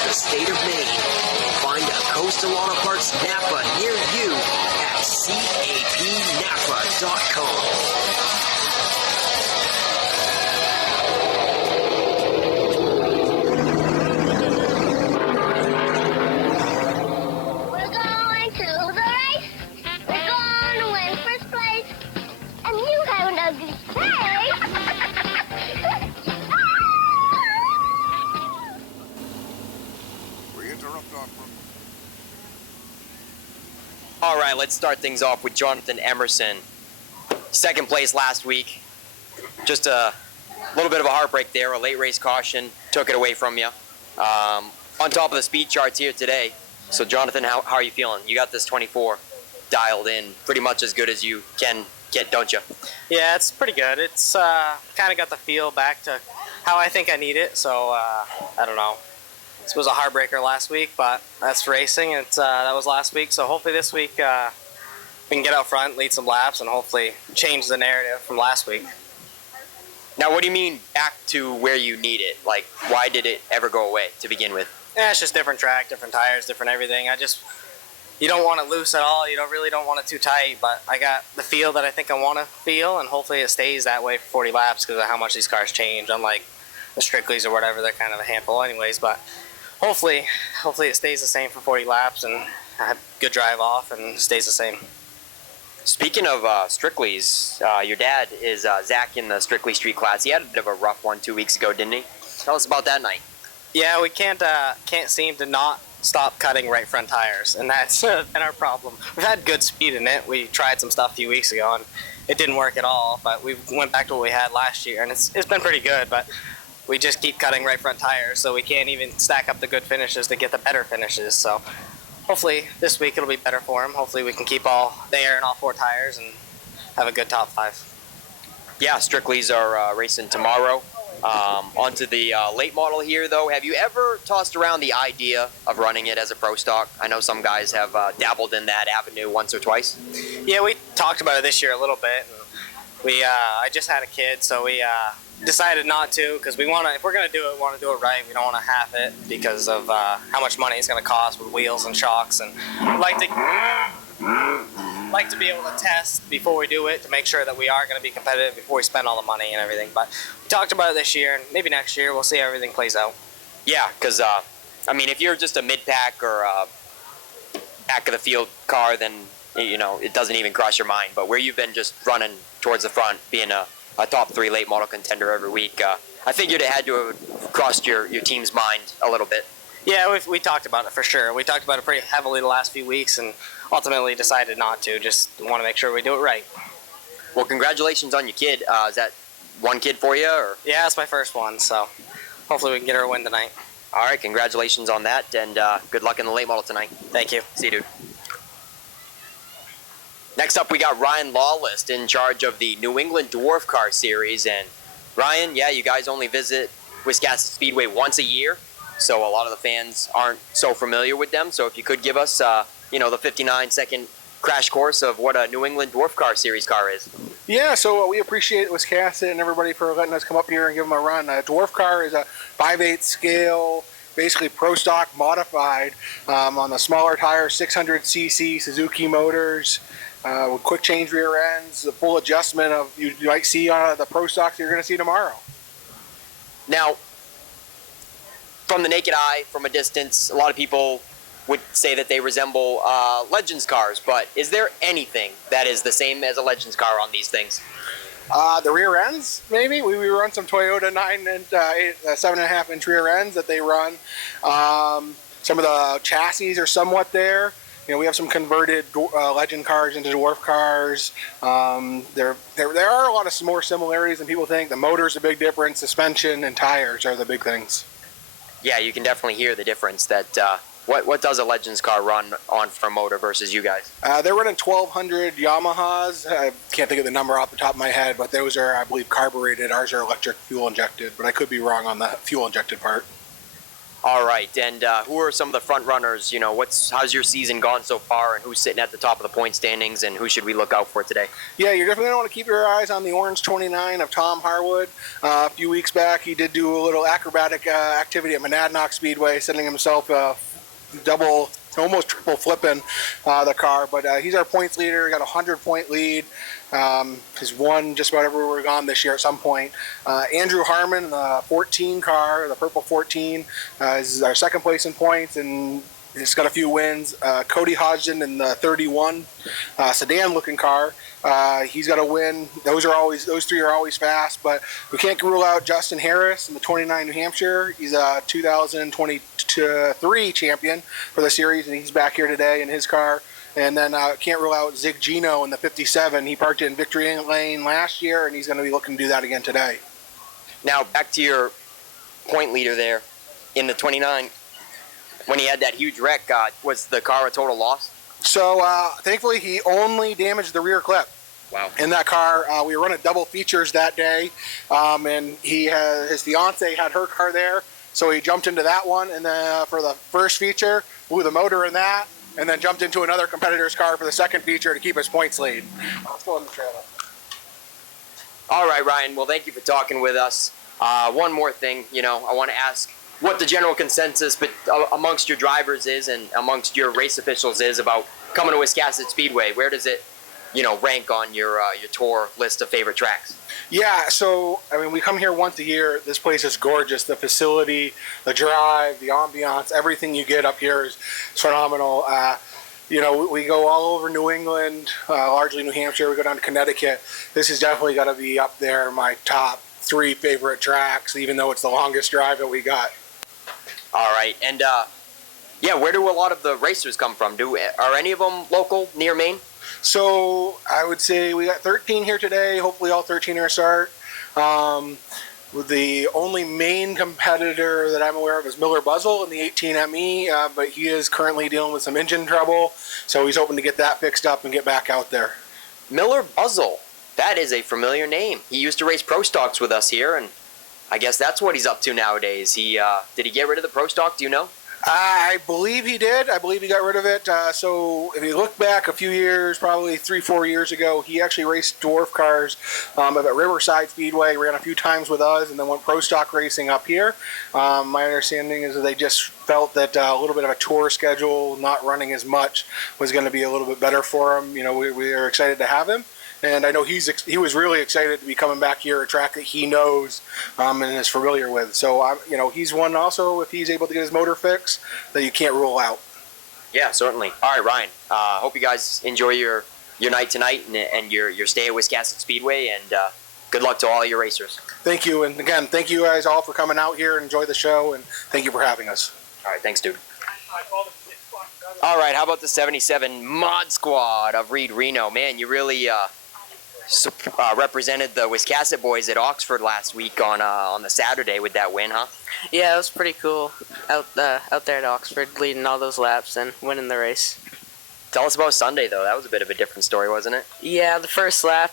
across the state of Maine. Find a Coastal Auto Parts Napa near you at capnapa.com. All right, let's start things off with Jonathan Emerson. Second place last week. Just a little bit of a heartbreak there. A late race caution took it away from you. On top of the speed charts here today. So Jonathan, how are you feeling? You got this 24 dialed in pretty much as good as you can get, don't you? Yeah, it's pretty good. It's kind of got the feel back to how I think I need it. So I don't know. This was a heartbreaker last week, but that's racing. That was last week, so hopefully this week we can get out front, lead some laps, and hopefully change the narrative from last week. Now, what do you mean back to where you need it? Like, why did it ever go away to begin with? Yeah, it's just different track, different tires, different everything. You don't want it loose at all. You really don't want it too tight, but I got the feel that I think I want to feel, and hopefully it stays that way for 40 laps because of how much these cars change. Unlike the Strickleys or whatever, they're kind of a handful anyways, but hopefully it stays the same for 40 laps and I have good drive off and stays the same. Speaking of Strickleys, your dad is Zach in the Strictly Street class. He had a bit of a rough one 2 weeks ago, didn't he? Tell us about that night. Yeah, we can't seem to not stop cutting right front tires, and that's been our problem. We've had good speed in it. We tried some stuff a few weeks ago and it didn't work at all, but we went back to what we had last year and it's been pretty good, but we just keep cutting right front tires, so we can't even stack up the good finishes to get the better finishes. So hopefully this week it'll be better for him. Hopefully we can keep all the air in all 4 tires and have a good top 5. Yeah, Strickleys are racing tomorrow. Onto the late model here, though. Have you ever tossed around the idea of running it as a pro stock? I know some guys have dabbled in that avenue once or twice. Yeah, we talked about it this year a little bit. And I just had a kid, so we decided not to, because if we're going to do it, we want to do it right. We don't want to half it because of how much money it's going to cost with wheels and shocks, and like to be able to test before we do it to make sure that we are going to be competitive before we spend all the money and everything. But we talked about it this year, and maybe next year we'll see how everything plays out. Yeah, because I mean, if you're just a mid-pack or a back of the field car, then it doesn't even cross your mind. But where you've been just running towards the front, being a top 3 late model contender every week, I figured it had to have crossed your team's mind a little bit. Yeah, we talked about it for sure. We talked about it pretty heavily the last few weeks and ultimately decided not to. Just want to make sure we do it right. Well, congratulations on your kid. Is that one kid for you? Or? Yeah, it's my first one, so hopefully we can get her a win tonight. All right, congratulations on that, and good luck in the late model tonight. Thank you. See you, dude. Next up, we got Ryan Lawless in charge of the New England Dwarf Car Series. And Ryan, yeah, you guys only visit Wiscasset Speedway once a year, so a lot of the fans aren't so familiar with them. So if you could give us, the 59-second crash course of what a New England Dwarf Car Series car is. Yeah, so we appreciate Wiscasset and everybody for letting us come up here and give them a run. A Dwarf car is a 5/8 scale, basically pro stock modified on the smaller tires, 600cc Suzuki motors. With quick change rear ends, the full adjustment of you might see on the pro stocks you're going to see tomorrow. Now, from the naked eye, from a distance, a lot of people would say that they resemble Legends cars, but is there anything that is the same as a Legends car on these things? The rear ends, maybe. We run some Toyota 9 and 7.5 inch rear ends that they run. Some of the chassis are somewhat there. We have some converted Legend cars into Dwarf cars. There are a lot of more similarities than people think. The motor's a big difference. Suspension and tires are the big things. Yeah, you can definitely hear the difference. What does a Legends car run on for a motor versus you guys? They're running 1200 Yamahas. I can't think of the number off the top of my head, but those are, I believe, carbureted. Ours are electric fuel injected, but I could be wrong on the fuel injected part. All right, and who are some of the front runners? You know, how's your season gone so far, and who's sitting at the top of the point standings, and who should we look out for today? Yeah, you're definitely going to want to keep your eyes on the Orange 29 of Tom Harwood. A few weeks back, he did do a little acrobatic activity at Monadnock Speedway, setting himself almost triple flipping the car. But he's our points leader. He got a 100-point lead. He's won just about everywhere we've gone this year at some point. Andrew Harmon, the 14 car, the purple 14, is our second place in points, and he's got a few wins. Cody Hodgson in the 31 sedan-looking car. He's got a win. Those three are always fast, but we can't rule out Justin Harris in the 29 New Hampshire. He's a 2023 champion for the series, and he's back here today in his car. And then can't rule out Zig Gino in the 57. He parked in Victory Lane last year, and he's going to be looking to do that again today. Now, back to your point leader there in the 29. When he had that huge wreck, was the car a total loss? So, thankfully, he only damaged the rear clip. Wow. In that car, we were running double features that day, and his fiance had her car there, so he jumped into that one, and then for the first feature, blew the motor in that, and then jumped into another competitor's car for the second feature to keep his points lead. Let's go in the trailer. All right, Ryan. Well, thank you for talking with us. One more thing, I want to ask what the general consensus amongst your drivers is and amongst your race officials is about coming to Wiscasset Speedway. Where does it, rank on your tour list of favorite tracks? Yeah, so, we come here once a year. This place is gorgeous. The facility, the drive, the ambiance, everything you get up here is phenomenal. We go all over New England, largely New Hampshire. We go down to Connecticut. This is definitely got to be up there, my top 3 favorite tracks, even though it's the longest drive that we got. All right, and where do a lot of the racers come from? Are any of them local, near Maine? So I would say we got 13 here today. Hopefully all 13 are start. The only main competitor that I'm aware of is Miller Buzzle in the 18ME, but he is currently dealing with some engine trouble, so he's hoping to get that fixed up and get back out there. Miller Buzzle. That is a familiar name. He used to race Pro Stocks with us here, and I guess that's what he's up to nowadays. Did he get rid of the Pro Stock? Do you know? I believe he did. I believe he got rid of it. So if you look back a few years, probably 3-4 years ago, he actually raced Dwarf cars up at Riverside Speedway, ran a few times with us, and then went pro stock racing up here. My understanding is that they just felt that a little bit of a tour schedule, not running as much, was going to be a little bit better for him. We are excited to have him. And I know he was really excited to be coming back here, a track that he knows and is familiar with. So, he's one also, if he's able to get his motor fixed, that you can't rule out. Yeah, certainly. All right, Ryan. Hope you guys enjoy your night tonight and your stay at Wiscasset Speedway, and good luck to all your racers. Thank you. And again, thank you guys all for coming out here and enjoy the show, and thank you for having us. All right, thanks, dude. All right, how about the 77 Mod Squad of Reed Reno? Man, you really represented the Wiscasset boys at Oxford last week on the Saturday with that win, huh? Yeah, it was pretty cool out there at Oxford, leading all those laps and winning the race. Tell us about Sunday, though. That was a bit of a different story, wasn't it? Yeah, the first lap,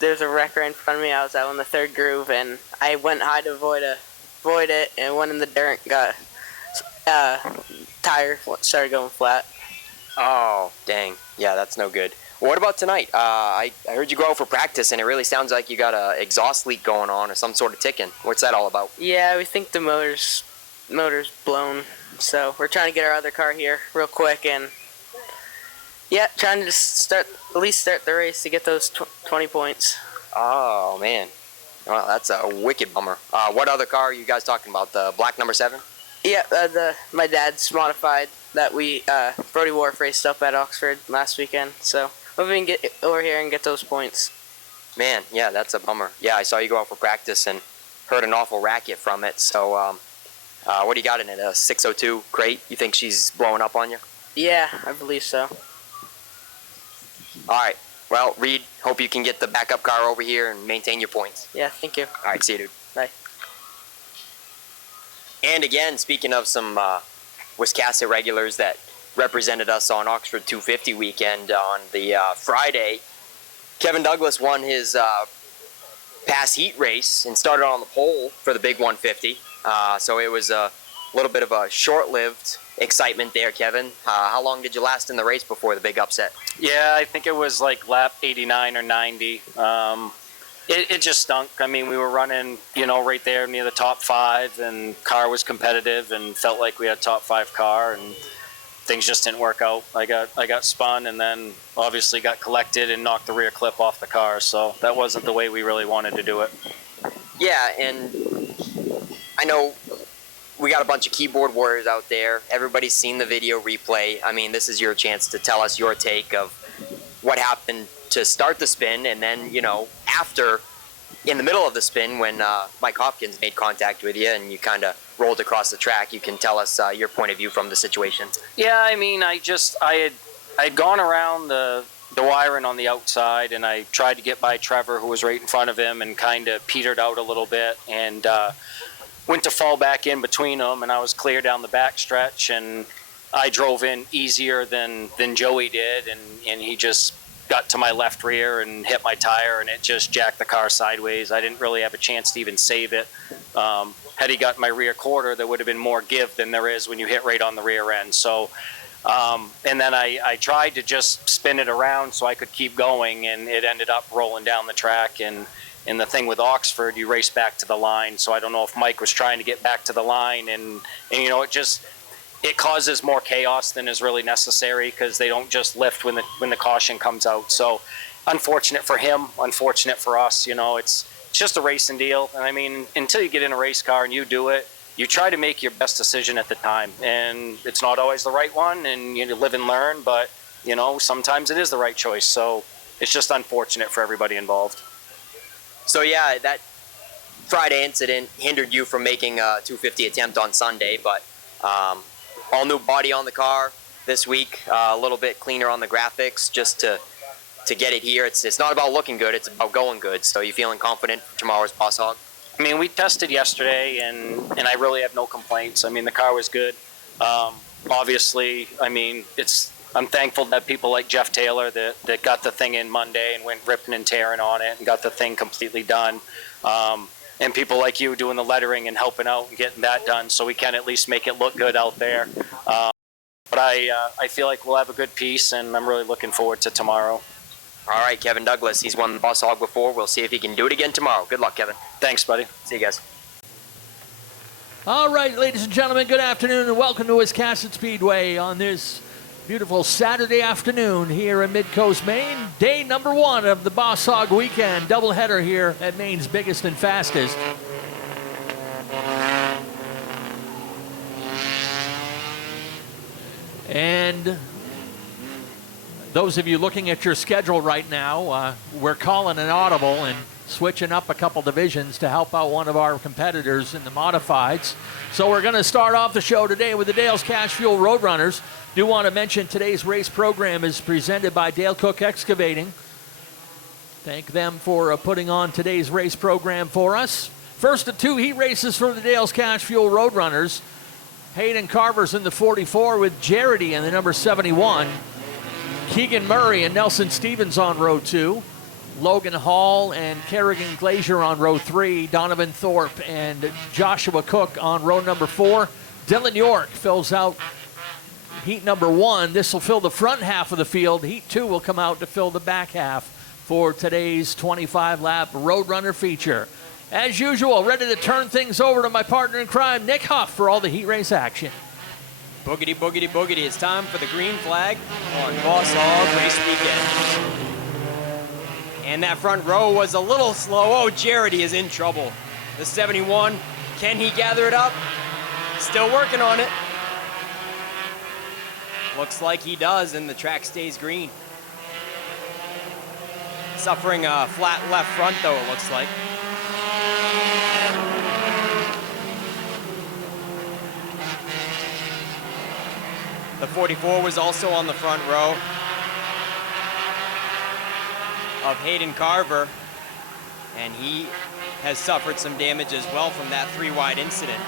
there's a wreck right in front of me. I was out in the third groove, and I went high to avoid it, and went in the dirt. Got tire started going flat. Oh, dang. Yeah, that's no good. What about tonight? I heard you go out for practice, and it really sounds like you got an exhaust leak going on or some sort of ticking. What's that all about? Yeah, we think the motor's blown, so we're trying to get our other car here real quick, and yeah, trying to start the race to get those 20 points. Oh, man. Well, that's a wicked bummer. What other car are you guys talking about? The black number 7? Yeah, my dad's modified that Brody Wharf raced up at Oxford last weekend, so hopefully we can get over here and get those points. Man, yeah, that's a bummer. Yeah, I saw you go out for practice and heard an awful racket from it. So, what do you got in it? A 602 crate? You think she's blowing up on you? Yeah, I believe so. All right. Well, Reed, hope you can get the backup car over here and maintain your points. Yeah, thank you. All right, see you, dude. Bye. And again, speaking of some Wiscasset regulars that represented us on Oxford 250 weekend on the Friday, Kevin Douglas won his pass heat race and started on the pole for the big 150. So it was a little bit of a short-lived excitement there, Kevin. How long did you last in the race before the big upset? Yeah, I think it was like lap 89 or 90. It just stunk. I mean, we were running, right there near the top 5, and car was competitive and felt like we had a top 5 car, and things just didn't work out. I got spun and then obviously got collected and knocked the rear clip off the car, so that wasn't the way we really wanted to do it. Yeah, and I know we got a bunch of keyboard warriors out there. Everybody's seen the video replay. I mean, this is your chance to tell us your take of what happened to start the spin, and then, after, in the middle of the spin, when Mike Hopkins made contact with you and you kind of rolled across the track. You can tell us your point of view from the situation. Yeah, I mean, I had gone around the wiring on the outside, and I tried to get by Trevor, who was right in front of him, and kind of petered out a little bit, and went to fall back in between them, and I was clear down the back stretch, and I drove in easier than Joey did, and he just got to my left rear and hit my tire, and it just jacked the car sideways. I didn't really have a chance to even save it. Had he got my rear quarter, there would have been more give than there is when you hit right on the rear end. So, and then I tried to just spin it around so I could keep going, and it ended up rolling down the track. And the thing with Oxford, you race back to the line. So I don't know if Mike was trying to get back to the line, and it causes more chaos than is really necessary, because they don't just lift when the caution comes out. So unfortunate for him, unfortunate for us. It's just a racing deal. And I mean, until you get in a race car and you do it, you try to make your best decision at the time, and it's not always the right one, and you live and learn, but sometimes it is the right choice. So it's just unfortunate for everybody involved. So yeah, that Friday incident hindered you from making a 250 attempt on Sunday, but all new body on the car this week, a little bit cleaner on the graphics, just to get it here. It's not about looking good, it's about going good. So you feeling confident for tomorrow's Boss Hogg? I mean, we tested yesterday, and I really have no complaints. I mean, the car was good. Obviously, I mean, I'm thankful that people like Jeff Taylor that got the thing in Monday and went ripping and tearing on it and got the thing completely done. And people like you doing the lettering and helping out and getting that done, so we can at least make it look good out there. But I feel like we'll have a good piece, and I'm really looking forward to tomorrow. All right, Kevin Douglas. He's won the Boss Hogg before. We'll see if he can do it again tomorrow. Good luck, Kevin. Thanks, buddy. See you guys. All right, ladies and gentlemen, good afternoon and welcome to Wiscasset Speedway on this beautiful Saturday afternoon here in Mid-Coast, Maine. Day number 1 of the Boss Hogg weekend doubleheader here at Maine's biggest and fastest. And those of you looking at your schedule right now, we're calling an audible and switching up a couple divisions to help out one of our competitors in the modifieds. So we're going to start off the show today with the Dale's Cash Fuel Roadrunners. Do want to mention today's race program is presented by Dale Cook Excavating. Thank them for putting on today's race program for us. First of 2 heat races for the Dale's Cash Fuel Roadrunners. Hayden Carver's in the 44 with Jarity in the number 71. Keegan Murray and Nelson Stevens on row 2. Logan Hall and Kerrigan Glazier on row 3. Donovan Thorpe and Joshua Cook on row number 4. Dylan York fills out heat number 1. This will fill the front half of the field. Heat 2 will come out to fill the back half for today's 25-lap Roadrunner feature. As usual, ready to turn things over to my partner in crime, Nick Huff, for all the heat race action. Boogity, boogity, boogity. It's time for the green flag on Boss Hogg race weekend. And that front row was a little slow. Oh, Jarity is in trouble. The 71, can he gather it up? Still working on it. Looks like he does, and the track stays green. Suffering a flat left front, though, it looks like. The 44 was also on the front row of Hayden Carver, and he has suffered some damage as well from that 3-wide incident.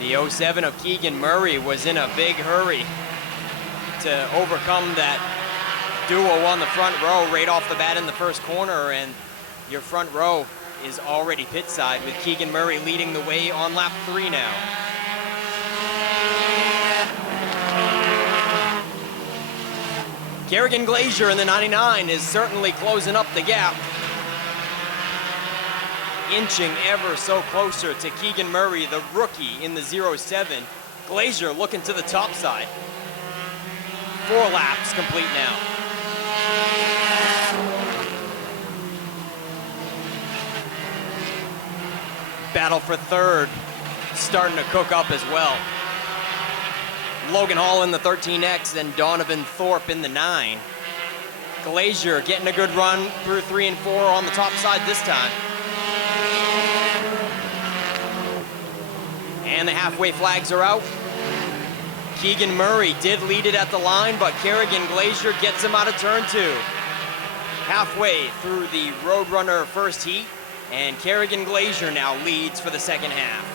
The 07 of Keegan Murray was in a big hurry to overcome that duo on the front row right off the bat in the first corner, and your front row is already pit side with Keegan Murray leading the way on lap 3 now. Kerrigan Glazier in the 99 is certainly closing up the gap. Inching ever so closer to Keegan Murray, the rookie in the 07. Glazier looking to the top side. 4 laps complete now. Battle for third starting to cook up as well. Logan Hall in the 13X and Donovan Thorpe in the 9. Glazier getting a good run through 3 and 4 on the top side this time. And the halfway flags are out. Keegan Murray did lead it at the line, but Kerrigan Glazier gets him out of turn 2. Halfway through the Roadrunner first heat, and Kerrigan Glazier now leads for the second half.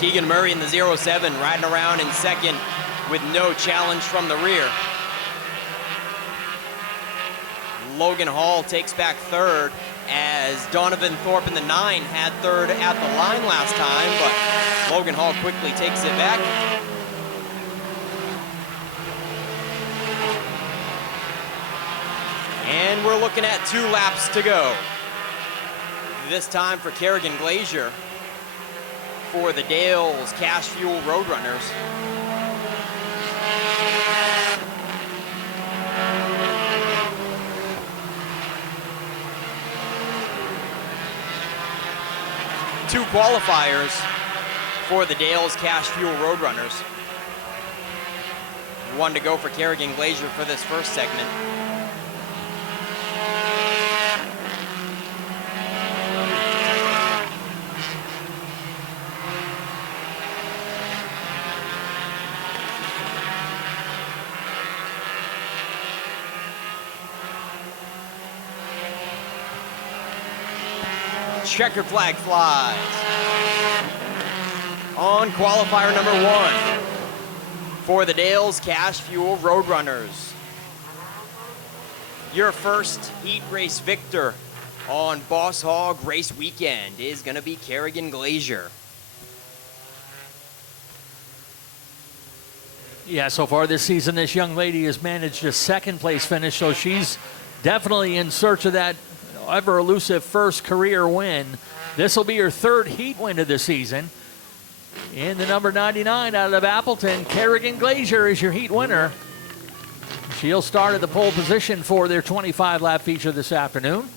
Keegan Murray in the 07 riding around in second with no challenge from the rear. Logan Hall takes back third as Donovan Thorpe in the 9 had third at the line last time, but Logan Hall quickly takes it back. And we're looking at 2 laps to go. This time for Kerrigan Glazier for the Dales Cash Fuel Roadrunners. Two qualifiers for the Dales Cash Fuel Roadrunners. 1 to go for Kerrigan Glazier for this first segment. Checkered flag flies on qualifier number 1 for the Dales Cash Fuel Roadrunners. Your first heat race victor on Boss Hogg race weekend is going to be Kerrigan Glazier. Yeah, so far this season, this young lady has managed a second place finish, so she's definitely in search of that ever elusive first career win. This will be her third heat win of the season. In the number 99 out of Appleton, Kerrigan Glazier is your heat winner. She'll start at the pole position for their 25-lap feature this afternoon.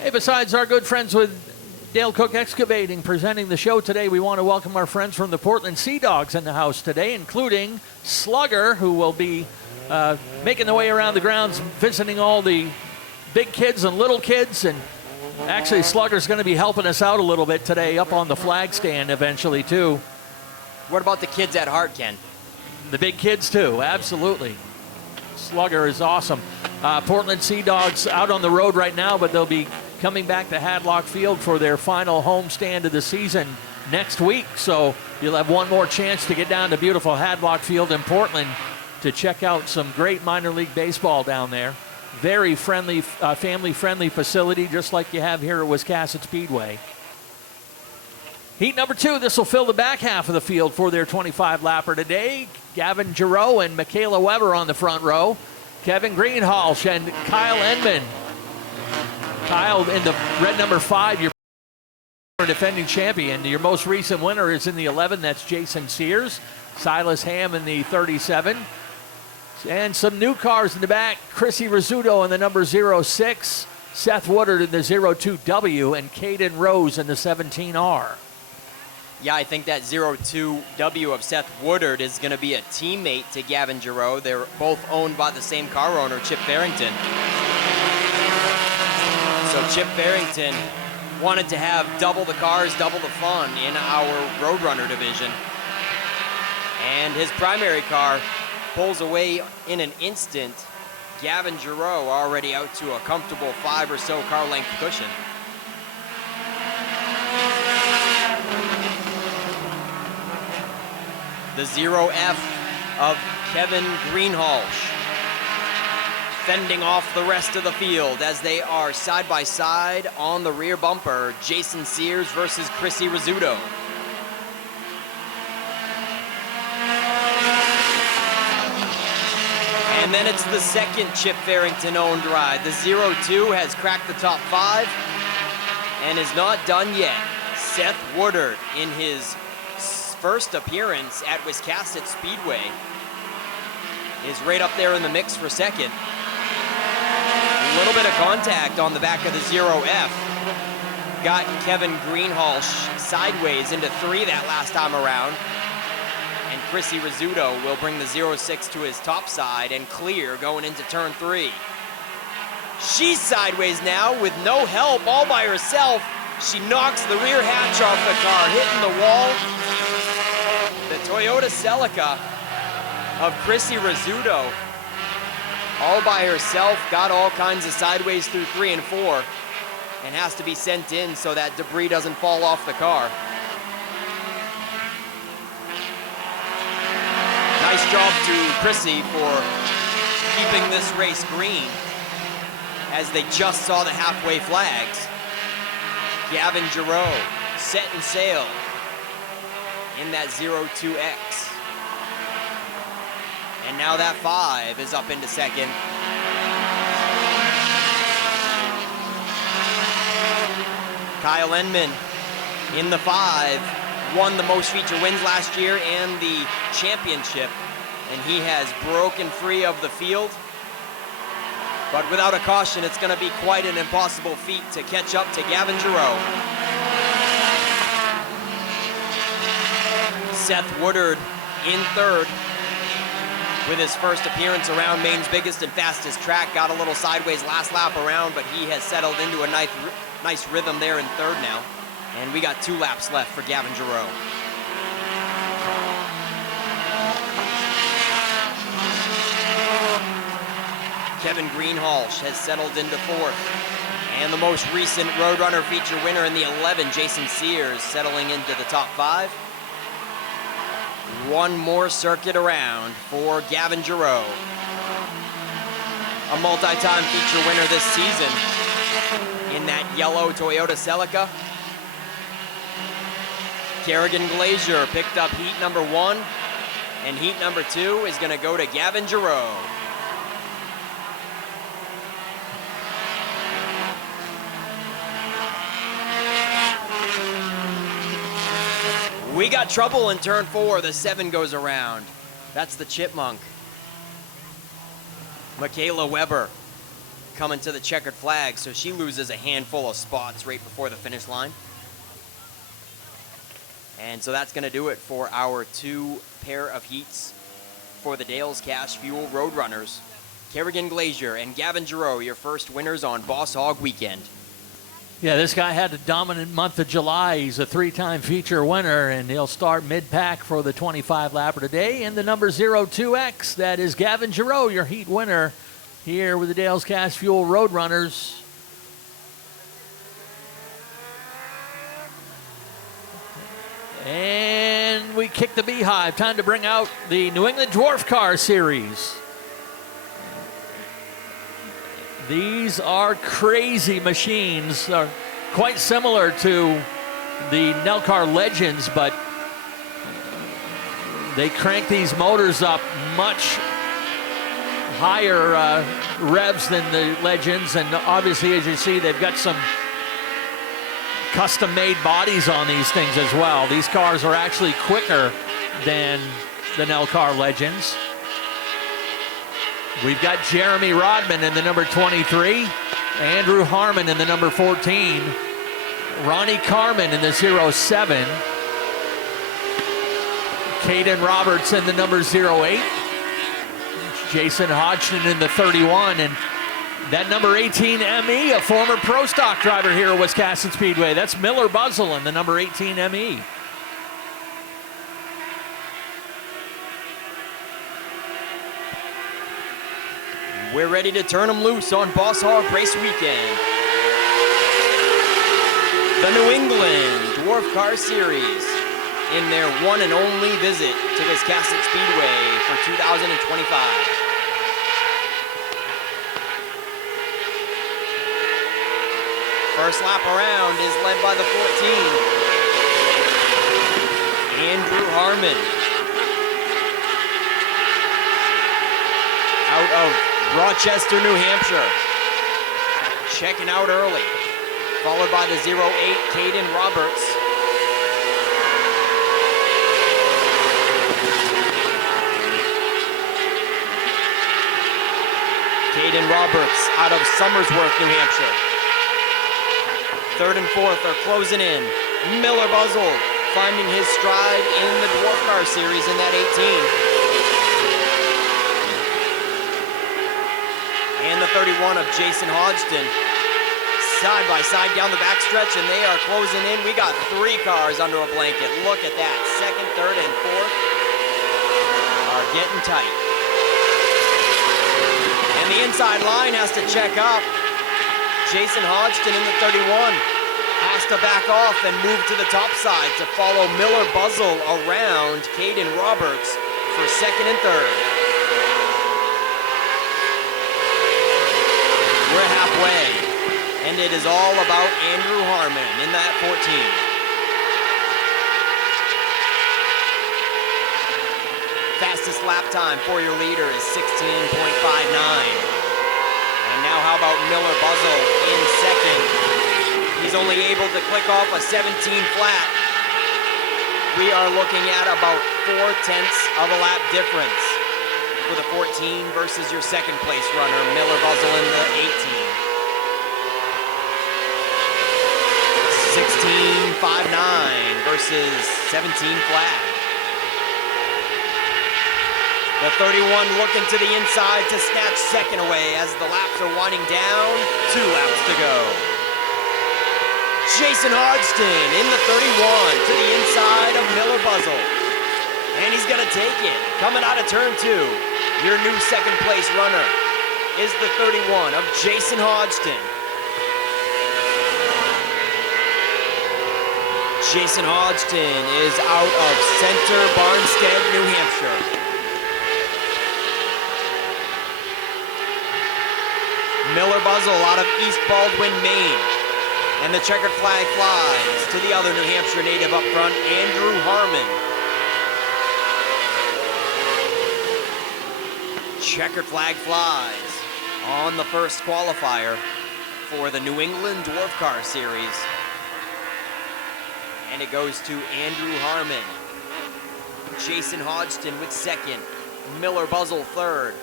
Hey, besides our good friends with Dale Cook Excavating presenting the show today, we want to welcome our friends from the Portland Sea Dogs in the house today, including Slugger, who will be making their way around the grounds, visiting all the big kids and little kids. And actually, Slugger's going to be helping us out a little bit today up on the flag stand eventually, too. What about the kids at heart, Ken? The big kids, too, absolutely. Slugger is awesome. Portland Sea Dogs out on the road right now, but they'll be coming back to Hadlock Field for their final home stand of the season next week. So you'll have one more chance to get down to beautiful Hadlock Field in Portland to check out some great minor league baseball down there. Very friendly, family-friendly facility, just like you have here at Wiscasset Speedway. Heat number 2, this will fill the back half of the field for their 25-lapper today. Gavin Giroux and Michaela Weber on the front row. Kevin Greenhalgh and Kyle Enman. Kyle in the red number 5, your defending champion. Your most recent winner is in the 11, that's Jason Sears. Silas Ham in the 37. And some new cars in the back. Chrissy Rizzuto in the number 06. Seth Woodard in the 02W. And Caden Rose in the 17R. Yeah, I think that 02W of Seth Woodard is going to be a teammate to Gavin Giroux. They're both owned by the same car owner, Chip Farrington. So Chip Farrington wanted to have double the cars, double the fun in our Roadrunner division. And his primary car pulls away in an instant. Gavin Giroux already out to a comfortable 5 or so car length cushion. the 0F of Kevin Greenhalgh, fending off the rest of the field as they are side by side on the rear bumper. Jason Sears versus Chrissy Rizzuto. And then it's the second Chip Farrington owned ride. The 02 has cracked the top 5 and is not done yet. Seth Woodard in his first appearance at Wiscasset Speedway is right up there in the mix for second. A little bit of contact on the back of the 0F. Got Kevin Greenhalgh sideways into 3 that last time around. And Chrissy Rizzuto will bring the 06 to his top side and clear going into turn 3. She's sideways now with no help, all by herself. She knocks the rear hatch off the car, hitting the wall. The Toyota Celica of Chrissy Rizzuto, all by herself, got all kinds of sideways through 3 and 4 and has to be sent in so that debris doesn't fall off the car. Nice job to Chrissy for keeping this race green as they just saw the halfway flags. Gavin Giroux set and sail in that 02X. And now that 5 is up into second. Kyle Enman in the 5 won the most feature wins last year and the championship, and he has broken free of the field. But without a caution, it's going to be quite an impossible feat to catch up to Gavin Giroux. Seth Woodard in 3rd with his first appearance around Maine's biggest and fastest track. Got a little sideways last lap around, but he has settled into a nice rhythm there in 3rd now. And we got 2 laps left for Gavin Giroux. Kevin Greenhalgh has settled into 4th. And the most recent Roadrunner feature winner in the 11, Jason Sears, settling into the top 5. One more circuit around for Gavin Giroux. A multi-time feature winner this season in that yellow Toyota Celica. Kerrigan Glazier picked up heat number 1, and heat number 2 is going to go to Gavin Giroux. We got trouble in turn 4. The 7 goes around. That's the Chipmunk. Michaela Weber coming to the checkered flag, so she loses a handful of spots right before the finish line. And so that's going to do it for our 2 pair of heats for the Dales Cash Fuel Roadrunners. Kerrigan Glazier and Gavin Giroux, your first winners on Boss Hogg Weekend. Yeah, this guy had a dominant month of July. He's a 3-time feature winner, and he'll start mid-pack for the 25-lapper today in the number 02X. That is Gavin Giroux, your heat winner here with the Dales Cash Fuel Roadrunners. And we kick the beehive. Time to bring out the New England Dwarf Car Series. These are crazy machines. They're quite similar to the Nelcar Legends, but they crank these motors up much higher revs than the Legends, and obviously, as you see, they've got some custom-made bodies on these things as well. These cars are actually quicker than the Nelcar Legends. We've got Jeremy Rodman in the number 23, Andrew Harmon in the number 14, Ronnie Carmen in the 07, Caden Roberts in the number 08, Jason Hodgson in the 31, and that number 18 ME, a former Pro Stock driver here at Wiscasset Speedway. That's Miller Buzzell in the number 18 ME. We're ready to turn them loose on Boss Hogg Race Weekend. The New England Dwarf Car Series. in their one and only visit to Wiscasset Speedway for 2025. First lap around is led by the 14, Andrew Harmon. Out of Rochester, New Hampshire. Checking out early. Followed by the 08, Caden Roberts. Caden Roberts out of Somersworth, New Hampshire. Third and fourth are closing in. Miller Buzzle finding his stride in the Dwarf Car Series in that 18. And the 31 of Jason Hodgson. Side by side down the backstretch, and they are closing in. We got 3 cars under a blanket. Look at that. Second, third, and fourth are getting tight. And the inside line has to check up. Jason Hodgson in the 31 has to back off and move to the top side to follow Miller Buzzle around Caden Roberts for second and third. We're halfway, and it is all about Andrew Harmon in that 14. Fastest lap time for your leader is 16.59. And now how about Miller Buzzle in second? He's only able to click off a 17 flat. We are looking at about 4/10 of a lap difference for the 14 versus your second place runner, Miller Buzzle in the 18. 16.59 versus 17 flat. The 31 looking to the inside to snatch second away as the laps are winding down. 2 laps to go. Jason Hodgson in the 31 to the inside of Miller Buzzle. And he's going to take it. Coming out of turn 2, your new second place runner is the 31 of Jason Hodgson. Jason Hodgson is out of Center Barnstead, New Hampshire. Miller Buzzle out of East Baldwin, Maine. And the checkered flag flies to the other New Hampshire native up front, Andrew Harmon. Checkered flag flies on the first qualifier for the New England Dwarf Car Series. And it goes to Andrew Harmon. Jason Hodgson with second. Miller Buzzle third.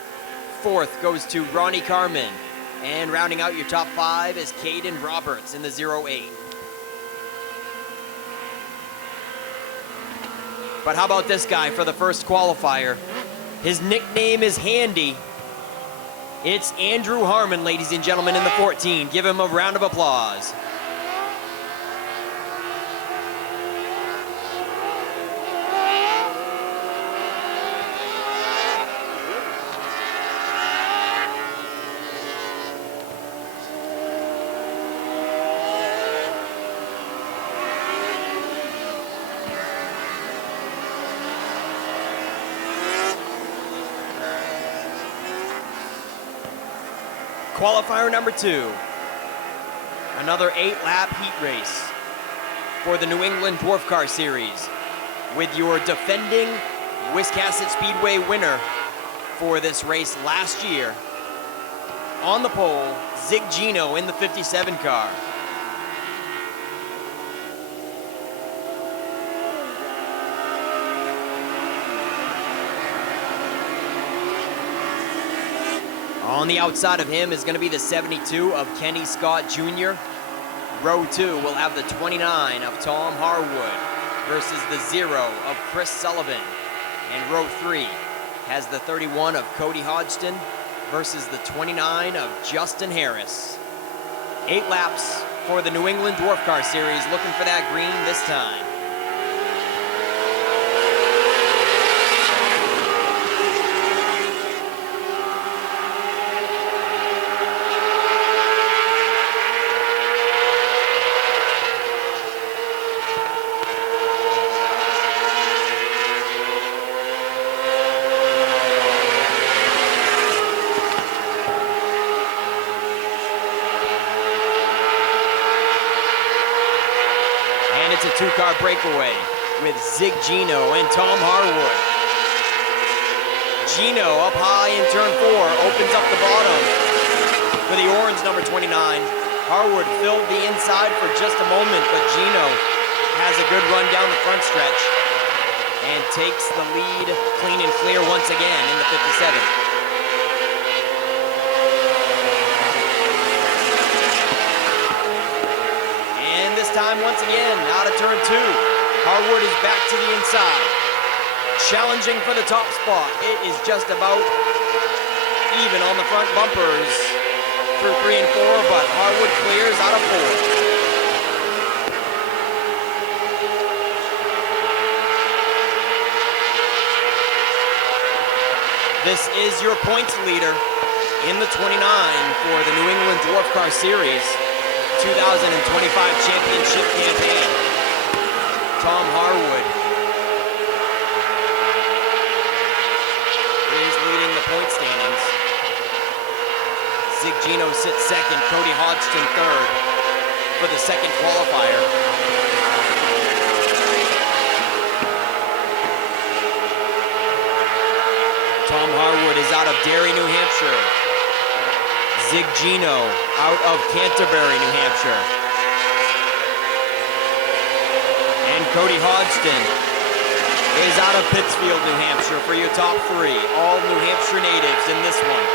Fourth goes to Ronnie Carmen. And rounding out your top 5 is Caden Roberts in the 08. But how about this guy for the first qualifier? His nickname is Handy. It's Andrew Harmon, ladies and gentlemen, in the 14. Give him a round of applause. Qualifier number 2, another 8-lap heat race for the New England Dwarf Car Series with your defending Wiscasset Speedway winner for this race last year. On the pole, Zig Gino in the 57 car. On the outside of him is going to be the 72 of Kenny Scott Jr. Row 2 will have the 29 of Tom Harwood versus the 0 of Chris Sullivan. And row 3 has the 31 of Cody Hodgson versus the 29 of Justin Harris. 8 laps for the New England Dwarf Car Series, looking for that green this time. two-car breakaway with Zig Gino and Tom Harwood. Gino up high in turn 4, opens up the bottom for the orange number 29. Harwood filled the inside for just a moment, but Gino has a good run down the front stretch and takes the lead clean and clear once again in the 57. And this time, once again, out of turn 2, Harwood is back to the inside, challenging for the top spot. It is just about even on the front bumpers through 3 and 4, but Harwood clears out of 4. This is your points leader in the 29 for the New England Dwarf Car Series 2025 Championship campaign. Tom Harwood is leading the point standings. Zig Gino sits second, Cody Hodgson third for the second qualifier. Tom Harwood is out of Derry, New Hampshire. Zig Gino out of Canterbury, New Hampshire. And Cody Hodgson is out of Pittsfield, New Hampshire for your top 3. All New Hampshire natives in this one.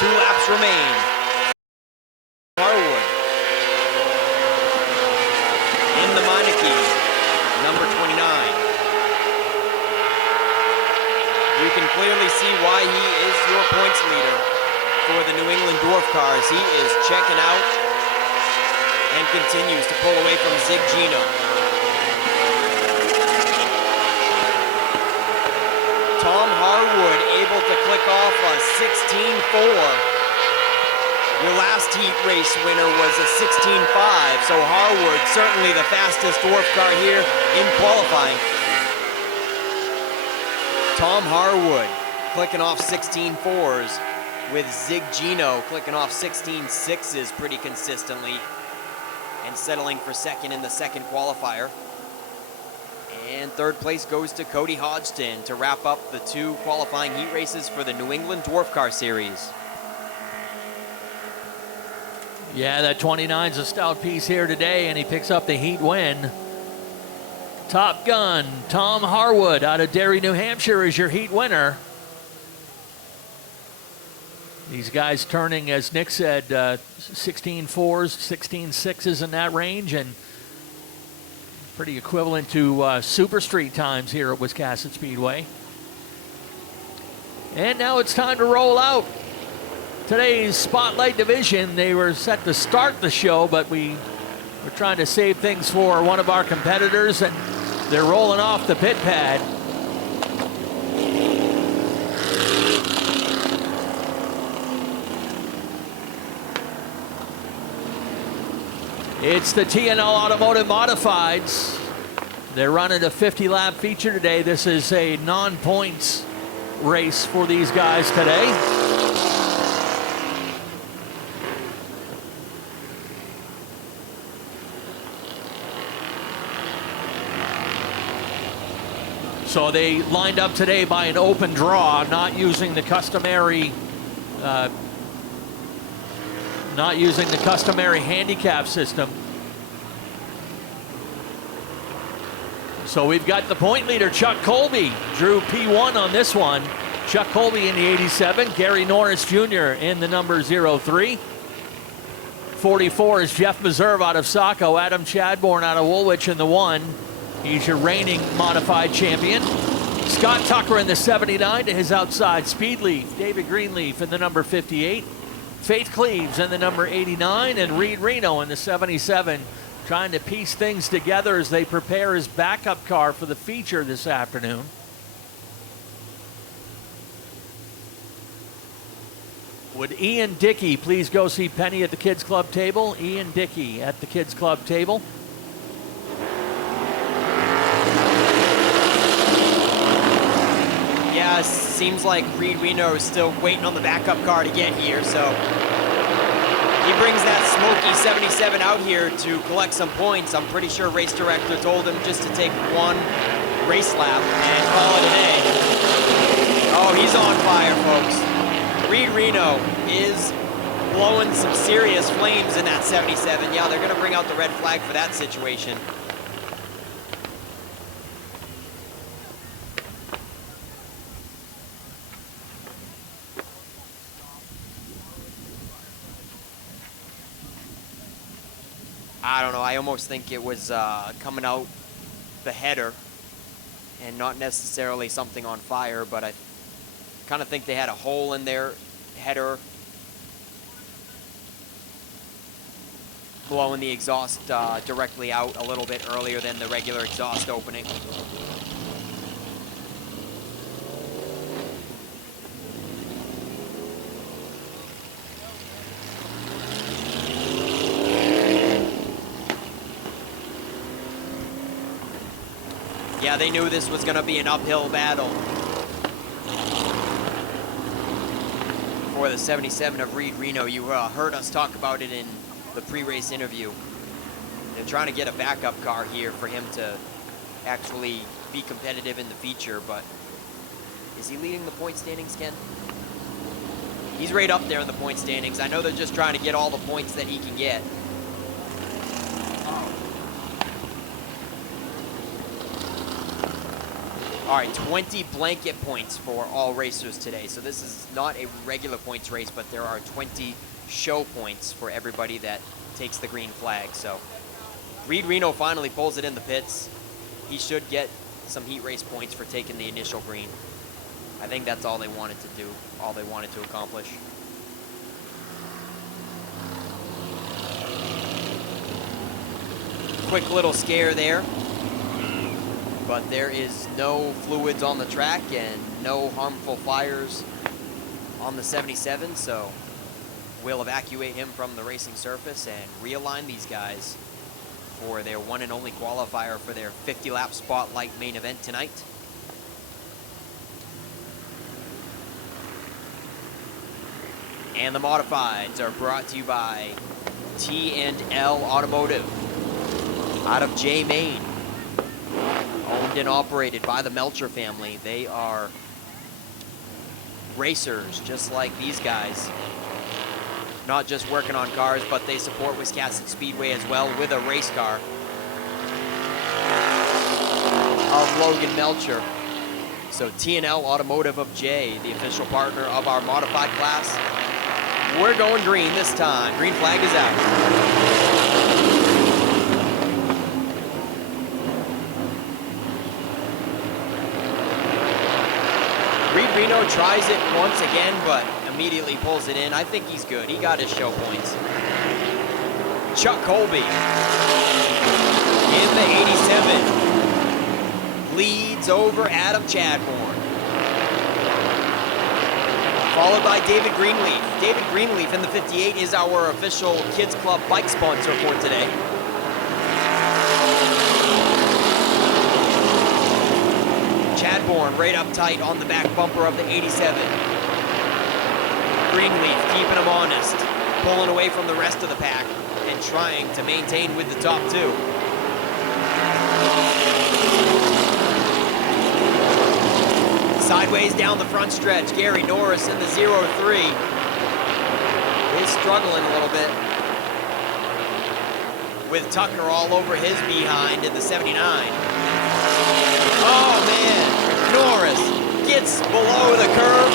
Two laps remain. Harwood in the Meineke, number 29. You can clearly see why he is your points leader for the New England Dwarf Cars. He is checking out and continues to pull away from Zig Gino. Tom Harwood able to click off a 16.4. Your last heat race winner was a 16.5, so Harwood certainly the fastest dwarf car here in qualifying. Tom Harwood clicking off 16.4s with Zig Gino clicking off 16.6s pretty consistently and settling for second in the second qualifier. And third place goes to Cody Hodgson to wrap up the 2 qualifying heat races for the New England Dwarf Car Series. Yeah, that 29's a stout piece here today, and he picks up the heat win. Top Gun, Tom Harwood out of Derry, New Hampshire is your heat winner. These guys turning, as Nick said, 16.4s, 16.6s in that range, and pretty equivalent to Super Street times here at Wiscasset Speedway. And now it's time to roll out today's Spotlight Division. They were set to start the show, but we were trying to save things for one of our competitors, and they're rolling off the pit pad. It's the TNL Automotive Modifieds. They're running a 50-lap feature today. This is a non-points race for these guys today. So they lined up today by an open draw, not using the customary handicap system. So we've got the point leader, Chuck Colby, drew P1 on this one. Chuck Colby in the 87, Gary Norris Jr. in the number 03. 44 is Jeff Meserve out of Saco, Adam Chadbourne out of Woolwich in the 1. He's your reigning modified champion. Scott Tucker in the 79 to his outside, Speedleaf, David Greenleaf in the number 58. Faith Cleaves in the number 89, and Reed Reno in the 77, trying to piece things together as they prepare his backup car for the feature this afternoon. Would Ian Dickey please go see Penny at the Kids Club table? Ian Dickey at the Kids Club table. Yeah, seems like Reed Reno is still waiting on the backup car to get here, so He brings that smoky 77 out here to collect some points. I'm pretty sure race director told him just to take one race lap and call it a day. Oh, he's on fire, folks. Reed Reno is blowing some serious flames in that 77. Yeah, they're going to bring out the red flag for that situation. I don't know, I almost think it was coming out the header and not necessarily something on fire, but I kind of think they had a hole in their header blowing the exhaust directly out a little bit earlier than the regular exhaust opening. Yeah, they knew this was going to be an uphill battle for the 77 of Reed Reno. You heard us talk about it in the pre-race interview. They're trying to get a backup car here for him to actually be competitive in the feature, but is he leading the point standings, Ken? He's right up there in the point standings. I know they're just trying to get all the points that he can get. All right, 20 blanket points for all racers today. So this is not a regular points race, but there are 20 show points for everybody that takes the green flag. So Reed Reno finally pulls it in the pits. He should get some heat race points for taking the initial green. I think that's all they wanted to do, all they wanted to accomplish. Quick little scare there. But there is no fluids on the track and no harmful fires on the 77, so we'll evacuate him from the racing surface and realign these guys for their one and only qualifier for their 50-lap spotlight main event tonight. And the modifieds are brought to you by T&L Automotive out of J, Maine. Owned and operated by the Melcher family. They are racers just like these guys. Not just working on cars, but they support Wiscasset Speedway as well with a race car of Logan Melcher. So T&L Automotive of J, the official partner of our modified class. We're going green this time. Green flag is out. Reed Reno tries it once again, but immediately pulls it in. I think he's good. He got his show points. Chuck Colby in the 87 leads over Adam Chadbourne. Followed by David Greenleaf. David Greenleaf in the 58 is our official Kids Club bike sponsor for today. Chadbourne right up tight on the back bumper of the 87. Greenleaf keeping him honest, pulling away from the rest of the pack and trying to maintain with the top two. Sideways down the front stretch, Gary Norris in the 03 is struggling a little bit with Tucker all over his behind in the 79. Oh man, Norris gets below the curve,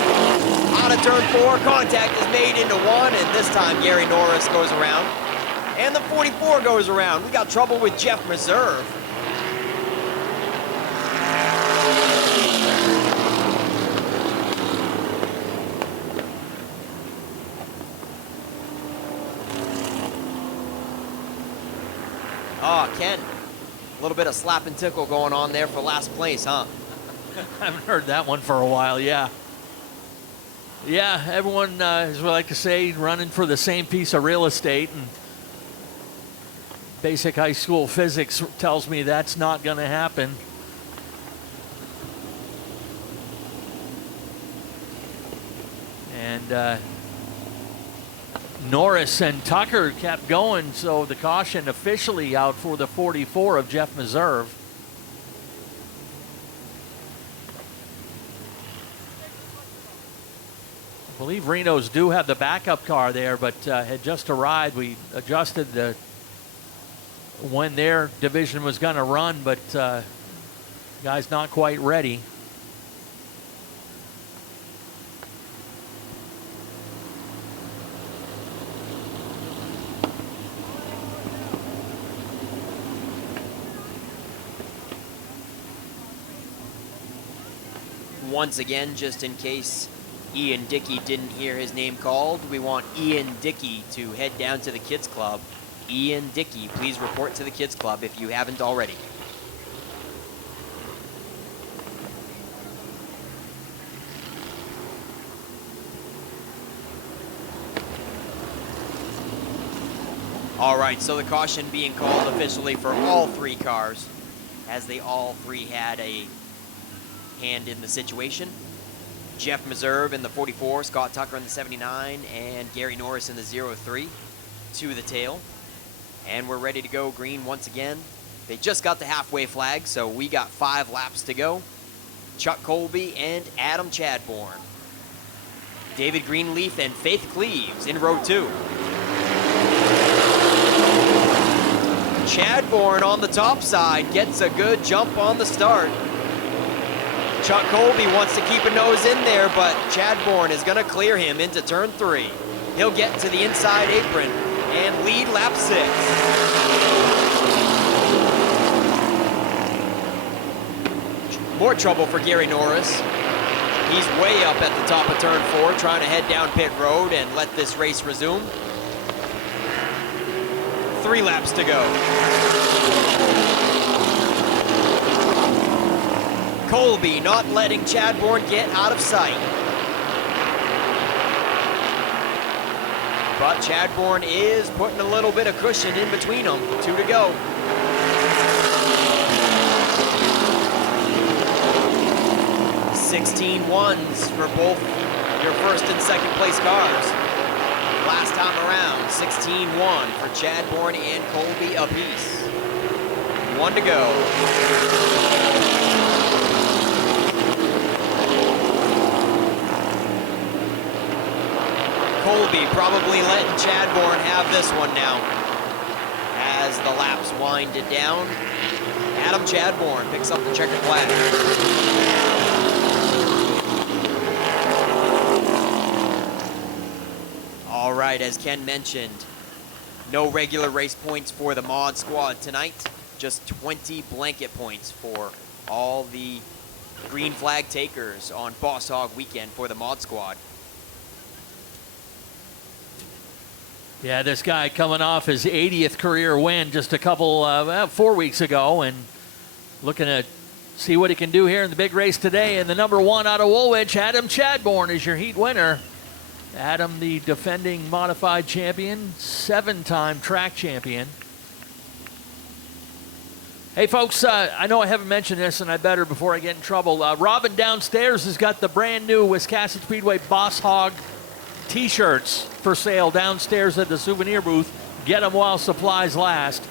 out of turn 4, contact is made into 1, and this time Gary Norris goes around, and the 44 goes around. We got trouble with Jeff Reserve. Oh, Ken, a little bit of slap and tickle going on there for last place, huh? I haven't heard that one for a while, yeah. Yeah, everyone, as we like to say, running for the same piece of real estate, and basic high school physics tells me that's not going to happen. And Norris and Tucker kept going, so the caution officially out for the 44 of Jeff Meserve. I believe Reno's do have the backup car there, but had just arrived. We adjusted when their division was going to run, but guy's not quite ready. Once again, just in case Ian Dickey didn't hear his name called, we want Ian Dickey to head down to the Kids Club. Ian Dickey, please report to the Kids Club if you haven't already. All right, so the caution being called officially for all three cars, as they all three had a hand in the situation. Jeff Meserve in the 44, Scott Tucker in the 79, and Gary Norris in the 03 to the tail. And we're ready to go green once again. They just got the halfway flag, so we got 5 laps to go. Chuck Colby and Adam Chadbourne. David Greenleaf and Faith Cleaves in row 2. Chadbourne on the top side gets a good jump on the start. Chuck Colby wants to keep a nose in there, but Chadbourne is going to clear him into turn 3. He'll get to the inside apron and lead lap 6. More trouble for Gary Norris. He's way up at the top of turn 4, trying to head down pit road and let this race resume. 3 laps to go. Colby not letting Chadbourne get out of sight. But Chadbourne is putting a little bit of cushion in between them. 2 to go. $16-1s for both your first and second place cars. Last time around, 16-1 for Chadbourne and Colby apiece. 1 to go. Colby probably letting Chadbourne have this one now. As the laps winded down, Adam Chadbourne picks up the checkered flag. All right, as Ken mentioned, no regular race points for the mod squad tonight. Just 20 blanket points for all the green flag takers on Boss Hogg weekend for the mod squad. Yeah, this guy coming off his 80th career win just a couple, 4 weeks ago, and looking to see what he can do here in the big race today. And the number 1 out of Woolwich, Adam Chadbourne, is your heat winner. Adam, the defending modified champion, 7-time track champion. Hey, folks, I know I haven't mentioned this, and I better before I get in trouble. Robin downstairs has got the brand new Wiscasset Speedway Boss Hogg T-shirts for sale downstairs at the souvenir booth. Get them while supplies last.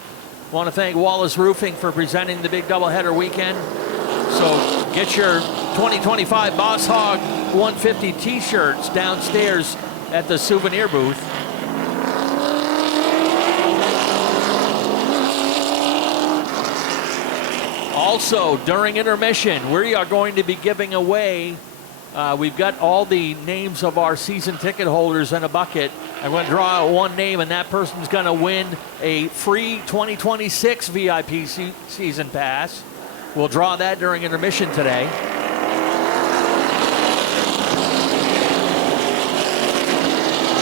Want to thank Wallace Roofing for presenting the big doubleheader weekend. So get your 2025 Boss Hogg 150 T-shirts downstairs at the souvenir booth. Also, during intermission, we are going to be giving away, we've got all the names of our season ticket holders in a bucket. I'm going to draw out one name, and that person's going to win a free 2026 VIP season pass. We'll draw that during intermission today.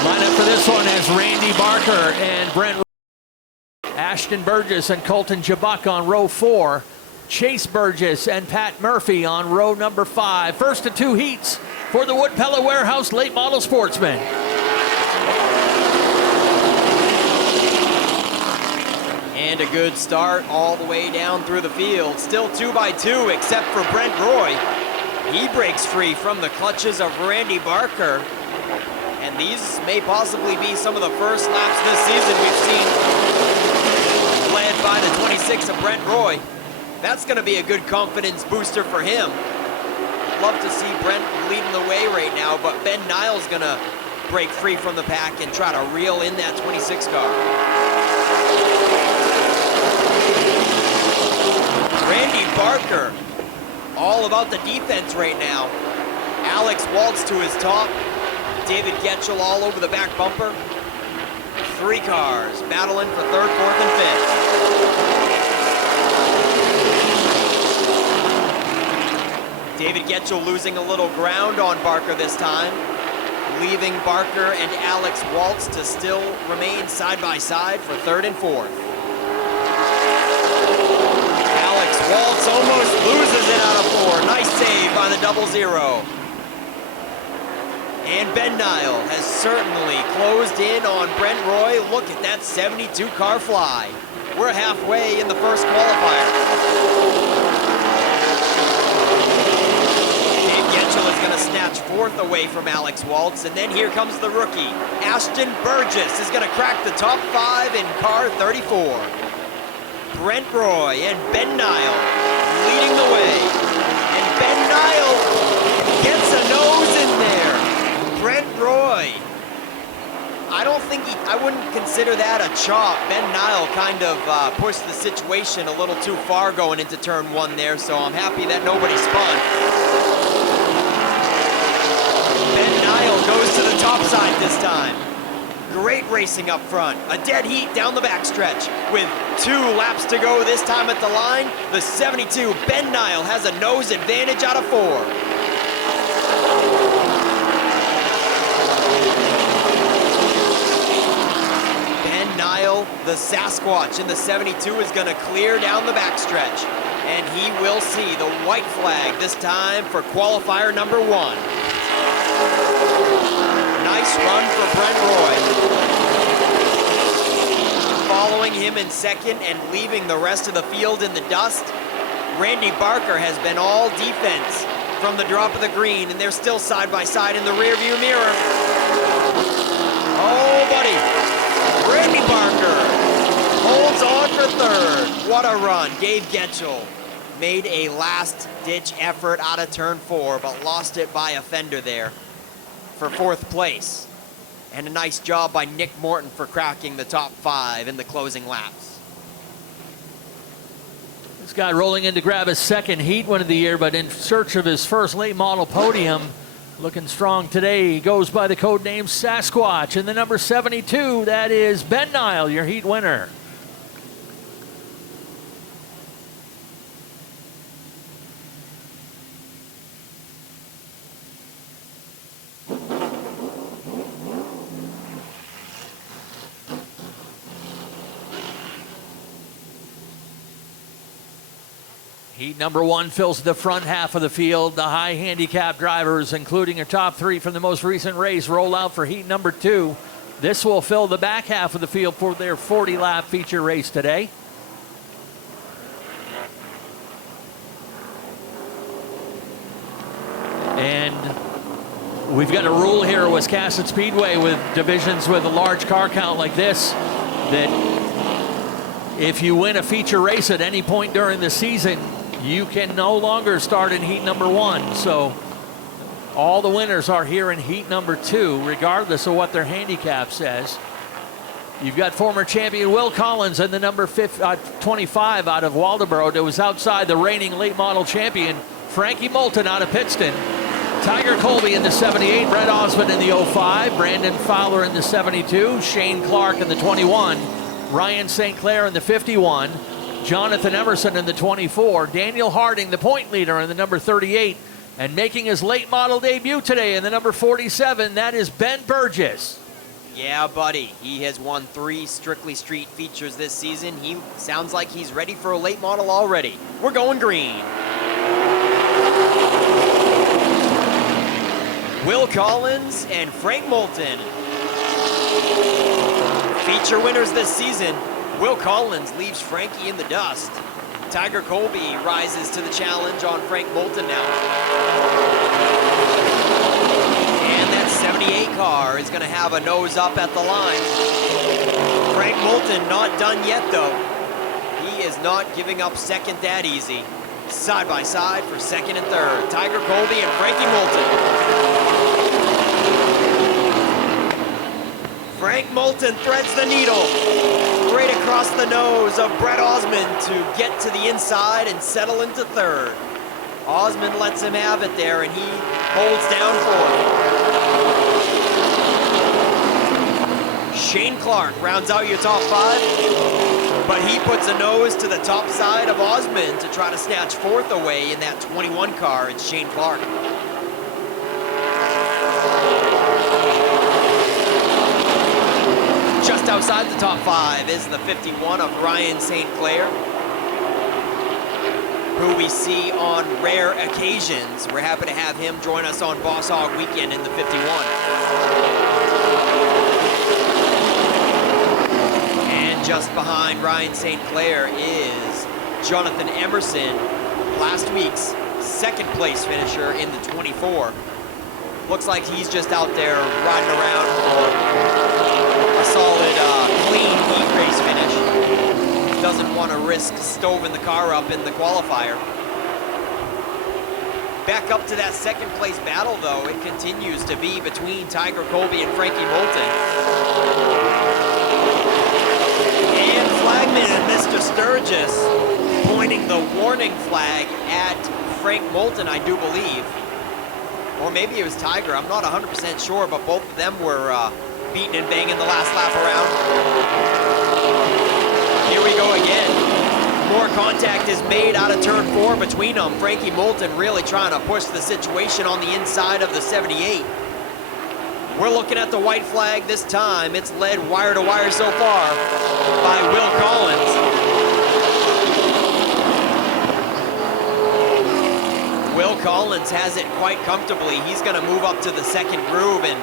Lineup for this one is Randy Barker and Brent Ashton Burgess and Colton Jabuk on row 4. Chase Burgess and Pat Murphy on row number 5. First of 2 heats for the Wood Pellet Warehouse Late Model Sportsman. And a good start all the way down through the field. Still 2 by 2 except for Brent Roy. He breaks free from the clutches of Randy Barker. And these may possibly be some of the first laps this season we've seen led by the 26 of Brent Roy. That's going to be a good confidence booster for him. Love to see Brent leading the way right now, but Ben Niles going to break free from the pack and try to reel in that 26 car. Randy Barker, all about the defense right now. Alex Waltz to his top. David Getchell all over the back bumper. 3 cars battling for 3rd, 4th, and 5th. David Getchell losing a little ground on Barker this time, leaving Barker and Alex Waltz to still remain side by side for 3rd and 4th. Alex Waltz almost loses it out of 4. Nice save by the 00. And Ben Nile has certainly closed in on Brent Roy. Look at that 72 car fly. We're halfway in the first qualifier. Dave Getchell is going to snatch 4th away from Alex Waltz. And then here comes the rookie. Ashton Burgess is going to crack the top 5 in car 34. Brent Roy and Ben Nile leading the way. And Ben Nile gets a nose in there. Brent Roy, I wouldn't consider that a chop. Ben Nile kind of pushed the situation a little too far going into turn 1 there, so I'm happy that nobody spun. Ben Nile goes to the top side this time. Great racing up front. A dead heat down the backstretch. With 2 laps to go this time at the line, the 72 Ben Nile has a nose advantage out of 4. The Sasquatch in the 72 is going to clear down the backstretch, and he will see the white flag this time for qualifier number 1. Nice run for Brent Roy. Following him in 2nd and leaving the rest of the field in the dust, Randy Barker has been all defense from the drop of the green, and they're still side by side in the rearview mirror. Oh, buddy. Randy Barker holds on for 3rd. What a run. Dave Getchell made a last-ditch effort out of turn 4, but lost it by a fender there for 4th place. And a nice job by Nick Morton for cracking the top 5 in the closing laps. This guy rolling in to grab his 2nd heat win of the year, but in search of his first late model podium. Looking strong today. He goes by the code name Sasquatch. And the number 72, that is Ben Nile, your heat winner. Heat number 1 fills the front half of the field. The high handicap drivers, including your top 3 from the most recent race, roll out for heat number 2. This will fill the back half of the field for their 40-lap feature race today. And we've got a rule here at Wiscasset Speedway with divisions with a large car count like this, that if you win a feature race at any point during the season, you can no longer start in heat number 1. So all the winners are here in heat number 2, regardless of what their handicap says. You've got former champion Will Collins and the number 25 out of Waldoboro that was outside the reigning late model champion Frankie Moulton out of Pittston. Tiger Colby in the 78, Brett Osmond in the 05, Brandon Fowler in the 72, Shane Clark in the 21, Ryan St. Clair in the 51, Jonathan Emerson in the 24, Daniel Harding, the point leader, in the number 38, and making his late model debut today in the number 47, that is Ben Burgess. Yeah, buddy. He has won 3 Strictly Street features this season. He sounds like he's ready for a late model already. We're going green. Will Collins and Frank Moulton. Feature winners this season. Will Collins leaves Frankie in the dust. Tiger Colby rises to the challenge on Frank Moulton now. And that 78 car is going to have a nose up at the line. Frank Moulton not done yet, though. He is not giving up second that easy. Side by side for second and third. Tiger Colby and Frankie Moulton. Frank Moulton threads the needle right across the nose of Brett Osmond to get to the inside and settle into third. Osmond lets him have it there, and he holds down fourth. Shane Clark rounds out your top five, but he puts a nose to the top side of Osmond to try to snatch fourth away in that 21 car. It's Shane Clark. Just outside the top five is the 51 of Ryan St. Clair, who we see on rare occasions. We're happy to have him join us on Boss Hogg weekend in the 51. And just behind Ryan St. Clair is Jonathan Emerson, last week's second place finisher in the 24. Looks like he's just out there riding around for a solid, clean heat race finish. Doesn't want to risk stoving the car up in the qualifier. Back up to that second place battle, though. It continues to be between Tiger Colby and Frankie Moulton. And flagman Mr. Sturgis pointing the warning flag at Frank Moulton, I do believe. Or maybe it was Tiger, I'm not 100% sure, but both of them were beating and banging the last lap around. Here we go again. More contact is made out of turn 4 between them. Frankie Moulton really trying to push the situation on the inside of the 78. We're looking at the white flag this time. It's led wire to wire so far by Will Collins. Will Collins has it quite comfortably. He's going to move up to the second groove and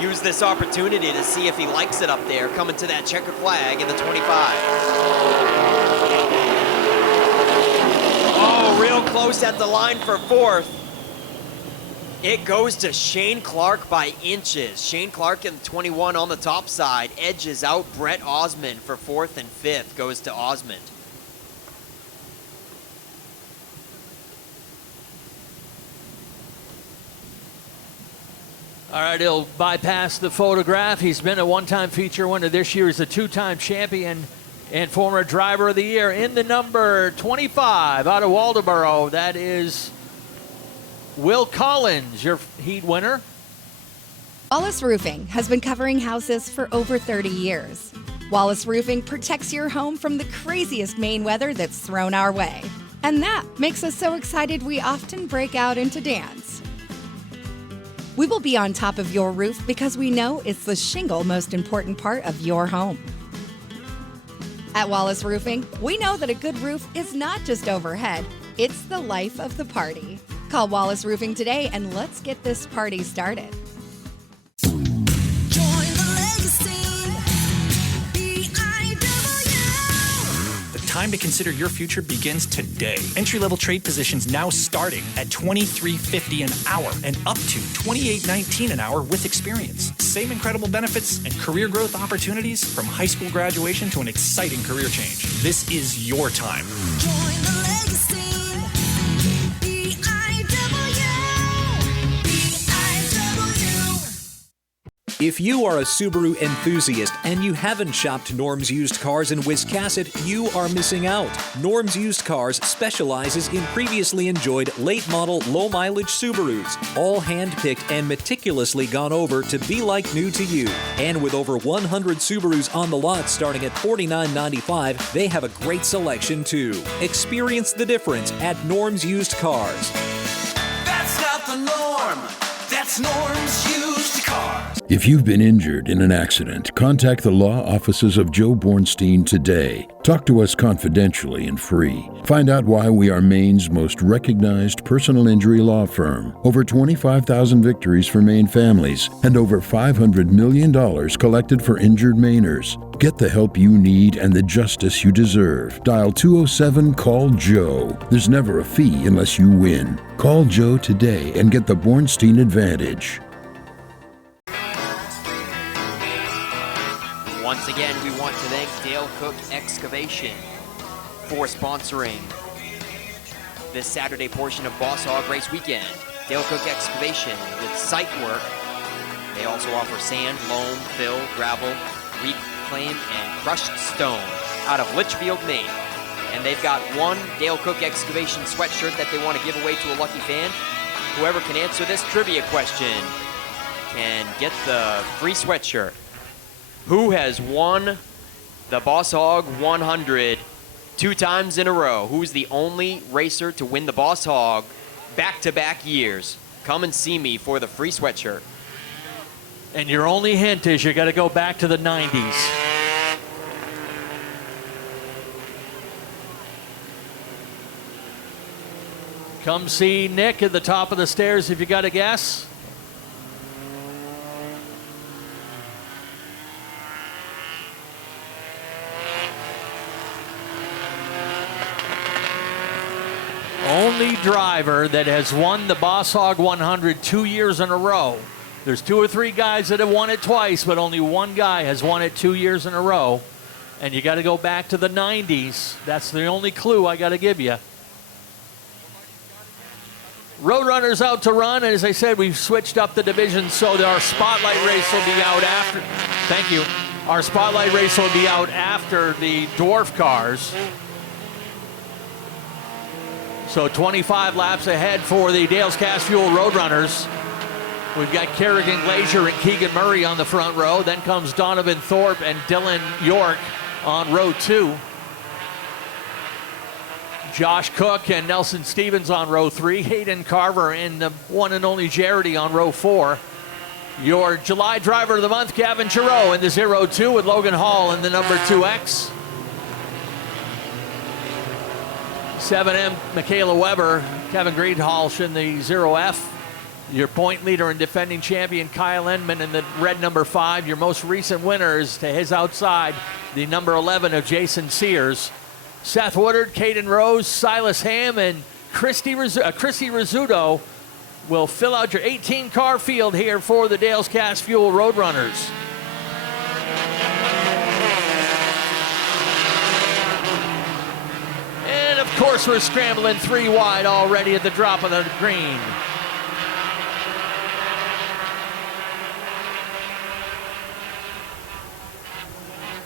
use this opportunity to see if he likes it up there, coming to that checkered flag in the 25. Oh, real close at the line for fourth. It goes to Shane Clark by inches. Shane Clark in the 21 on the top side edges out Brett Osmond for fourth, and fifth goes to Osmond. All right, he'll bypass the photograph. He's been a one-time feature winner this year. He's a two-time champion and former driver of the year in the number 25 out of Waldoboro. That is Will Collins, your heat winner. Wallace Roofing has been covering houses for over 30 years. Wallace Roofing protects your home from the craziest Maine weather that's thrown our way. And that makes us so excited we often break out into dance. We will be on top of your roof because we know it's the shingle most important part of your home. At Wallace Roofing, we know that a good roof is not just overhead, it's the life of the party. Call Wallace Roofing today and let's get this party started. Time to consider your future begins today. Entry-level trade positions now starting at $23.50 an hour and up to $28.19 an hour with experience. Same incredible benefits and career growth opportunities from high school graduation to an exciting career change. This is your time. Join the legacy. If you are a Subaru enthusiast and you haven't shopped Norm's Used Cars in Wiscasset, you are missing out. Norm's Used Cars specializes in previously enjoyed late-model, low-mileage Subarus, all hand-picked and meticulously gone over to be like new to you. And with over 100 Subarus on the lot starting at $49.95, they have a great selection too. Experience the difference at Norm's Used Cars. That's not the norm. That's Norm's Used Cars. If you've been injured in an accident, contact the law offices of Joe Bornstein today. Talk to us confidentially and free. Find out why we are Maine's most recognized personal injury law firm. Over 25,000 victories for Maine families and over $500 million collected for injured Mainers. Get the help you need and the justice you deserve. Dial 207-CALL-JOE. There's never a fee unless you win. Call Joe today and get the Bornstein advantage. Once again, we want to thank Dale Cook Excavation for sponsoring this Saturday portion of Boss Hogg Race Weekend. Dale Cook Excavation with site work. They also offer sand, loam, fill, gravel, reclaim, and crushed stone out of Litchfield, Maine. And they've got one Dale Cook Excavation sweatshirt that they want to give away to a lucky fan. Whoever can answer this trivia question can get the free sweatshirt. Who has won the Boss Hogg 100 2 times in a row? Who's the only racer to win the Boss Hogg back-to-back years? Come and see me for the free sweatshirt. And your only hint is you got to go back to the 90s. Come see Nick at the top of the stairs if you got a guess. Only driver that has won the Boss Hogg 100 2 years in a row. There's 2 or 3 guys that have won it twice, but only one guy has won it 2 years in a row. And you got to go back to the 90s. That's the only clue I got to give you. Roadrunners out to run, and as I said, we've switched up the division so that our spotlight race will be out after. Thank you. Our spotlight race will be out after the Dwarf cars. So 25 laps ahead for the Dale's Cast Fuel Roadrunners. We've got Kerrigan Glazier and Keegan Murray on the front row. Then comes Donovan Thorpe and Dylan York on row 2. Josh Cook and Nelson Stevens on row 3. Hayden Carver and the one and only Jarity on row 4. Your July driver of the month, Gavin Giroux in the 02 with Logan Hall in the number 2X. 7M, Michaela Weber, Kevin Greenhalgh in the 0F. Your point leader and defending champion, Kyle Enman in the red number 5. Your most recent winners to his outside, the number 11 of Jason Sears. Seth Woodard, Caden Rose, Silas Ham, and Christy Rizzuto will fill out your 18-car field here for the Dale's Cast Fuel Roadrunners. And of course, we're scrambling 3 wide already at the drop of the green.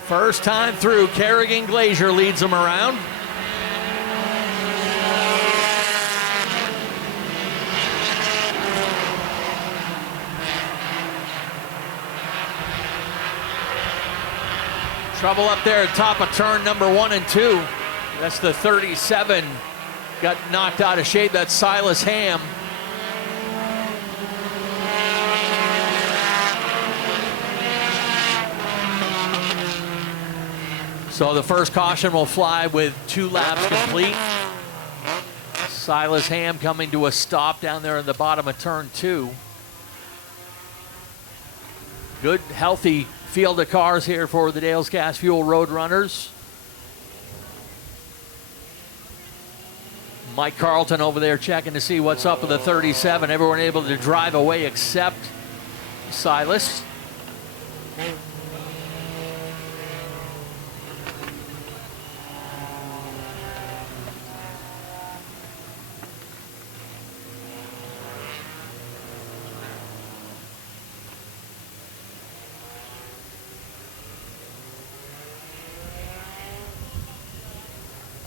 First time through, Kerrigan Glazier leads them around. Trouble up there at top of turn number 1 and 2. That's the 37. Got knocked out of shape. That's Silas Ham. So the first caution will fly with 2 laps complete. Silas Ham coming to a stop down there in the bottom of turn 2. Good, healthy field of cars here for the Dale's Cast Fuel Roadrunners. Mike Carlton over there checking to see what's up with the 37. Everyone able to drive away except Silas.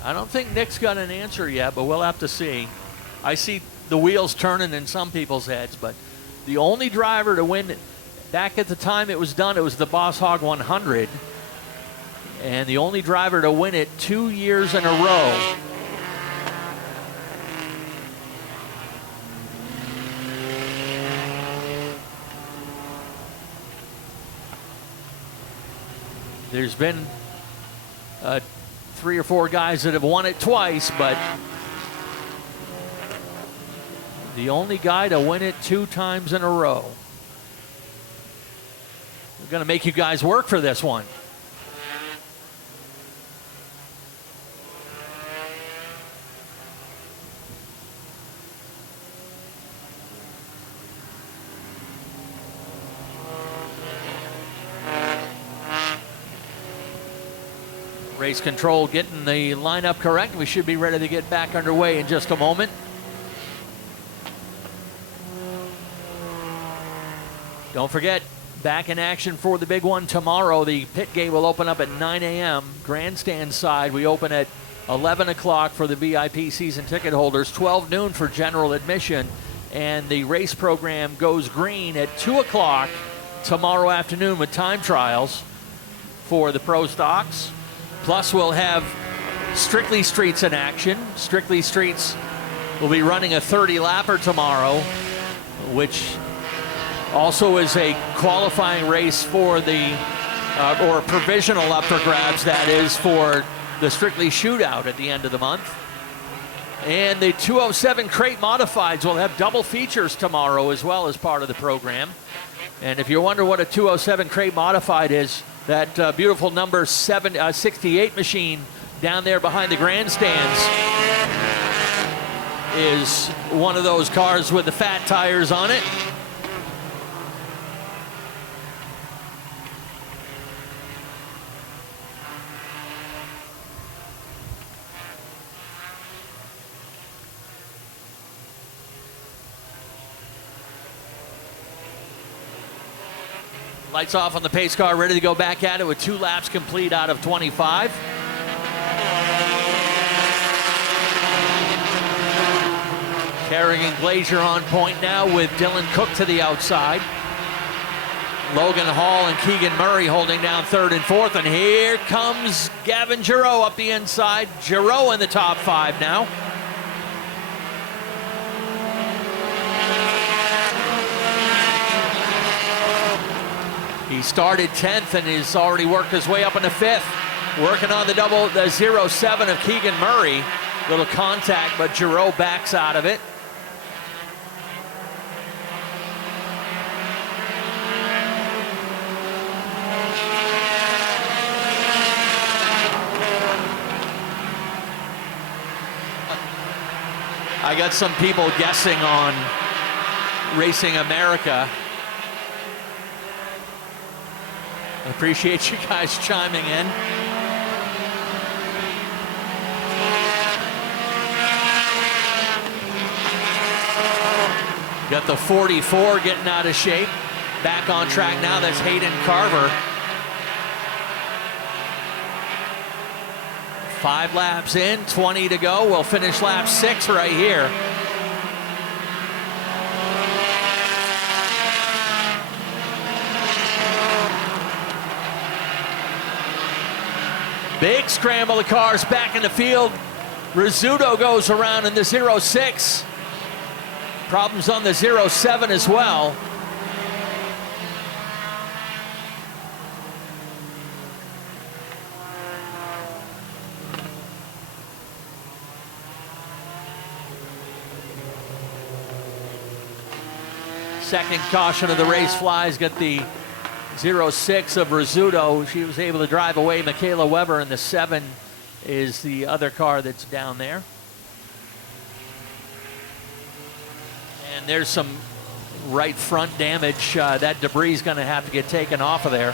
I don't think Nick's got an answer yet, but we'll have to see. I see the wheels turning in some people's heads, but the only driver to win, back at the time it was done, it was the Boss Hogg 100. And the only driver to win it 2 years in a row. There's been 3 or 4 guys that have won it twice, but the only guy to win it 2 times in a row. We're going to make you guys work for this one. Race control getting the lineup correct. We should be ready to get back underway in just a moment. Don't forget, back in action for the big one tomorrow. The pit gate will open up at 9 a.m. Grandstand side, we open at 11 o'clock for the VIP season ticket holders, 12 noon for general admission, and the race program goes green at 2 o'clock tomorrow afternoon with time trials for the pro stocks. Plus, we'll have Strictly Streets in action. Strictly Streets will be running a 30-lapper tomorrow, which also is a qualifying race for the, or provisional up for grabs, that is, for the Strictly Shootout at the end of the month. And the 207 crate modifieds will have double features tomorrow as well as part of the program. And if you wonder what a 207 crate modified is, that beautiful number 68 machine down there behind the grandstands is one of those cars with the fat tires on it. Lights off on the pace car, ready to go back at it with 2 laps complete out of 25. Kerrigan Glazier on point now with Dylan Cook to the outside. Logan Hall and Keegan Murray holding down 3rd and 4th. And here comes Gavin Giroux up the inside. Giroux in the top 5 now. He started 10th and he's already worked his way up into 5th. Working on the 0-7 of Keegan Murray. Little contact, but Giroux backs out of it. I got some people guessing on Racing America. I appreciate you guys chiming in. Got the 44 getting out of shape. Back on track now, that's Hayden Carver. 5 laps in, 20 to go. We'll finish lap 6 right here. Big scramble of cars back in the field. Rizzuto goes around in the 06. Problems on the 07 as well. Second caution of the race flies, got the 06 of Rizzuto. She was able to drive away Michaela Weber, and the 7 is the other car that's down there. And there's some right front damage. That debris is going to have to get taken off of there.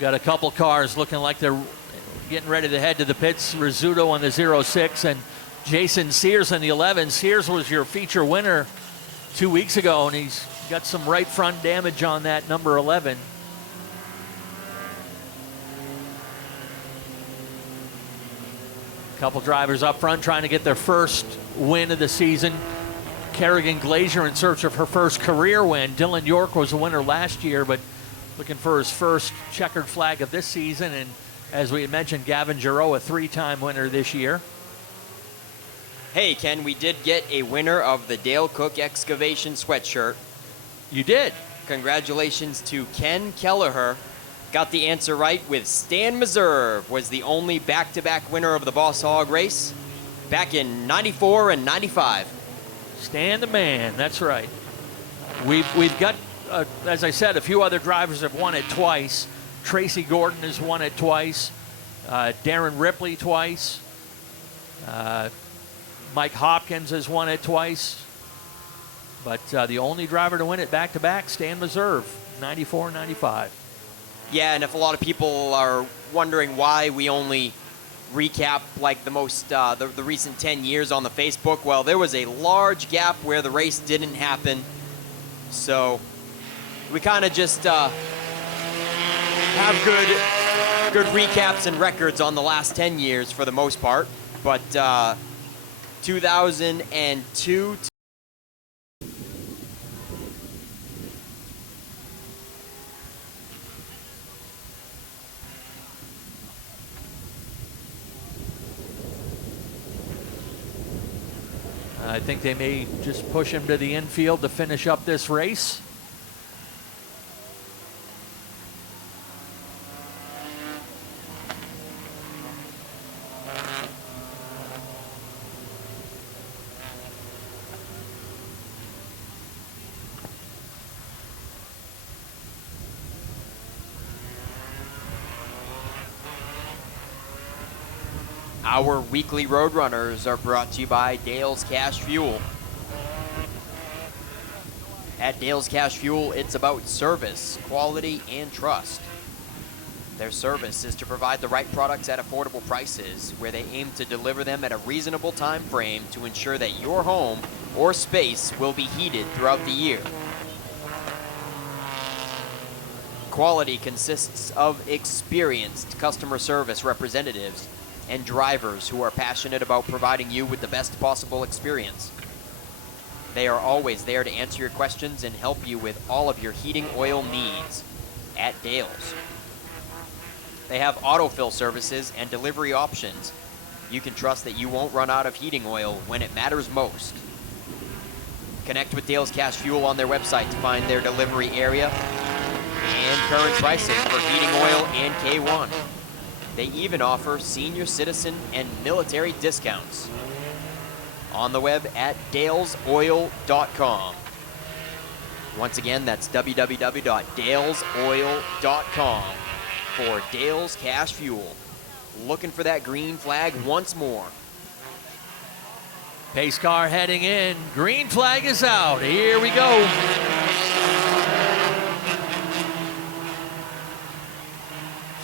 Got a couple cars looking like they're getting ready to head to the pits. Rizzuto on the 06 and Jason Sears on the 11. Sears was your feature winner 2 weeks ago, and he's got some right front damage on that number 11. A couple drivers up front trying to get their first win of the season. Kerrigan Glazier in search of her first career win. Dylan York was a winner last year, but looking for his first checkered flag of this season. And as we had mentioned, Gavin Giroux, a 3-time winner this year. Hey, Ken, we did get a winner of the Dale Cook Excavation sweatshirt. You did? Congratulations to Ken Kelleher. Got the answer right with Stan Meserve, was the only back-to-back winner of the Boss Hogg race back in 94 and 95. Stan the man, that's right. We've got, as I said, a few other drivers have won it twice. Tracy Gordon has won it twice. Darren Ripley twice. Mike Hopkins has won it twice. But the only driver to win it back-to-back, Stan Meserve, 94, 95. Yeah, and if a lot of people are wondering why we only recap like the recent 10 years on the Facebook, well, there was a large gap where the race didn't happen. So we kind of just have good recaps and records on the last 10 years for the most part. But 2002 I think they may just push him to the infield to finish up this race. Our weekly Roadrunners are brought to you by Dale's Cash Fuel. At Dale's Cash Fuel, it's about service, quality, and trust. Their service is to provide the right products at affordable prices, where they aim to deliver them at a reasonable time frame to ensure that your home or space will be heated throughout the year. Quality consists of experienced customer service representatives and drivers who are passionate about providing you with the best possible experience. They are always there to answer your questions and help you with all of your heating oil needs at Dale's. They have autofill services and delivery options. You can trust that you won't run out of heating oil when it matters most. Connect with Dale's Cash Fuel on their website to find their delivery area and current pricing for heating oil and K1. They even offer senior citizen and military discounts. On the web at dalesoil.com. Once again, that's www.dalesoil.com for Dale's Cash Fuel. Looking for that green flag once more. Pace car heading in. Green flag is out. Here we go.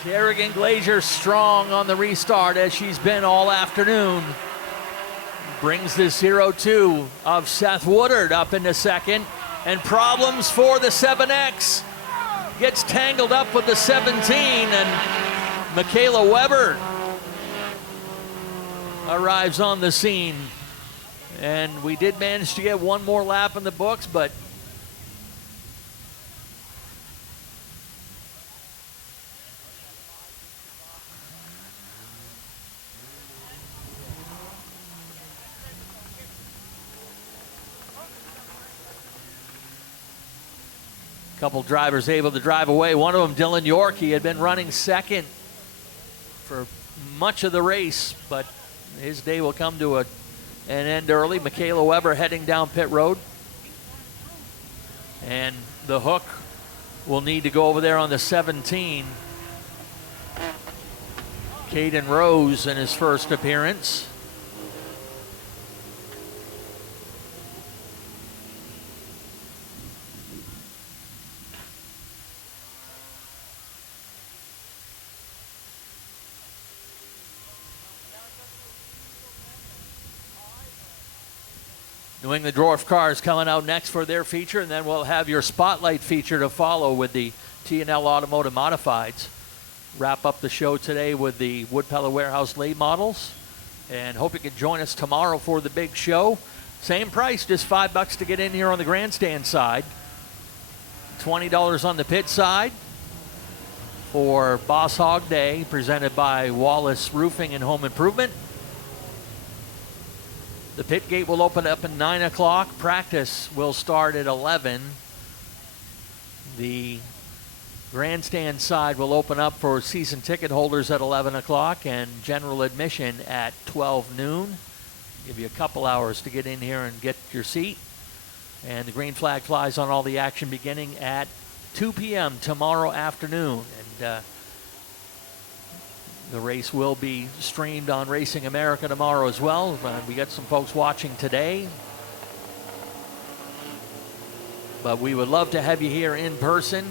Kerrigan Glazier strong on the restart as she's been all afternoon. Brings the 0-2 of Seth Woodard up into second. And problems for the 7X. Gets tangled up with the 17, and Michaela Weber arrives on the scene. And we did manage to get one more lap in the books, but couple drivers able to drive away. One of them, Dylan York, he had been running second for much of the race, but his day will come to an end early. Michaela Weber heading down pit road. And the hook will need to go over there on the 17. Caden Rose in his first appearance. New England Dwarf cars coming out next for their feature, and then we'll have your spotlight feature to follow with the T&L Automotive Modifieds. Wrap up the show today with the Woodpeller Warehouse late models, and hope you can join us tomorrow for the big show. Same price, just $5 to get in here on the grandstand side. $20 on the pit side for Boss Hogg Day, presented by Wallace Roofing and Home Improvement. The pit gate will open up at 9 o'clock. Practice will start at 11. The grandstand side will open up for season ticket holders at 11 o'clock and general admission at 12 noon. Give you a couple hours to get in here and get your seat. And the green flag flies on all the action beginning at 2 p.m. tomorrow afternoon. And the race will be streamed on Racing America tomorrow as well. We got some folks watching today. But we would love to have you here in person.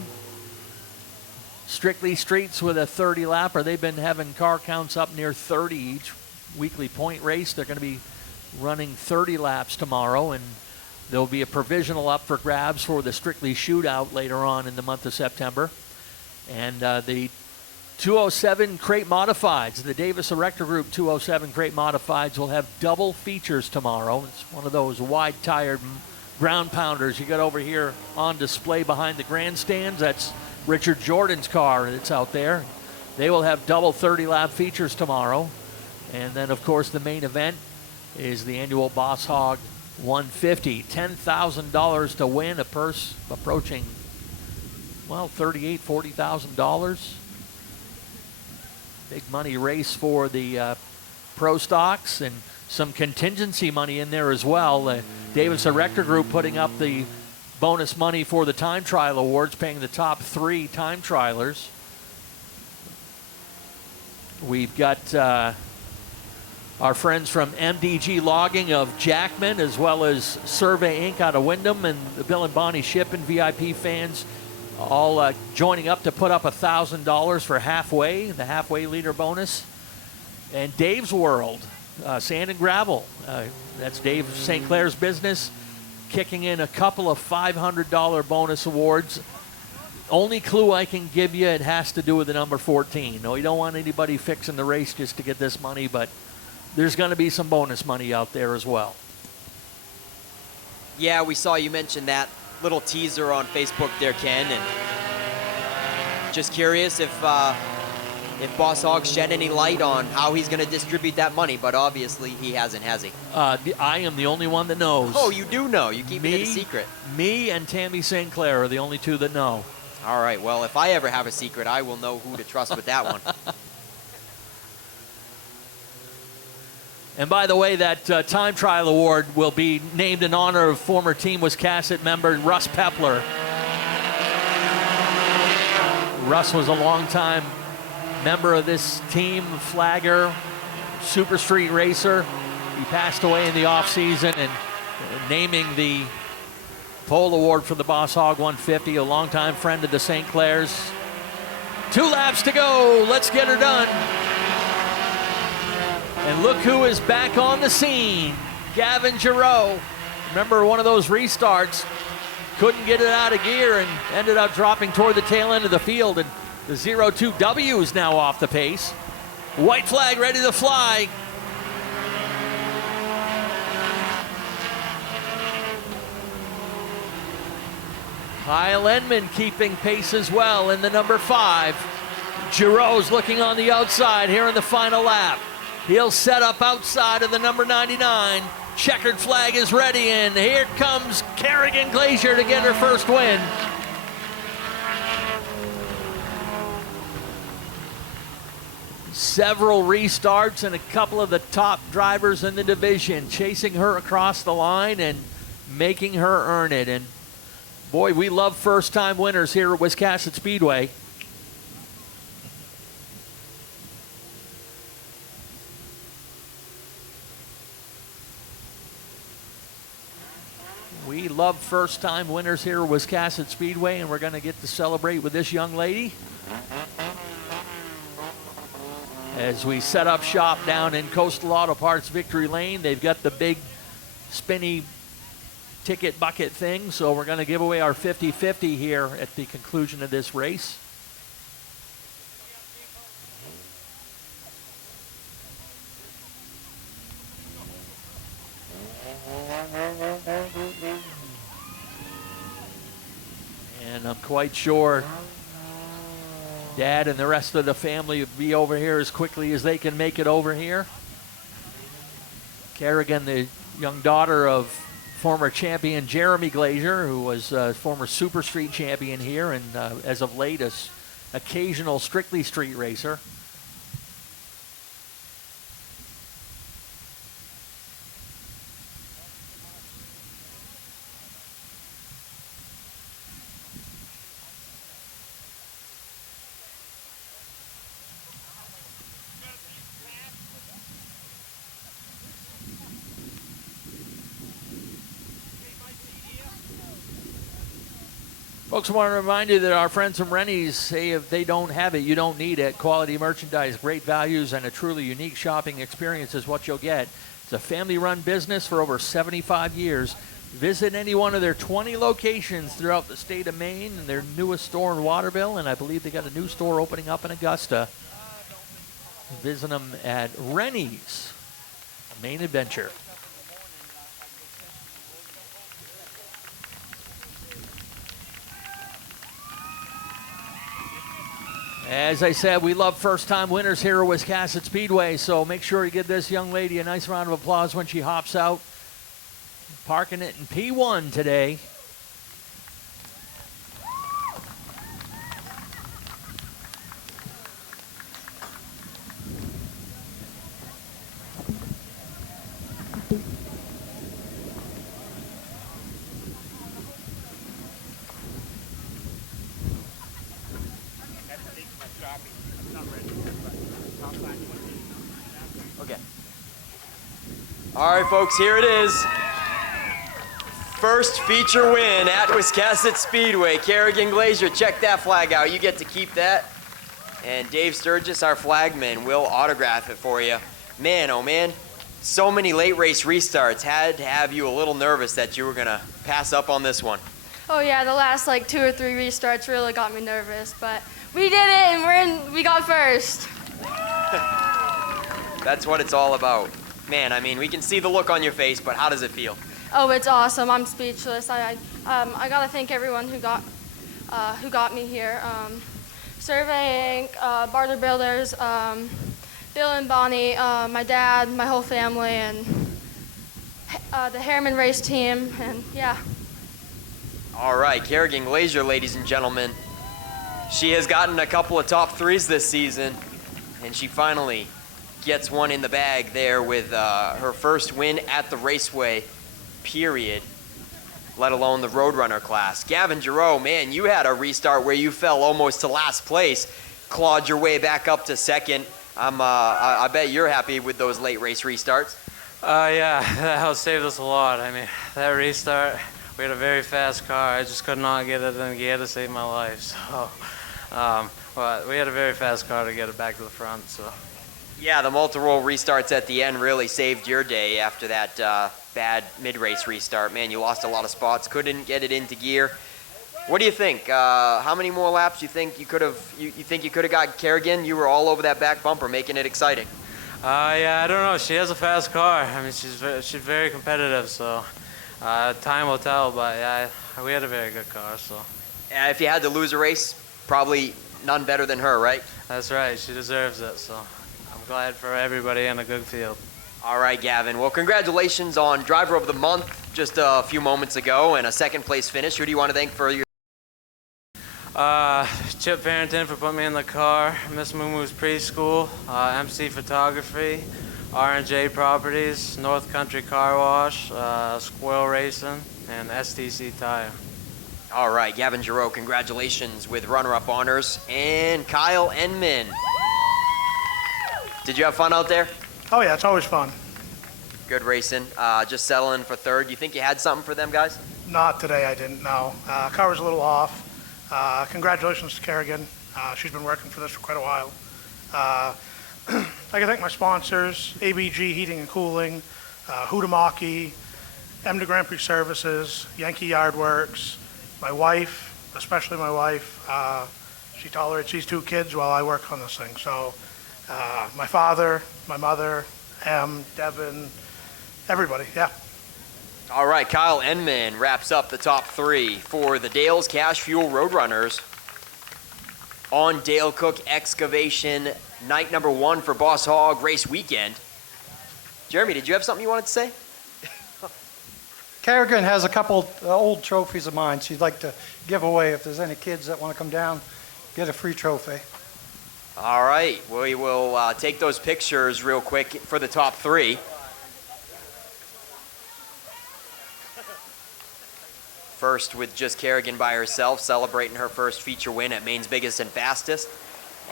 Strictly Streets with a 30 lapper. They've been having car counts up near 30 each weekly point race. They're going to be running 30 laps tomorrow, and there'll be a provisional up for grabs for the Strictly Shootout later on in the month of September. And the 207 crate modifieds, the Davis Erector Group 207 crate modifieds will have double features tomorrow. It's one of those wide-tired ground pounders you got over here on display behind the grandstands. That's Richard Jordan's car that's out there. They will have double 30-lap features tomorrow. And then, of course, the main event is the annual Boss Hogg 150. $10,000 to win, a purse approaching, well, $38,000, $40,000. Big money race for the pro stocks, and some contingency money in there as well. Davis Erector Group putting up the bonus money for the time trial awards, paying the top 3 time trialers. We've got our friends from MDG Logging of Jackman, as well as Survey Inc. out of Wyndham, and the Bill and Bonnie Ship and VIP fans all joining up to put up $1,000 for halfway, the halfway leader bonus. And Dave's World, sand and gravel. That's Dave St. Clair's business, kicking in a couple of $500 bonus awards. Only clue I can give you, it has to do with the number 14. No, you don't want anybody fixing the race just to get this money, but there's going to be some bonus money out there as well. Yeah, we saw you mention that little teaser on Facebook there, Ken, and just curious if Boss Hogg shed any light on how he's going to distribute that money, but obviously he hasn't, has he? I am the only one that knows. Oh, you do know. You keep it a secret. Me and Tammy St. Clair are the only two that know. All right, well, if I ever have a secret, I will know who to trust with that one. And by the way, that time trial award will be named in honor of former Team Wiscasset member Russ Pepler. Russ was a longtime member of this team, flagger, super street racer. He passed away in the offseason, and naming the pole award for the Boss Hogg 150, a longtime friend of the St. Clairs. 2 laps to go. Let's get her done. And look who is back on the scene. Gavin Giroux. Remember, one of those restarts, couldn't get it out of gear and ended up dropping toward the tail end of the field. And the 02W is now off the pace. White flag ready to fly. Kyle Enman keeping pace as well in the number 5. Giroux's looking on the outside here in the final lap. He'll set up outside of the number 99. Checkered flag is ready, and here comes Kerrigan Glazier to get her first win. Several restarts and a couple of the top drivers in the division chasing her across the line and making her earn it. And boy, we love first-time winners here at Wiscasset Speedway. We love first-time winners here at Wiscasset Speedway, and we're going to get to celebrate with this young lady as we set up shop down in Coastal Auto Parts Victory Lane. They've got the big spinny ticket bucket thing, so we're going to give away our 50-50 here at the conclusion of this race. And I'm quite sure Dad and the rest of the family will be over here as quickly as they can make it over here. Kerrigan, the young daughter of former champion Jeremy Glazier, who was a former Super Street champion here, and as of late, an occasional Strictly Street racer. Folks, I want to remind you that our friends from Rennie's say if they don't have it, you don't need it. Quality merchandise, great values, and a truly unique shopping experience is what you'll get. It's a family-run business for over 75 years. Visit any one of their 20 locations throughout the state of Maine and their newest store in Waterville, and I believe they got a new store opening up in Augusta. Visit them at Rennie's Main Adventure. As I said, we love first-time winners here at Wiscasset Speedway, so make sure you give this young lady a nice round of applause when she hops out. Parking it in P1 today. Okay. All right, folks, here it is. First feature win at Wiscasset Speedway. Kerrigan Glazier, check that flag out. You get to keep that. And Dave Sturgis, our flagman, will autograph it for you. Man, oh man, so many late race restarts. Had to have you a little nervous that you were going to pass up on this one. Oh yeah, the last like 2 or 3 restarts really got me nervous, but we did it and we got first. That's what it's all about. Man, I mean, we can see the look on your face, but how does it feel? Oh, it's awesome. I'm speechless. I gotta thank everyone who got me here. Surveying, Barter Builders, Bill and Bonnie, my dad, my whole family, and the Harriman race team, and yeah. All right, Kerrigan Glazier, ladies and gentlemen. She has gotten a couple of top 3s this season, and she finally gets one in the bag there with her first win at the Raceway, period, let alone the Roadrunner class. Gavin Giroux, man, you had a restart where you fell almost to last place, clawed your way back up to second. I bet you're happy with those late race restarts. Yeah, that saved us a lot. I mean, that restart, we had a very fast car. I just could not get it in gear to save my life. So, but we had a very fast car to get it back to the front. So. Yeah, the multi-roll restarts at the end really saved your day after that bad mid-race restart. Man, you lost a lot of spots, couldn't get it into gear. What do you think? How many more laps do you think you could have? You think you could have got Kerrigan? You were all over that back bumper, making it exciting. Yeah, I don't know. She has a fast car. I mean, she's very competitive. So time will tell. But yeah, we had a very good car. So. If you had to lose a race, probably none better than her, right? That's right. She deserves it. So. Glad for everybody in a good field. All right, Gavin. Well, congratulations on Driver of the Month just a few moments ago and a second place finish. Who do you want to thank for your... Chip Farrington for putting me in the car, Miss Moomoo's Preschool, MC Photography, R&J Properties, North Country Car Wash, Squirrel Racing, and STC Tire. All right, Gavin Giroux, congratulations with runner-up honors. And Kyle Enman. Did you have fun out there? Oh yeah, it's always fun. Good racing. Just settling for third. You think you had something for them guys? Not today, I didn't, no. Car was a little off. Congratulations to Kerrigan. She's been working for this for quite a while. I can thank my sponsors, ABG Heating and Cooling, Hudamaki, M to Grand Prix Services, Yankee Yard Works, my wife, especially my wife. She tolerates these 2 kids while I work on this thing. So. My father, my mother, Devin, everybody, yeah. All right, Kyle Enman wraps up the top 3 for the Dale's Cash Fuel Roadrunners on Dale Cook Excavation, night number 1 for Boss Hogg race weekend. Jeremy, did you have something you wanted to say? Kerrigan has a couple old trophies of mine she'd like to give away. If there's any kids that want to come down, get a free trophy. All right, we will take those pictures real quick for the top 3. First with just Kerrigan by herself, celebrating her first feature win at Maine's Biggest and Fastest.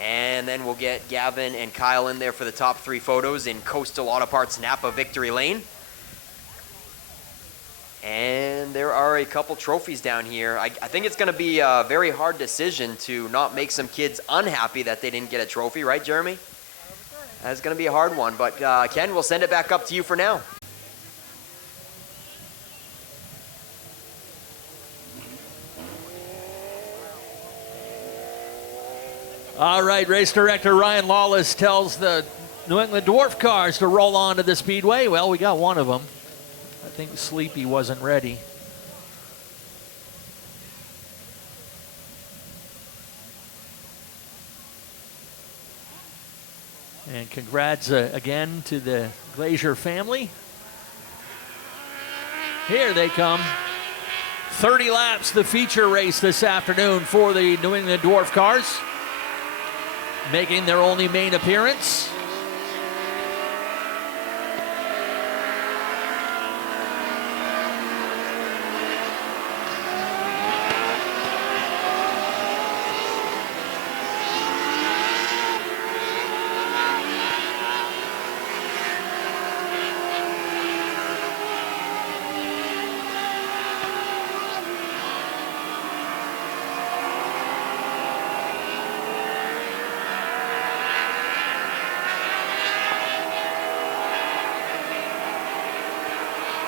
And then we'll get Gavin and Kyle in there for the top 3 photos in Coastal Auto Parts Napa Victory Lane. And there there are a couple trophies down here. I think it's going to be a very hard decision to not make some kids unhappy that they didn't get a trophy, right, Jeremy? That's going to be a hard one, but Ken, we'll send it back up to you for now. All right, race director Ryan Lawless tells the New England Dwarf cars to roll on to the speedway. Well, we got one of them. I think Sleepy wasn't ready. And congrats again to the Glazier family. Here they come. 30 laps, the feature race this afternoon for the New England Dwarf cars, making their only main appearance.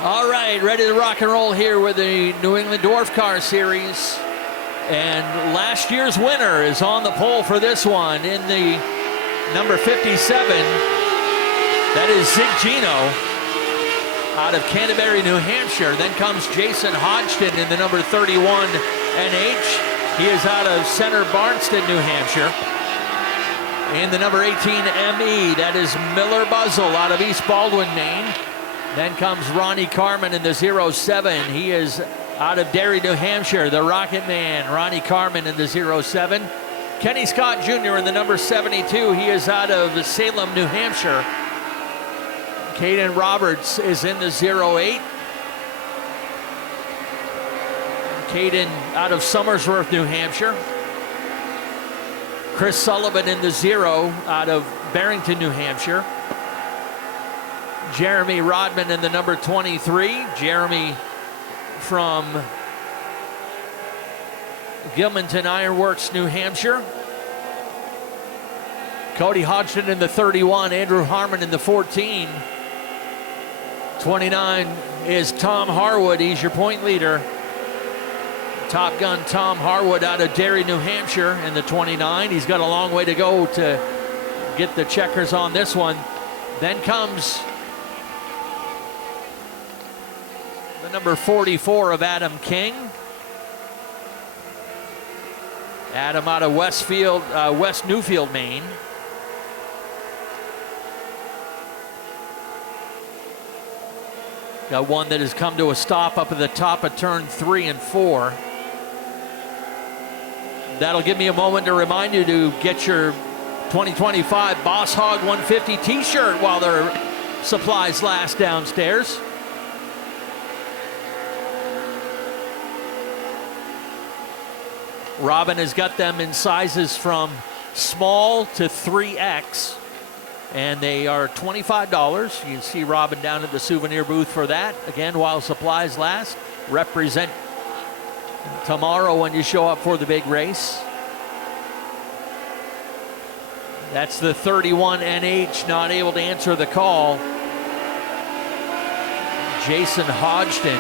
All right, ready to rock and roll here with the New England Dwarf Car Series. And last year's winner is on the pole for this one in the number 57. That is Zig Gino out of Canterbury, New Hampshire. Then comes Jason Hodgson in the number 31 NH. He is out of Center Barnston, New Hampshire. In the number 18 ME, that is Miller Buzzle out of East Baldwin, Maine. Then comes Ronnie Carmen in the 07. He is out of Derry, New Hampshire. The Rocket Man, Ronnie Carmen in the 07. Kenny Scott Jr. in the number 72. He is out of Salem, New Hampshire. Caden Roberts is in the 08. Caden out of Somersworth, New Hampshire. Chris Sullivan in the 0 out of Barrington, New Hampshire. Jeremy Rodman in the number 23. Jeremy from Gilmanton Ironworks, New Hampshire. Cody Hodgson in the 31. Andrew Harmon in the 14. 29 is Tom Harwood. He's your point leader. Top Gun Tom Harwood out of Derry, New Hampshire in the 29. He's got a long way to go to get the checkers on this one. Then comes the number 44 of Adam King. Adam out of West Newfield, Maine. Got one that has come to a stop up at the top of turn 3 and 4. That'll give me a moment to remind you to get your 2025 Boss Hogg 150 t-shirt while their supplies last downstairs. Robin has got them in sizes from small to 3X, and they are $25. You can see Robin down at the souvenir booth for that. Again, while supplies last. Represent tomorrow when you show up for the big race. That's the 31 NH, not able to answer the call. Jason Hodgson.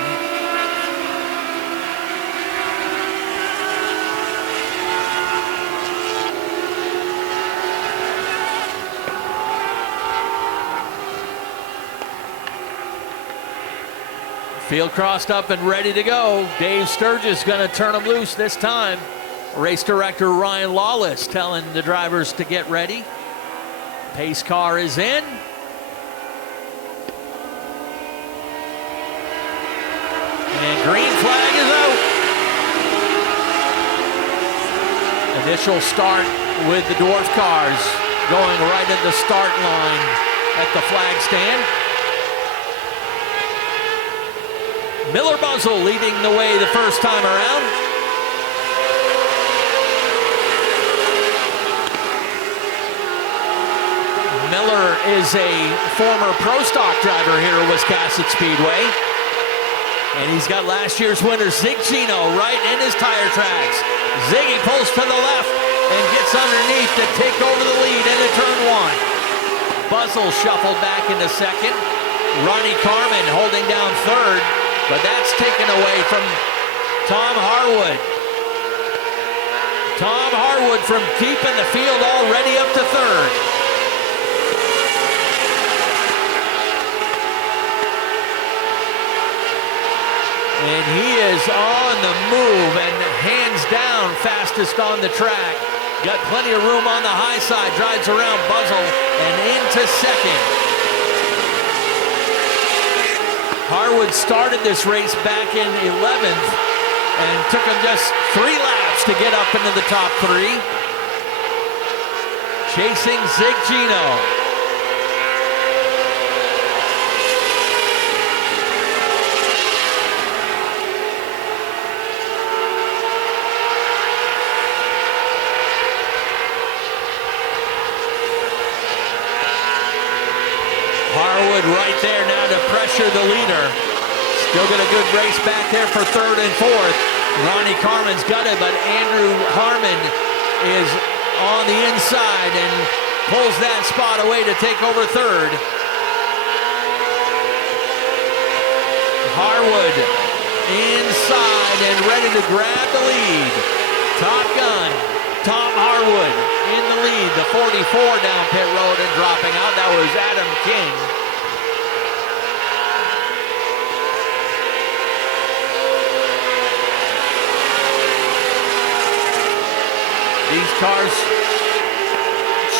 Field crossed up and ready to go. Dave Sturgis going to turn them loose this time. Race director Ryan Lawless telling the drivers to get ready. Pace car is in. And green flag is out. Initial start with the Dwarf cars going right at the start line at the flag stand. Miller Buzzle leading the way the first time around. Miller is a former pro stock driver here at Wiscasset Speedway. And he's got last year's winner, Zig Gino, right in his tire tracks. Ziggy pulls to the left and gets underneath to take over the lead into turn one. Buzzle shuffled back into second. Ronnie Carmen holding down third, but that's taken away from Tom Harwood. Tom Harwood from deep in the field already up to third. And he is on the move and hands down fastest on the track. Got plenty of room on the high side, drives around Buzzle and into second. Harwood started this race back in 11th and took him just 3 laps to get up into the top 3. Chasing Zig Gino. Harwood right there now to pressure the leader. Still got a good race back there for third and fourth. Ronnie Carmen's got it, but Andrew Harmon is on the inside and pulls that spot away to take over third. Harwood inside and ready to grab the lead. Top Gun, Tom Harwood in the lead. The 44 down pit road and dropping out. That was Adam King. These cars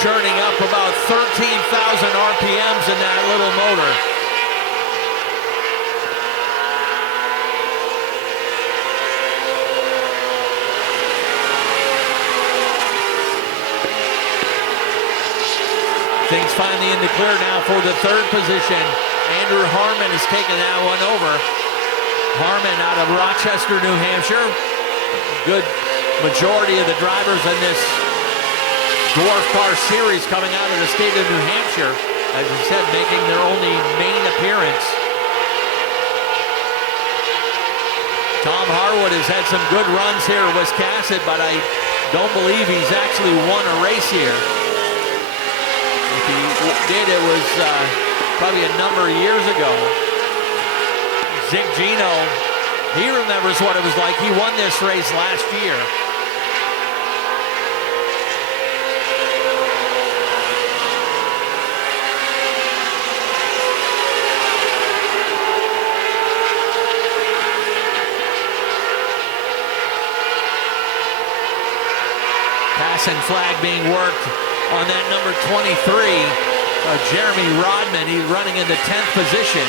churning up about 13,000 RPMs in that little motor. Things finally in the clear now for the third position. Andrew Harmon has taken that one over. Harmon out of Rochester, New Hampshire. Good majority of the drivers in this Dwarf Car Series coming out of the state of New Hampshire, as I said, making their only main appearance. Tom Harwood has had some good runs here at Wiscasset, but I don't believe he's actually won a race here. If he did, it was probably a number of years ago. Zig Gino, he remembers what it was like. He won this race last year. Passing flag being worked on that number 23, Jeremy Rodman. He's running in the 10th position.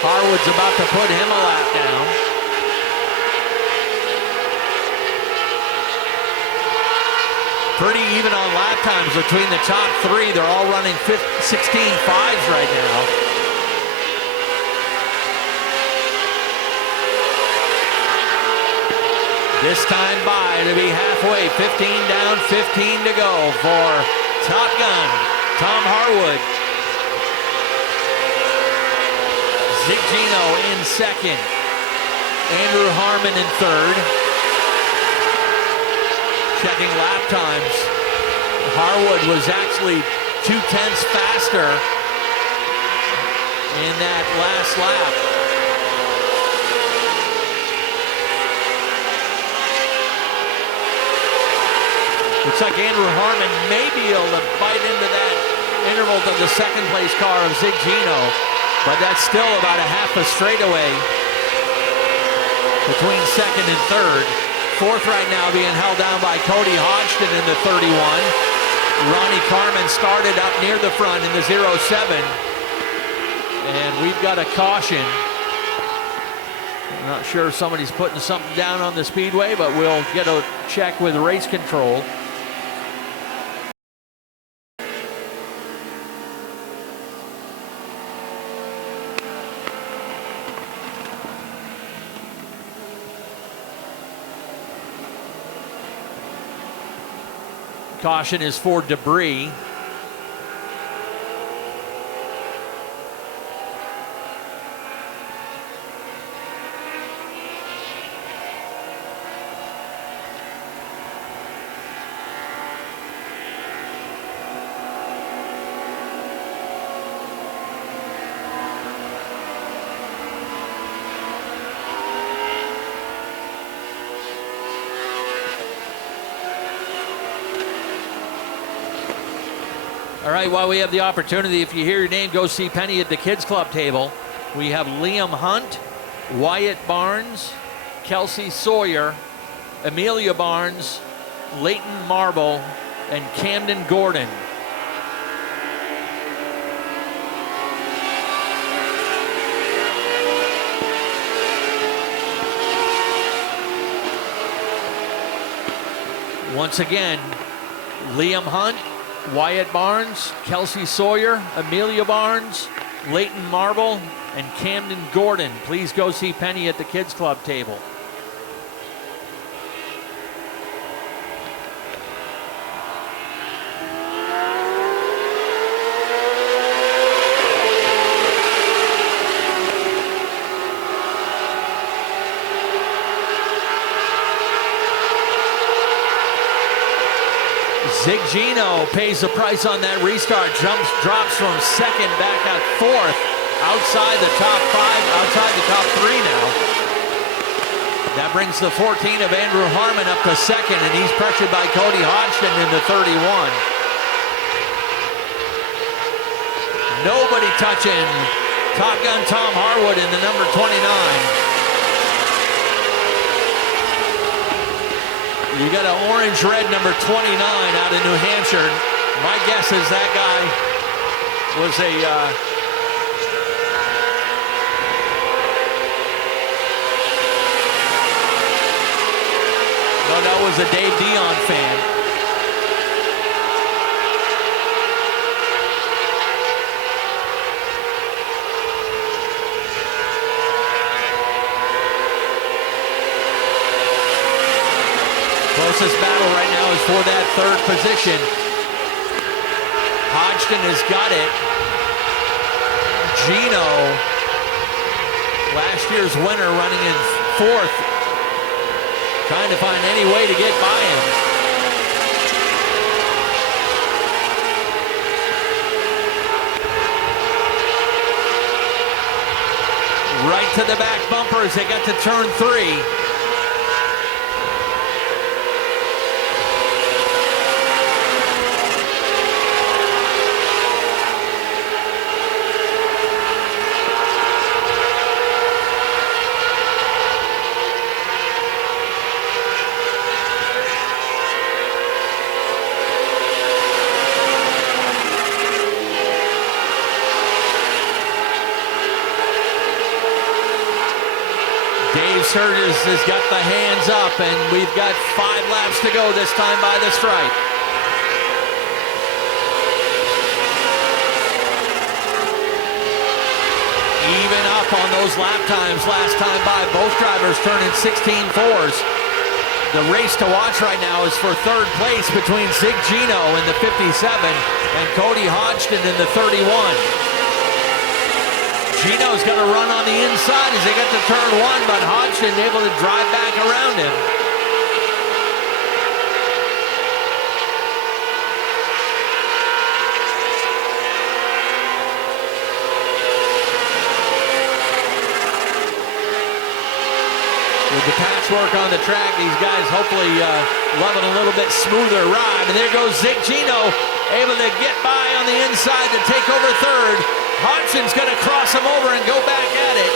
Harwood's about to put him a lap down. Pretty even on lap times between the top 3. They're all running 16.5s right now. This time by to be halfway, 15 down, 15 to go for Top Gun, Tom Harwood. Zig Gino in second. Andrew Harmon in third. Checking lap times. Harwood was actually 2/10 faster in that last lap. Looks like Andrew Harmon may be able to bite into that interval to the second place car of Zig Gino, but that's still about a half a straightaway between second and third. Fourth right now being held down by Cody Hodgson in the 31. Ronnie Carmen started up near the front in the 07. And we've got a caution. I'm not sure if somebody's putting something down on the speedway, but we'll get a check with race control. Caution is for debris. All right, while we have the opportunity, if you hear your name, go see Penny at the Kids Club table. We have Liam Hunt, Wyatt Barnes, Kelsey Sawyer, Amelia Barnes, Leighton Marble, and Camden Gordon. Once again, Liam Hunt, Wyatt Barnes, Kelsey Sawyer, Amelia Barnes, Leighton Marble, and Camden Gordon. Please go see Penny at the Kids Club table. Zig Gino pays the price on that restart. Drops from second back at fourth. Outside the top five, outside the top three now. That brings the 14 of Andrew Harmon up to second, and he's pressured by Cody Hodgson in the 31. Nobody touching Top Gun Tom Harwood in the number 29. You got an orange-red number 29 out of New Hampshire. My guess is that guy was a no, that was a Dave Dion fan. Closest battle right now is for that third position. Hodgson has got it. Gino, last year's winner, running in fourth, trying to find any way to get by him. Right to the back bumper as they got to turn 3. Sturgis has got the hands up, and we've got 5 laps to go this time by the stripe. Even up on those lap times last time by. Both drivers turning 16.4s. The race to watch right now is for third place between Zig Gino in the 57 and Cody Hodgson in the 31. Gino's going to run on the inside as they get to turn 1, but Hodgson able to drive back around him. With the patchwork on the track, these guys hopefully loving a little bit smoother ride. And there goes Zig Gino, able to get by on the inside to take over third. Hodgson's going to cross him over and go back at it.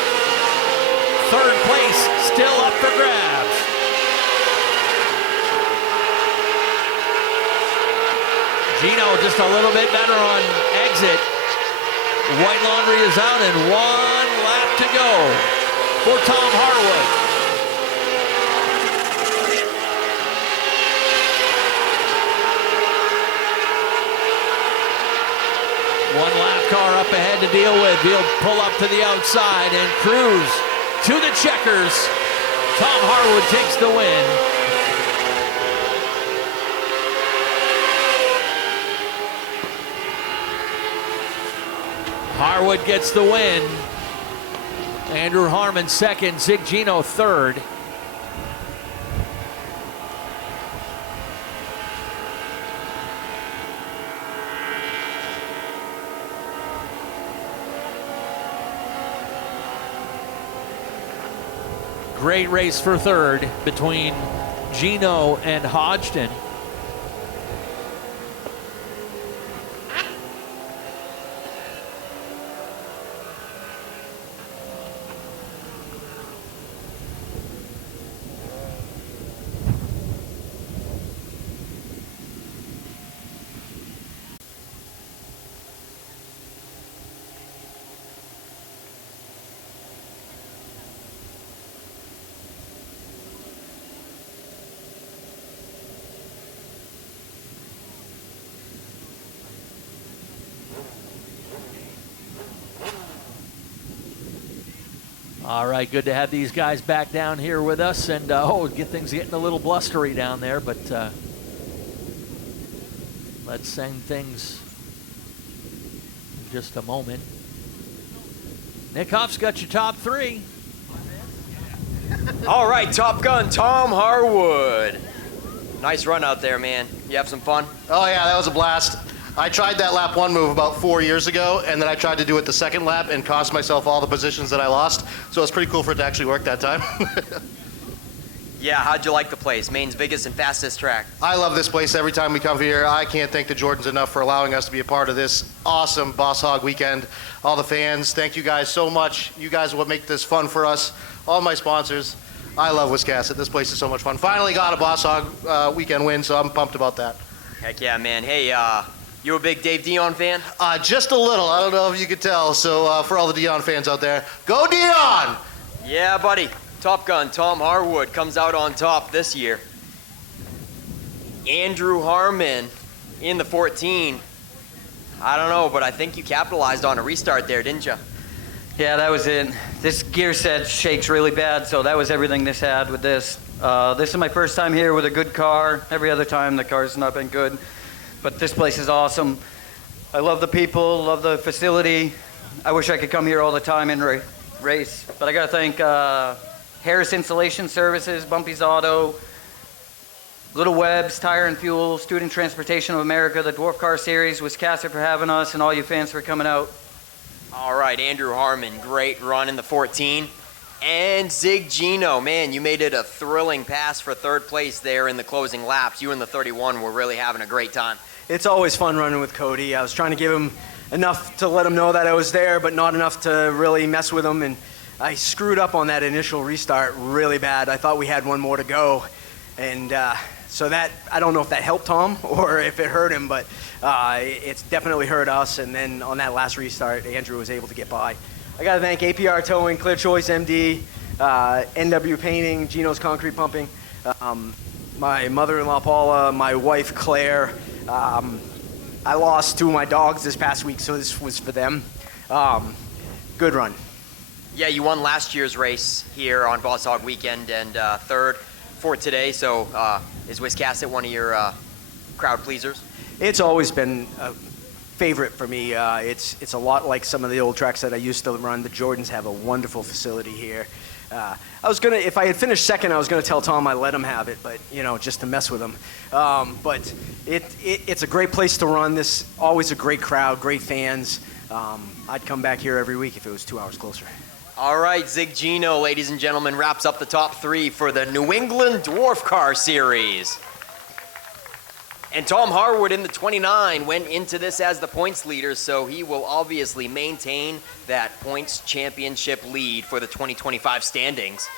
Third place still up for grabs. Gino just a little bit better on exit. White Laundry is out and 1 lap to go for Tom Harwood. One lap car up ahead to deal with. He'll pull up to the outside and cruise to the checkers. Tom Harwood takes the win. Harwood gets the win. Andrew Harmon second, Zig Gino third. Great race for third between Gino and Hodgson. All right, good to have these guys back down here with us, and get things getting a little blustery down there, but let's send things in just a moment. Nick Huff's got your top 3. All right, Top Gun Tom Harwood. Nice run out there, man. You have some fun? Oh yeah, that was a blast. I tried that lap 1 move about 4 years ago, and then I tried to do it the second lap and cost myself all the positions that I lost. So it's pretty cool for it to actually work that time. Yeah, how'd you like the place? Maine's biggest and fastest track. I love this place every time we come here. I can't thank the Jordans enough for allowing us to be a part of this awesome Boss Hogg weekend. All the fans, thank you guys so much. You guys are what make this fun for us. All my sponsors. I love Wiscasset. This place is so much fun. Finally got a Boss Hogg weekend win, so I'm pumped about that. Heck yeah, man. Hey, you a big Dave Dion fan? Just a little. I don't know if you could tell. So for all the Dion fans out there, go Dion! Yeah, buddy. Top Gun Tom Harwood comes out on top this year. Andrew Harmon in the 14. I don't know, but I think you capitalized on a restart there, didn't you? Yeah, that was it. This gear set shakes really bad, so that was everything this had with this. This is my first time here with a good car. Every other time the car's not been good. But this place is awesome. I love the people, love the facility. I wish I could come here all the time and race. But I gotta thank Harris Installation Services, Bumpy's Auto, Little Webb's Tire and Fuel, Student Transportation of America, the Dwarf Car Series, Wiscasset for having us, and all you fans for coming out. All right, Andrew Harmon, great run in the 14. And Zig Gino, man, you made it a thrilling pass for third place there in the closing laps. You and the 31 were really having a great time. It's always fun running with Cody. I was trying to give him enough to let him know that I was there, but not enough to really mess with him. And I screwed up on that initial restart really bad. I thought we had one more to go. And so that, I don't know if that helped Tom or if it hurt him, but it's definitely hurt us. And then on that last restart, Andrew was able to get by. I got to thank APR Towing, Clear Choice MD, NW Painting, Gino's Concrete Pumping, my mother-in-law Paula, my wife Claire. I lost 2 of my dogs this past week, so this was for them. Good run. Yeah, you won last year's race here on Boss Hogg weekend and third for today. So is Wiscasset one of your crowd pleasers? It's always been a favorite for me. It's a lot like some of the old tracks that I used to run. The Jordans have a wonderful facility here. I was gonna, if I had finished second, I was gonna tell Tom I let him have it, but just to mess with him. But it's a great place to run. This always a great crowd, great fans. I'd come back here every week if it was 2 hours closer. All right, Zig Gino, ladies and gentlemen, wraps up the top 3 for the New England Dwarf Car Series. And Tom Harwood in the 29 went into this as the points leader, so he will obviously maintain that points championship lead for the 2025 standings.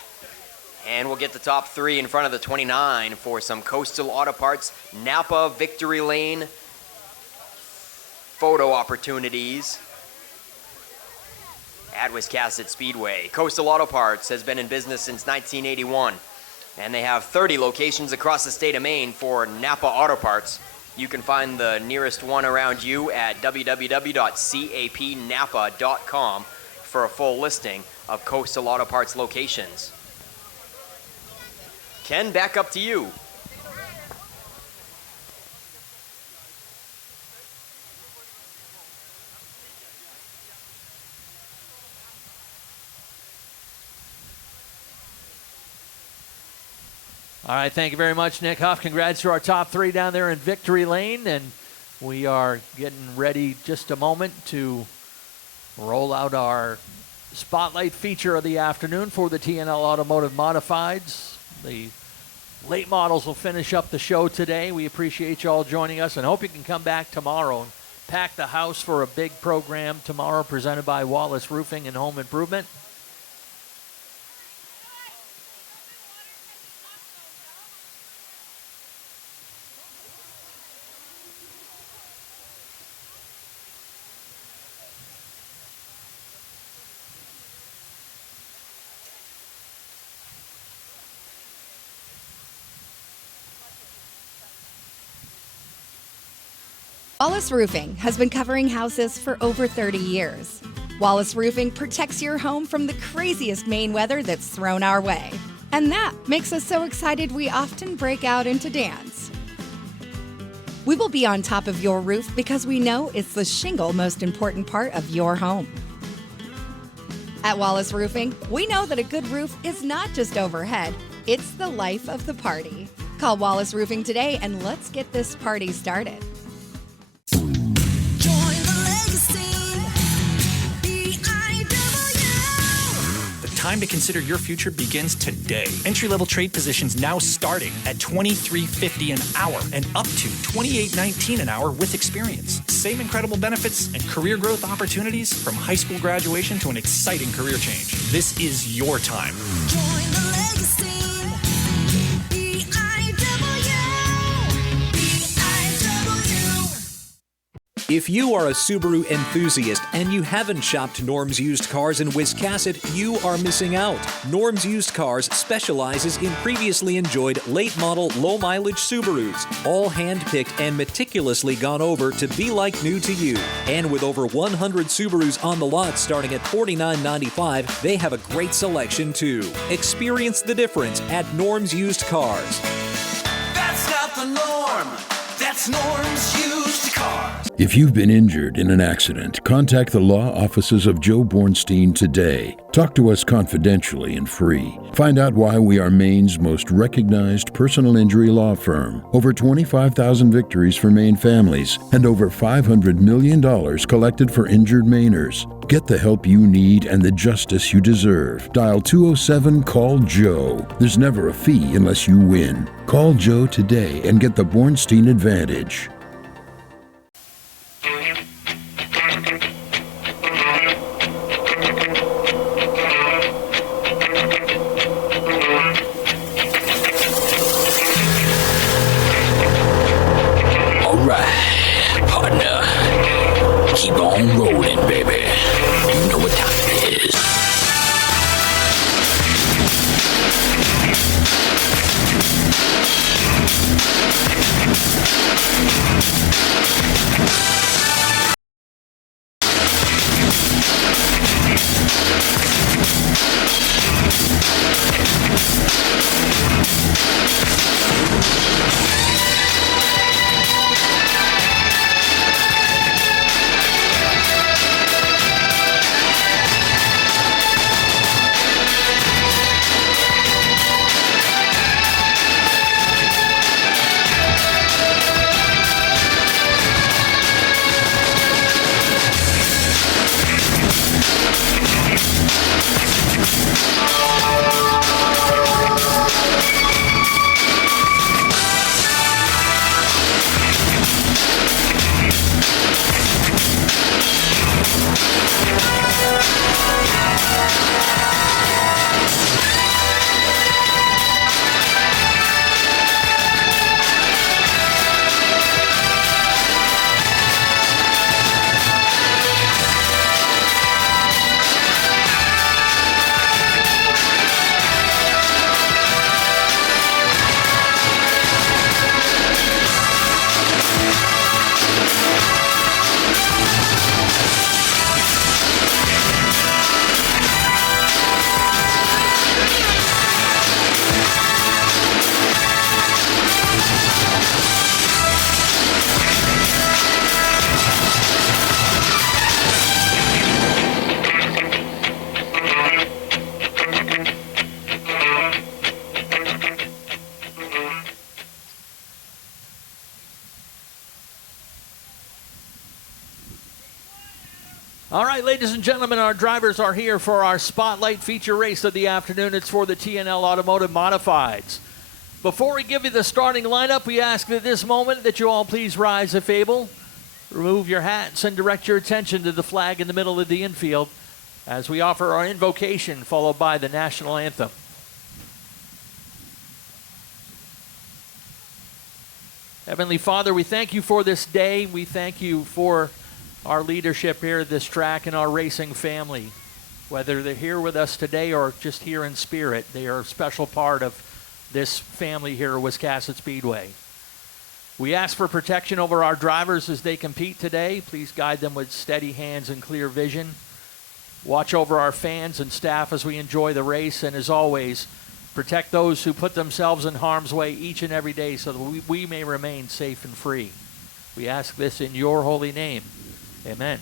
And we'll get the top 3 in front of the 29 for some Coastal Auto Parts Napa Victory Lane photo opportunities at Wiscasset Speedway. Coastal Auto Parts has been in business since 1981, and they have 30 locations across the state of Maine for Napa Auto Parts. You can find the nearest one around you at www.capnapa.com for a full listing of Coastal Auto Parts locations. Ken, back up to you. All right, thank you very much, Nick Huff. Congrats to our top 3 down there in Victory Lane. And we are getting ready just a moment to roll out our spotlight feature of the afternoon for the TNL Automotive Modifieds. The late models will finish up the show today. We appreciate you all joining us and hope you can come back tomorrow and pack the house for a big program tomorrow presented by Wallace Roofing and Home Improvement. Wallace Roofing has been covering houses for over 30 years. Wallace Roofing protects your home from the craziest Maine weather that's thrown our way. And that makes us so excited we often break out into dance. We will be on top of your roof because we know it's the shingle most important part of your home. At Wallace Roofing, we know that a good roof is not just overhead, it's the life of the party. Call Wallace Roofing today and let's get this party started. Time to consider your future begins today. Entry-level trade positions now starting at $23.50 an hour and up to $28.19 an hour with experience. Same incredible benefits and career growth opportunities from high school graduation to an exciting career change. This is your time. Join the legacy. If you are a Subaru enthusiast and you haven't shopped Norm's Used Cars in Wiscasset, you are missing out. Norm's Used Cars specializes in previously enjoyed late-model, low-mileage Subarus, all hand-picked and meticulously gone over to be like new to you. And with over 100 Subarus on the lot starting at $49.95, they have a great selection too. Experience the difference at Norm's Used Cars. That's not the norm. That's Norm's Used Cars. If you've been injured in an accident, contact the law offices of Joe Bornstein today. Talk to us confidentially and free. Find out why we are Maine's most recognized personal injury law firm. Over 25,000 victories for Maine families and over $500 million collected for injured Mainers. Get the help you need and the justice you deserve. Dial 207-CALL-JOE. There's never a fee unless you win. Call Joe today and get the Bornstein advantage. Keep on rolling, baby. You know what time it is. All right, ladies and gentlemen, our drivers are here for our Spotlight feature race of the afternoon. It's for the TNL Automotive Modifieds. Before we give you the starting lineup, we ask at this moment that you all please rise if able. Remove your hats and direct your attention to the flag in the middle of the infield as we offer our invocation followed by the national anthem. Heavenly Father, we thank you for this day. We thank you for our leadership here at this track and our racing family. Whether they're here with us today or just here in spirit, they are a special part of this family here at Wiscasset Speedway. We ask for protection over our drivers as they compete today. Please guide them with steady hands and clear vision. Watch over our fans and staff as we enjoy the race, and as always, protect those who put themselves in harm's way each and every day so that we may remain safe and free. We ask this in your holy name. Amen.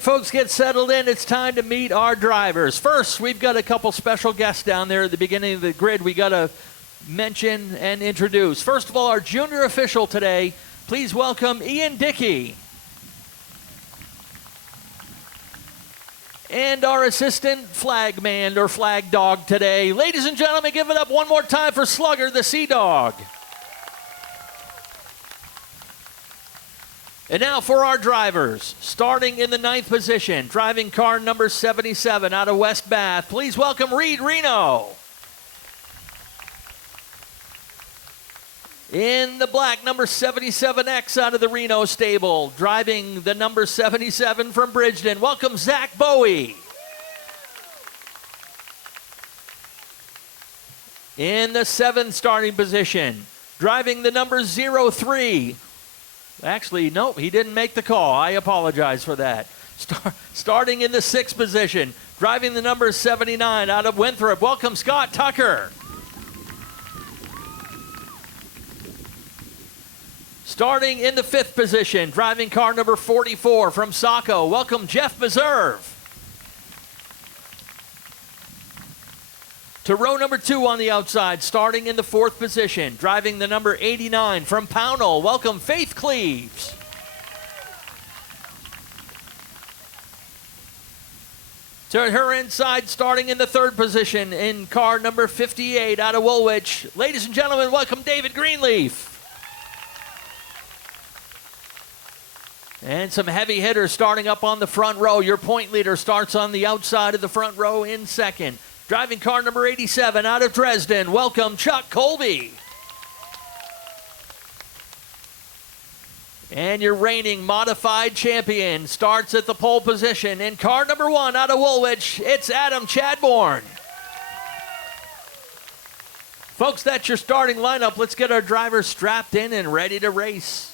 Folks, get settled in. It's time to meet our drivers. First, we've got a couple special guests down there at the beginning of the grid we got to mention and introduce. First of all, our junior official today, please welcome Ian Dickey. And our assistant flagman or flag dog today. Ladies and gentlemen, give it up one more time for Slugger, the Sea Dog. And now for our drivers, starting in the 9th position, driving car number 77 out of West Bath. Please welcome Reed Reno. In the black, number 77X out of the Reno stable, driving the number 77 from Bridgeton. Welcome Zach Bowie. In the 7th starting position, driving the number 03. Actually, nope, he didn't make the call. I apologize for that. Starting in the 6th position, driving the number 79 out of Winthrop. Welcome, Scott Tucker. Starting in the 5th position, driving car number 44 from Saco. Welcome, Jeff Meserve. To row number 2 on the outside, starting in the 4th position, driving the number 89 from Pownell. Welcome, Faith Cleaves. To her inside, starting in the 3rd position, in car number 58 out of Woolwich. Ladies and gentlemen, welcome David Greenleaf. And some heavy hitters starting up on the front row. Your point leader starts on the outside of the front row in 2nd. Driving car number 87 out of Dresden, welcome Chuck Colby. And your reigning modified champion starts at the pole position. In car number 1 out of Woolwich, it's Adam Chadbourne. Folks, that's your starting lineup. Let's get our drivers strapped in and ready to race.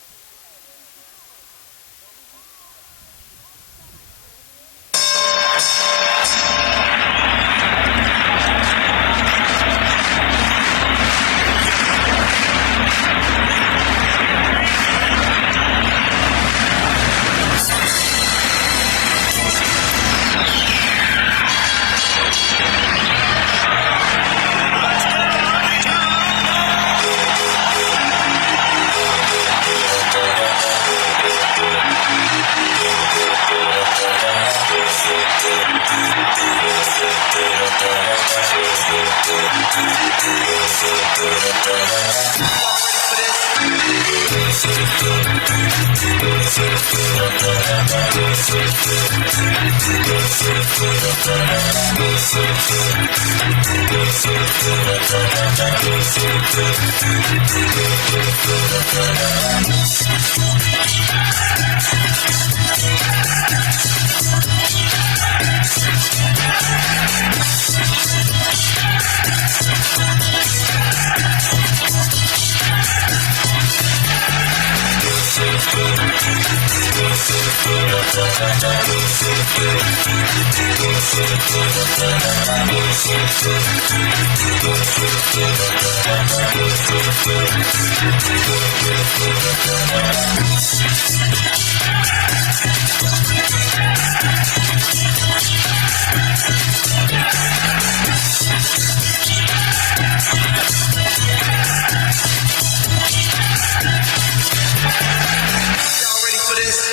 Y'all ready for this?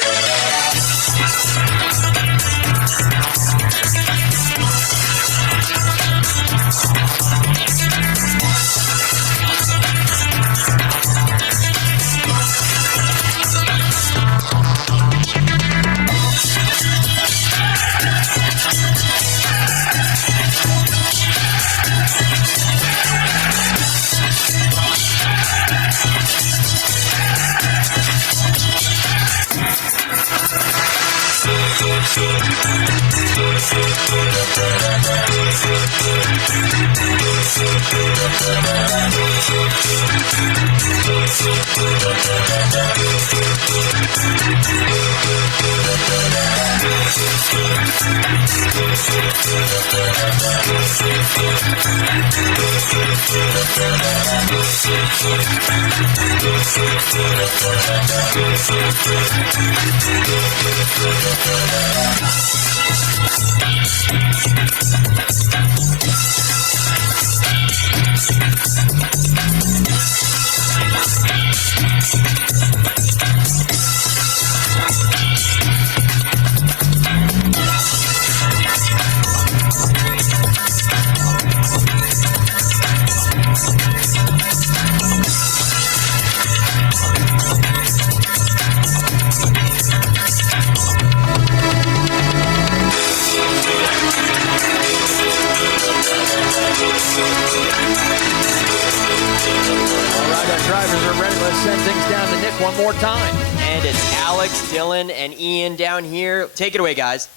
One more time. And it's Alex, Dylan, and Ian down here. Take it away, guys.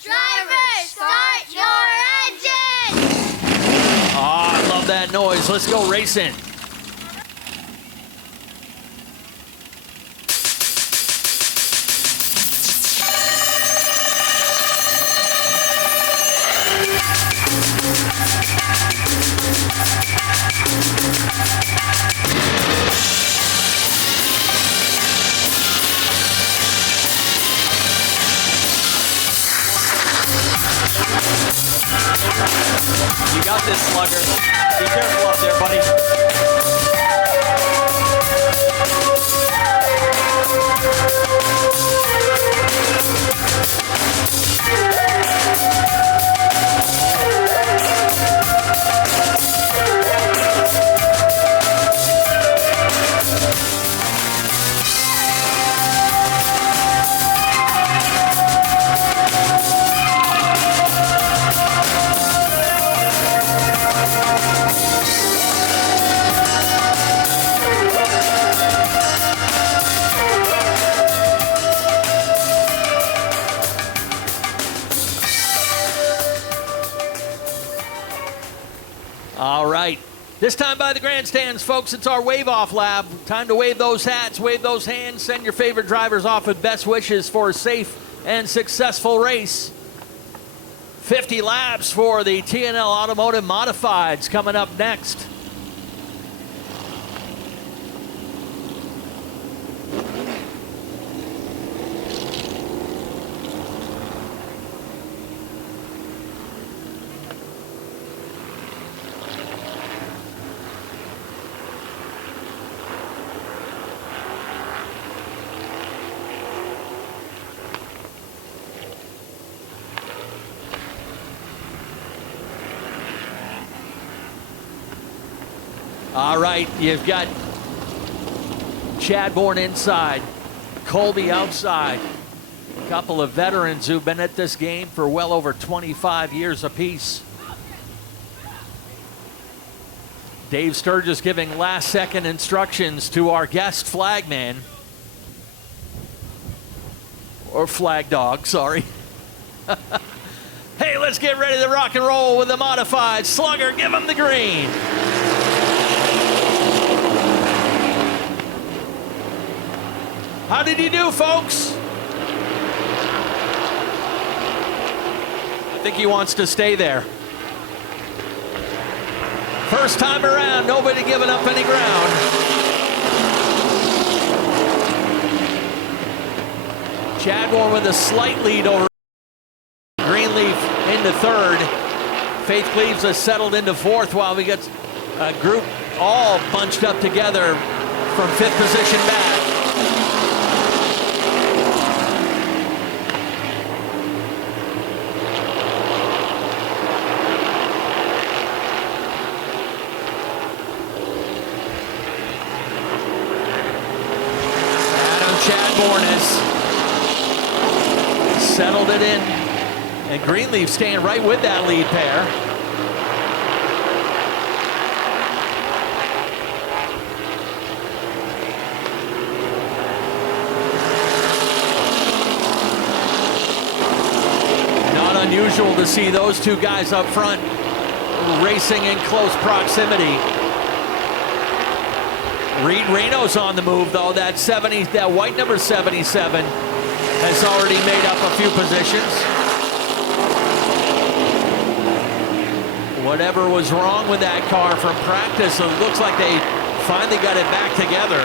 Driver, start your engine! Oh, I love that noise. Let's go racing. You got this, Slugger. Be careful up there, buddy. All right. This time by the grandstands, folks, it's our wave-off lab. Time to wave those hats, wave those hands, send your favorite drivers off with best wishes for a safe and successful race. 50 laps for the TNL Automotive Modifieds coming up next. All right, you've got Chadbourne inside, Colby outside. A couple of veterans who've been at this game for well over 25 years apiece. Dave Sturgis giving last-second instructions to our guest flagman. Or flag dog, sorry. Hey, let's get ready to rock and roll with the modified. Slugger, give him the green. How did he do, folks? think he wants to stay there. First time around, nobody giving up any ground. Chadbourne with a slight lead over Greenleaf into third. Faith Cleaves has settled into fourth while we get a group all bunched up together from fifth position back. Adam Chadbourne has settled it in, and Greenleaf staying right with that lead pair. Unusual to see those two guys up front racing in close proximity. Reed Reno's on the move though. That white number 77 has already made up a few positions. Whatever was wrong with that car from practice, it looks like they finally got it back together.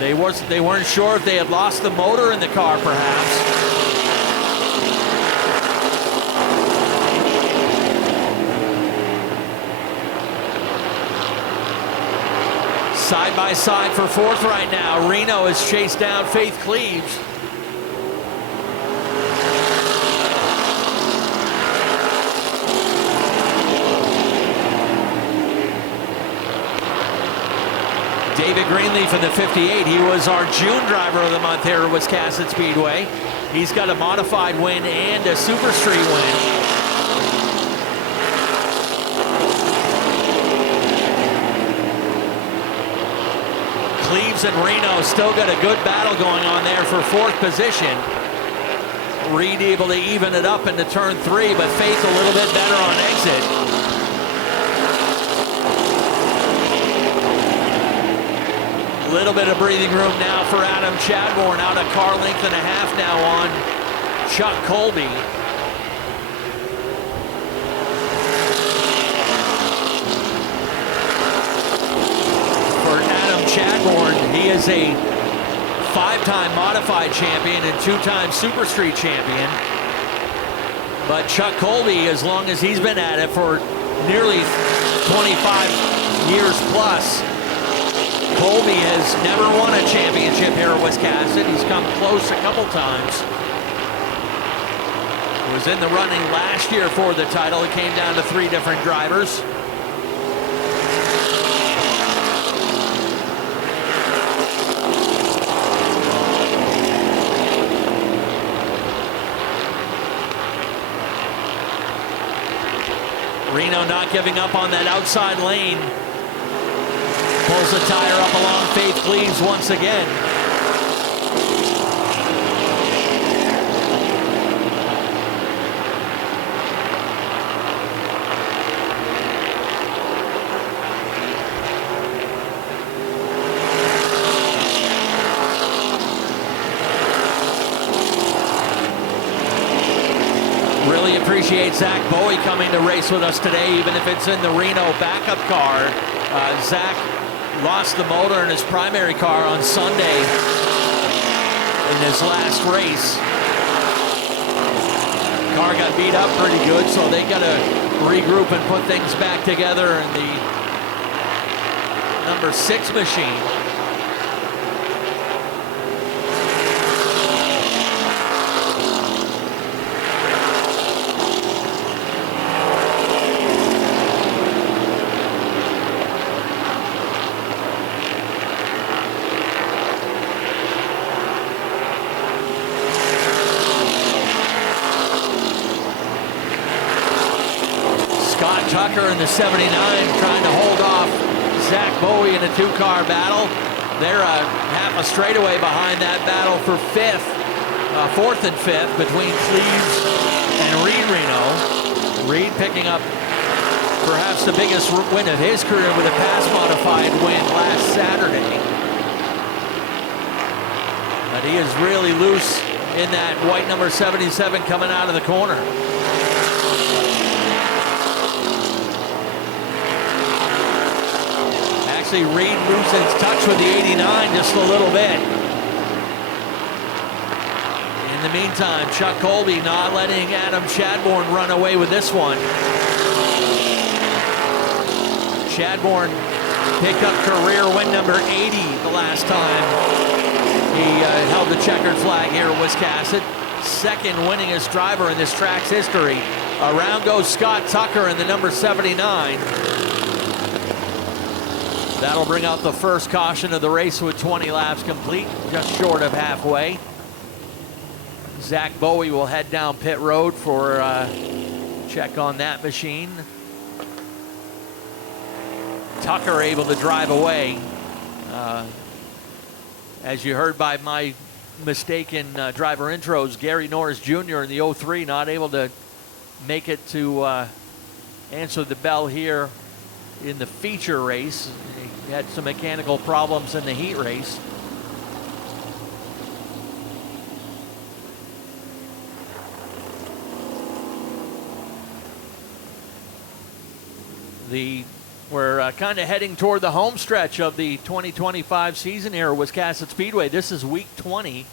They weren't sure if they had lost the motor in the car perhaps. Side by side for fourth right now. Reno has chased down Faith Cleaves. David Greenleaf in the 58. He was our June driver of the month here at Wiscasset Speedway. He's got a modified win and a Super Street win. Cleaves and Reno still got a good battle going on there for fourth position. Reed able to even it up into turn 3, but Faith a little bit better on exit. Little bit of breathing room now for Adam Chadbourne, out a car length and a half now on Chuck Colby. Chadbourne, he is a 5-time modified champion and 2-time Super Street champion. But Chuck Colby, as long as he's been at it for nearly 25 years plus, Colby has never won a championship here at Wiscasset. He's come close a couple times. Was in the running last year for the title. It came down to 3 different drivers. Reno not giving up on that outside lane. Pulls the tire up along Faith Cleaves once again. Really appreciate Zach Bowie coming to race with us today, even if it's in the Reno backup car. Zach lost the motor in his primary car on Sunday in his last race. Car got beat up pretty good, so they got to regroup and put things back together in the number 6 machine. Tucker in the 79 trying to hold off Zach Bowie in a 2-car battle. They're half a straightaway behind that battle for 4th and 5th between Cleaves and Reed Reno. Reed picking up perhaps the biggest win of his career with a pass modified win last Saturday. But he is really loose in that white number 77 coming out of the corner. Actually, Reed loses touch with the 89 just a little bit. In the meantime, Chuck Colby not letting Adam Chadbourne run away with this one. Chadbourne picked up career win number 80 the last time he held the checkered flag here at Wiscasset. Second winningest driver in this track's history. Around goes Scott Tucker in the number 79. That'll bring out the first caution of the race with 20 laps complete, just short of halfway. Zach Bowie will head down pit road for check on that machine. Tucker able to drive away. As you heard by my mistaken driver intros, Gary Norris Jr. in the 03 not able to make it to answer the bell here in the feature race. He had some mechanical problems in the heat race. We're kind of heading toward the home stretch of the 2025 season here at Wiscasset Speedway. This is week 20.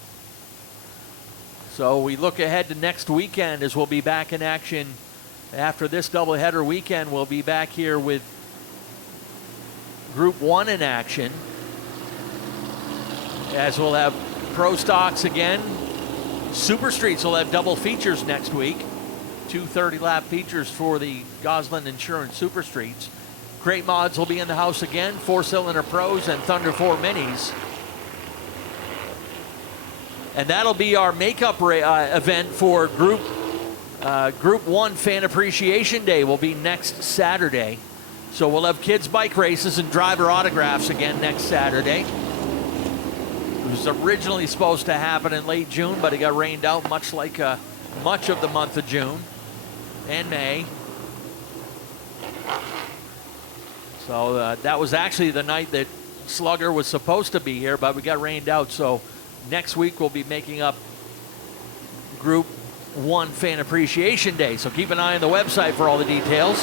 So we look ahead to next weekend as we'll be back in action. After this doubleheader weekend, we'll be back here with Group 1 in action, as we'll have Pro Stocks again. Super Streets will have double features next week. 2 30-lap features for the Goslin Insurance Super Streets. Crate Mods will be in the house again, 4-cylinder Pros and Thunder 4 Minis. And that'll be our makeup event for Group 1 Fan Appreciation Day will be next Saturday. So we'll have kids' bike races and driver autographs again next Saturday. It was originally supposed to happen in late June, but it got rained out much like much of the month of June and May. So that was actually the night that Slugger was supposed to be here, but we got rained out. So next week we'll be making up Group 1 Fan Appreciation Day. So keep an eye on the website for all the details.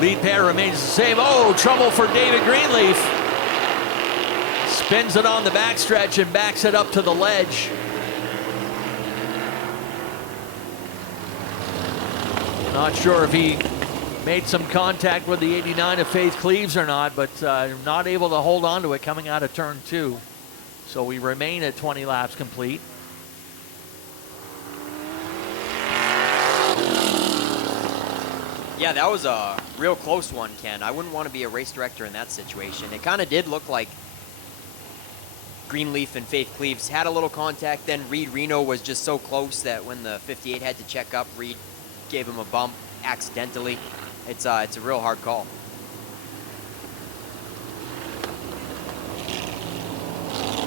Lead pair remains the same. Oh, trouble for David Greenleaf. Spins it on the backstretch and backs it up to the ledge. Not sure if he made some contact with the 89 of Faith Cleaves or not, but not able to hold on to it coming out of turn 2. So we remain at 20 laps complete. Yeah, that was a real close one, Ken. I wouldn't want to be a race director in that situation. It kind of did look like Greenleaf and Faith Cleaves had a little contact. Then Reed Reno was just so close that when the 58 had to check up, Reed gave him a bump accidentally. It's a real hard call.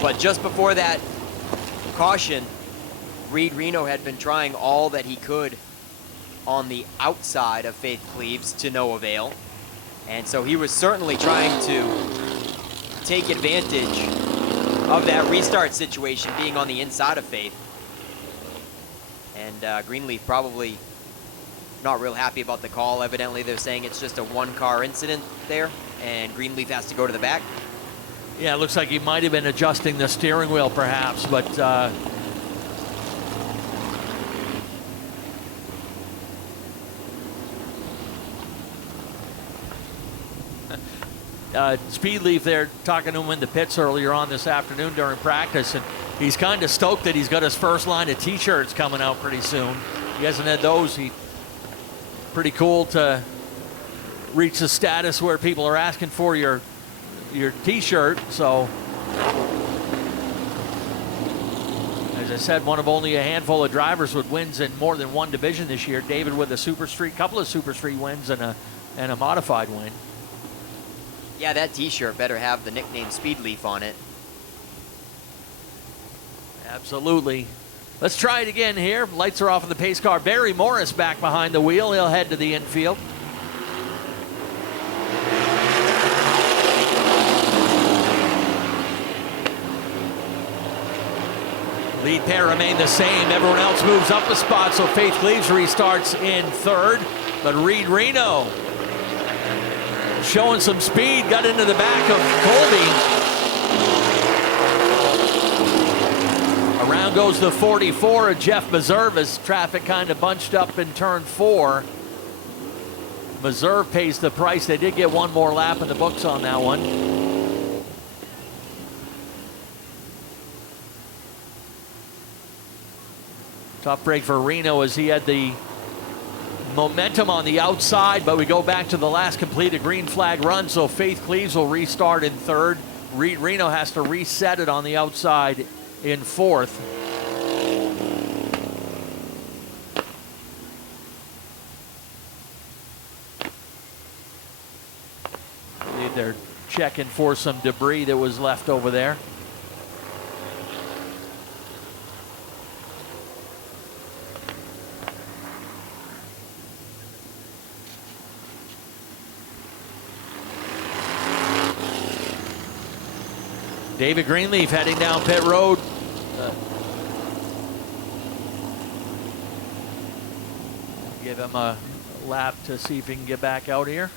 But just before that caution, Reed Reno had been trying all that he could on the outside of Faith Cleaves to no avail. And so he was certainly trying to take advantage of that restart situation being on the inside of Faith. And Greenleaf probably not real happy about the call. Evidently they're saying it's just a one-car incident there, and Greenleaf has to go to the back. Yeah, it looks like he might have been adjusting the steering wheel perhaps, but Speedleaf there talking to him in the pits earlier on this afternoon during practice, and he's kind of stoked that he's got his first line of t-shirts coming out pretty soon. He hasn't had those. Pretty cool to reach the status where people are asking for your t-shirt. So as I said, one of only a handful of drivers with wins in more than one division this year. David with a Super Street, couple of Super Street wins and a modified win. Yeah, that t-shirt better have the nickname Speedleaf on it. Absolutely. Let's try it again here. Lights are off of the pace car. Barry Morris back behind the wheel. He'll head to the infield. Lead pair remain the same. Everyone else moves up a spot, so Faith Cleaves restarts in third. But Reed Reno showing some speed, got into the back of Colby. Around goes the 44 of Jeff Meserve as traffic kind of bunched up in turn 4. Meserve pays the price. They did get one more lap in the books on that one. Tough break for Reno as he had the momentum on the outside, but we go back to the last completed green flag run, so Faith Cleaves will restart in third. Reed Reno has to reset it on the outside in fourth. They're checking for some debris that was left over there. David Greenleaf heading down pit road. Give him a lap to see if he can get back out here.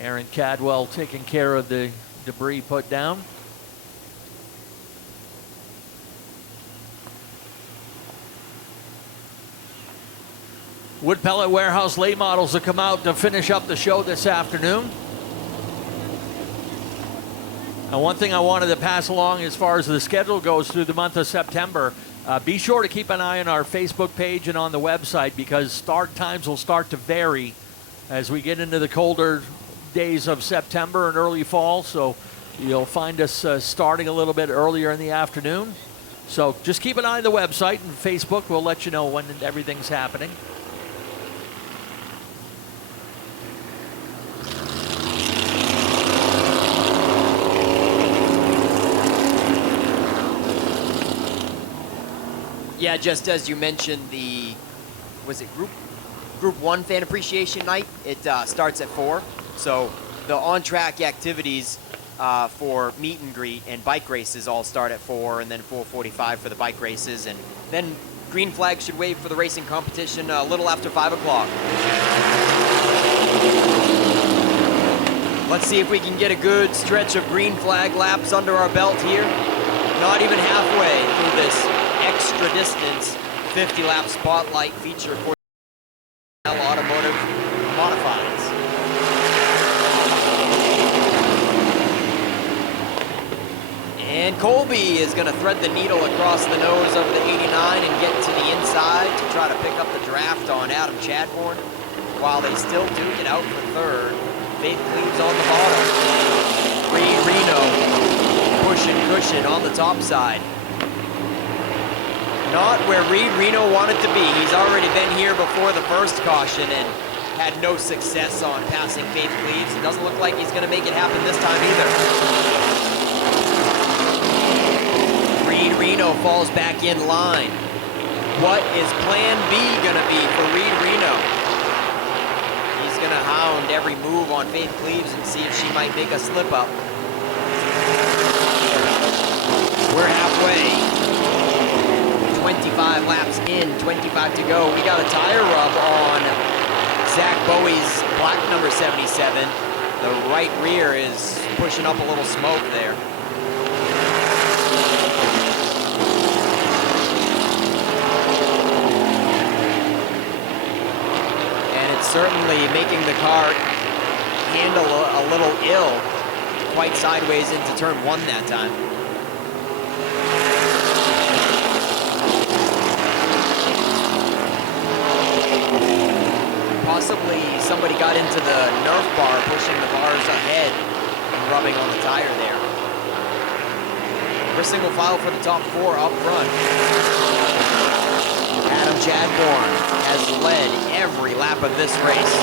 Aaron Cadwell taking care of the debris put down. Wood Pellet Warehouse late models will come out to finish up the show this afternoon. And one thing I wanted to pass along as far as the schedule goes through the month of September, be sure to keep an eye on our Facebook page and on the website because start times will start to vary as we get into the colder days of September and early fall. So you'll find us starting a little bit earlier in the afternoon. So just keep an eye on the website and Facebook. We'll let you know when everything's happening. Yeah, just as you mentioned, was it Group 1 Fan Appreciation Night? It starts at 4. So the on-track activities for meet and greet and bike races all start at 4, and then 4:45 for the bike races. And then green flag should wave for the racing competition a little after 5 o'clock. Let's see if we can get a good stretch of green flag laps under our belt here. Not even halfway through this extra distance 50 lap spotlight feature for Automotive Modifieds. And Colby is going to thread the needle across the nose of the 89 and get to the inside to try to pick up the draft on Adam Chadbourne, while they still duke it out for third. Faith Cleaves on the bottom. Reed Reno pushing cushion on the top side. Not where Reed Reno wanted to be. He's already been here before the first caution and had no success on passing Faith Cleaves. It doesn't look like he's going to make it happen this time either. Reed Reno falls back in line. What is plan B going to be for Reed Reno? He's going to hound every move on Faith Cleaves and see if she might make a slip up. We're halfway. 25 laps in, 25 to go. We got a tire rub on Zach Bowie's black number 77. The right rear is pushing up a little smoke there. And it's certainly making the car handle a little ill, quite sideways into turn 1 that time. Possibly somebody got into the Nerf bar, pushing the bars ahead and rubbing on the tire there. We're single file for the top 4 up front. Adam Chadbourne has led every lap of this race.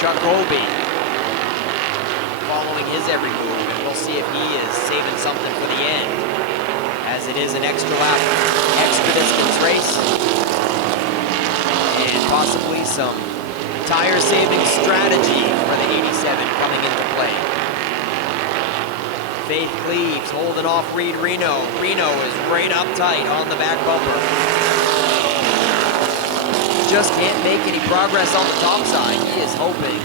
Chuck Colby following his every move, and we'll see if he is saving something for the end, as it is an extra lap, extra distance race. And possibly some tire-saving strategy for the 87 coming into play. Faith Cleaves holding off Reed Reno. Reno is right up tight on the back bumper. Just can't make any progress on the top side. He is hoping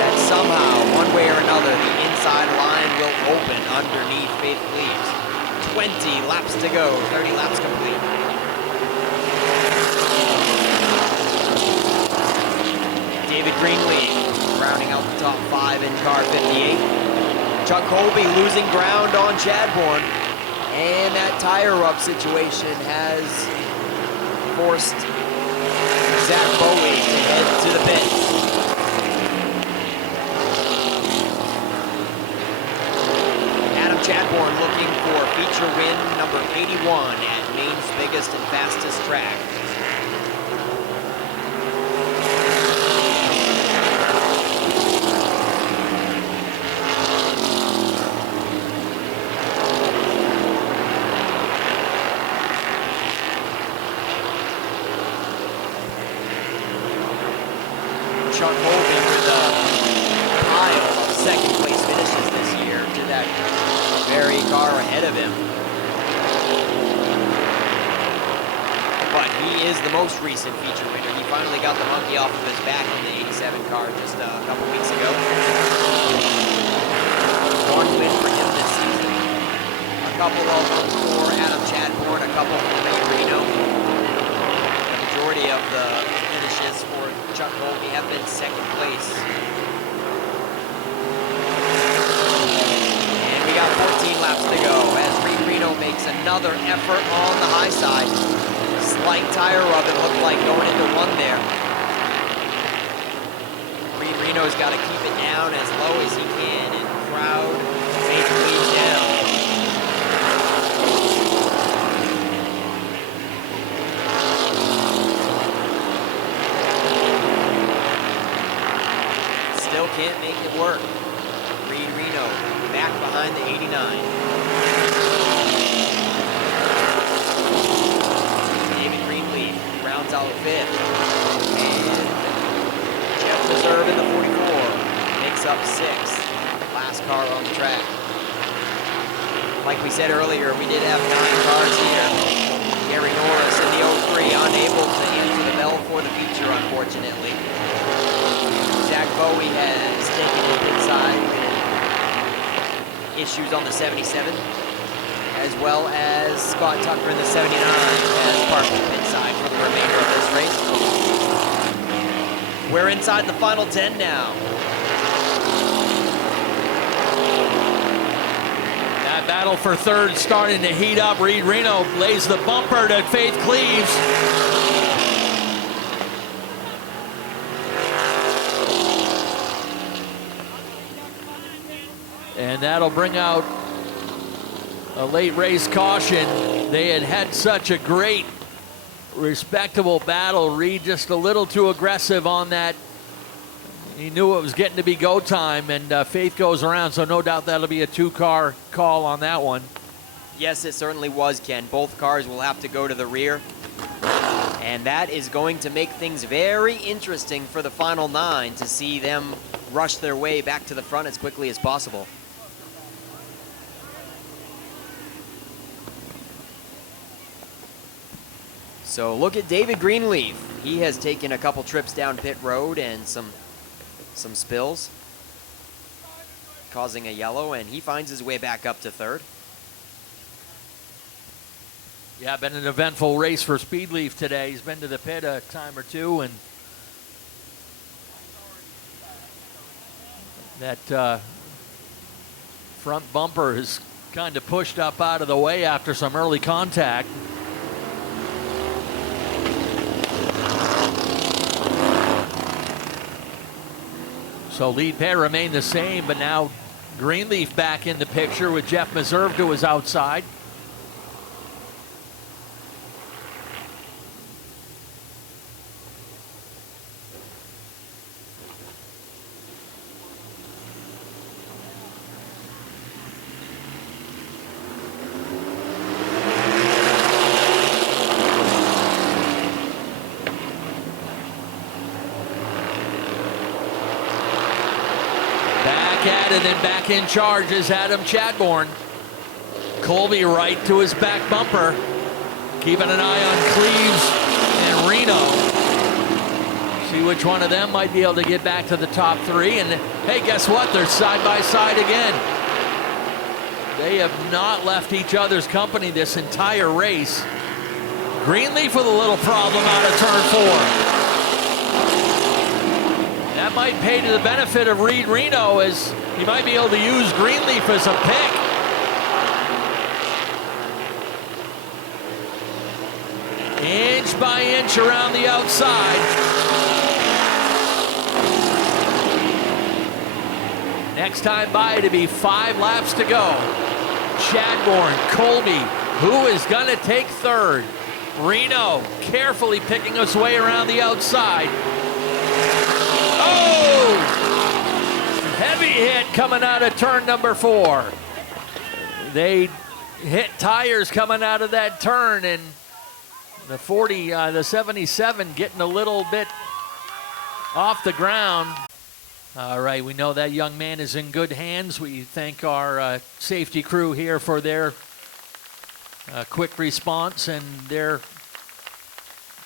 that somehow, one way or another, the inside line will open underneath Faith Cleaves. 20 laps to go, 30 laps complete. David Greenleaf rounding out the top 5 in car 58. Chuck Colby losing ground on Chadbourne. And that tire rub situation has forced Zach Bowie to head to the pits. Adam Chadbourne looking for feature win number 81 at Maine's biggest and fastest track. Chuck Colby with a pile of second place finishes this year to that very car ahead of him. But he is the most recent feature winner. He finally got the monkey off of his back in the 87 car just a couple weeks ago. One win for him this season. A couple of them for Adam Chadbourne, a couple for Ray Reno. The majority of the finishes for Chuck Colby have been second place. And we got 14 laps to go as Reed Reno makes another effort on the high side. Slight tire rub, it looked like going into one there. Reed Reno's got to keep it down as low as he can and crowd Faith Cleaves down. Still can't make it work. Reed Reno back behind the 89. David Greenleaf rounds out 5th. And Jeff Meserve in the 44 makes up 6th. Last car on the track. Like we said earlier, we did have 9 cars here. Gary Norris in the 03 unable to answer the bell for the feature, unfortunately. Zach Bowie has taken the inside issues on the 77, as well as Scott Tucker in the 79 has parked the inside for the remainder of this race. We're inside the final 10 now. That battle for third starting to heat up. Reed Reno lays the bumper to Faith Cleaves. And that'll bring out a late race caution. They had had such a great, respectable battle. Reed just a little too aggressive on that. He knew it was getting to be go time, and Faith goes around, so no doubt that'll be a 2-car call on that one. Yes, it certainly was, Ken. Both cars will have to go to the rear. And that is going to make things very interesting for the final 9 to see them rush their way back to the front as quickly as possible. So look at David Greenleaf. He has taken a couple trips down pit road and some spills, causing a yellow, and he finds his way back up to 3rd. Yeah, been an eventful race for Speedleaf today. He's been to the pit a time or two, and that front bumper is kind of pushed up out of the way after some early contact. So lead pair remain the same, but now Greenleaf back in the picture with Jeff Meserve to his outside. back at it and back in charge is Adam Chadbourne. Colby right to his back bumper. Keeping an eye on Cleves and Reno. See which one of them might be able to get back to the top three. And hey, guess what? They're side by side again. They have not left each other's company this entire race. Greenleaf with a little problem out of turn 4. That might pay to the benefit of Reed Reno, as he might be able to use Greenleaf as a pick. Inch by inch around the outside. Next time by to be 5 laps to go. Chadbourne, Colby, who is going to take third? Reno carefully picking his way around the outside. Oh! Heavy hit coming out of turn number 4. They hit tires coming out of that turn, and the 77 getting a little bit off the ground. All right, we know that young man is in good hands. We thank our safety crew here for their quick response and their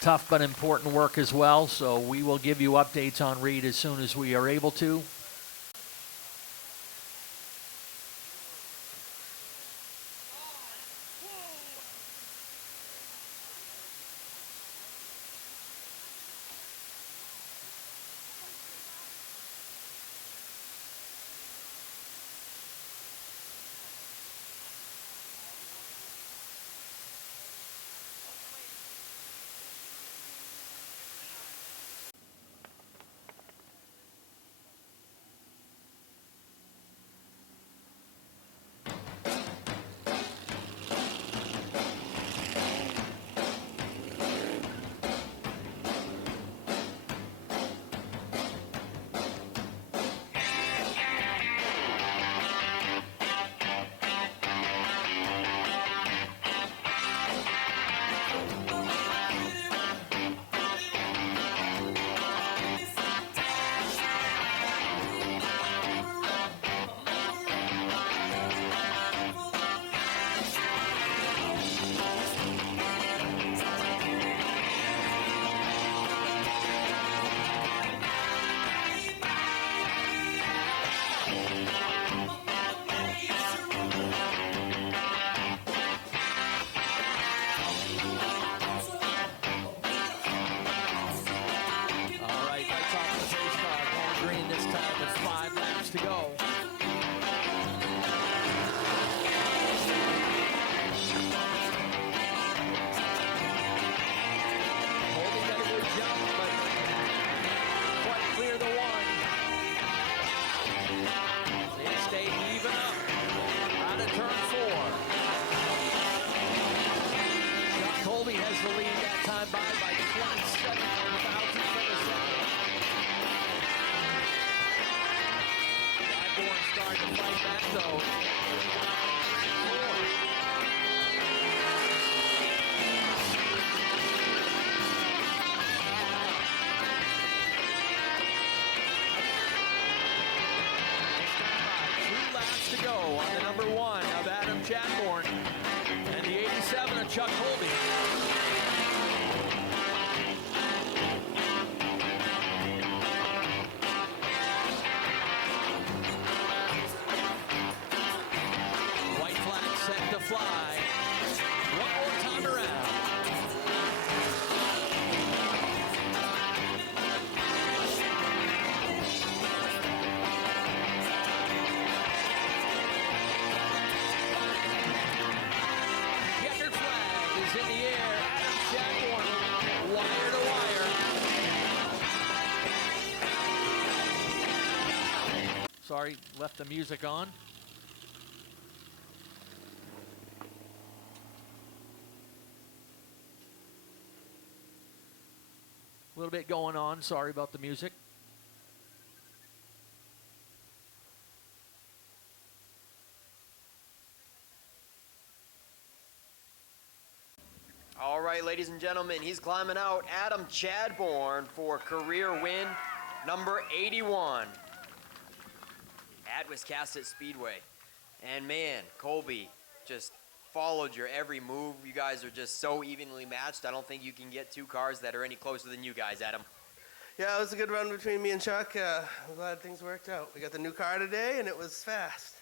tough but important work as well. So we will give you updates on Reed as soon as we are able to. To go. Colby got a good jump, but quite clear the one. They stay even up out of turn 4. Colby has the lead that time by 27 thousandths of a second. Starting to fight back though. To go on the number 1 of Adam Chadbourne and the 87 of Chuck Colby. White flag set to fly. One more time around. In the air, Adam Chadbourne, wire to wire. Sorry, left the music on. A little bit going on, sorry about the music. All right, ladies and gentlemen, he's climbing out. Adam Chadbourne for career win number 81. at Wiscasset Speedway. And man, Colby just followed your every move. You guys are just so evenly matched. I don't think you can get two cars that are any closer than you guys, Adam. Yeah, it was a good run between me and Chuck. I'm glad things worked out. We got the new car today, and it was fast.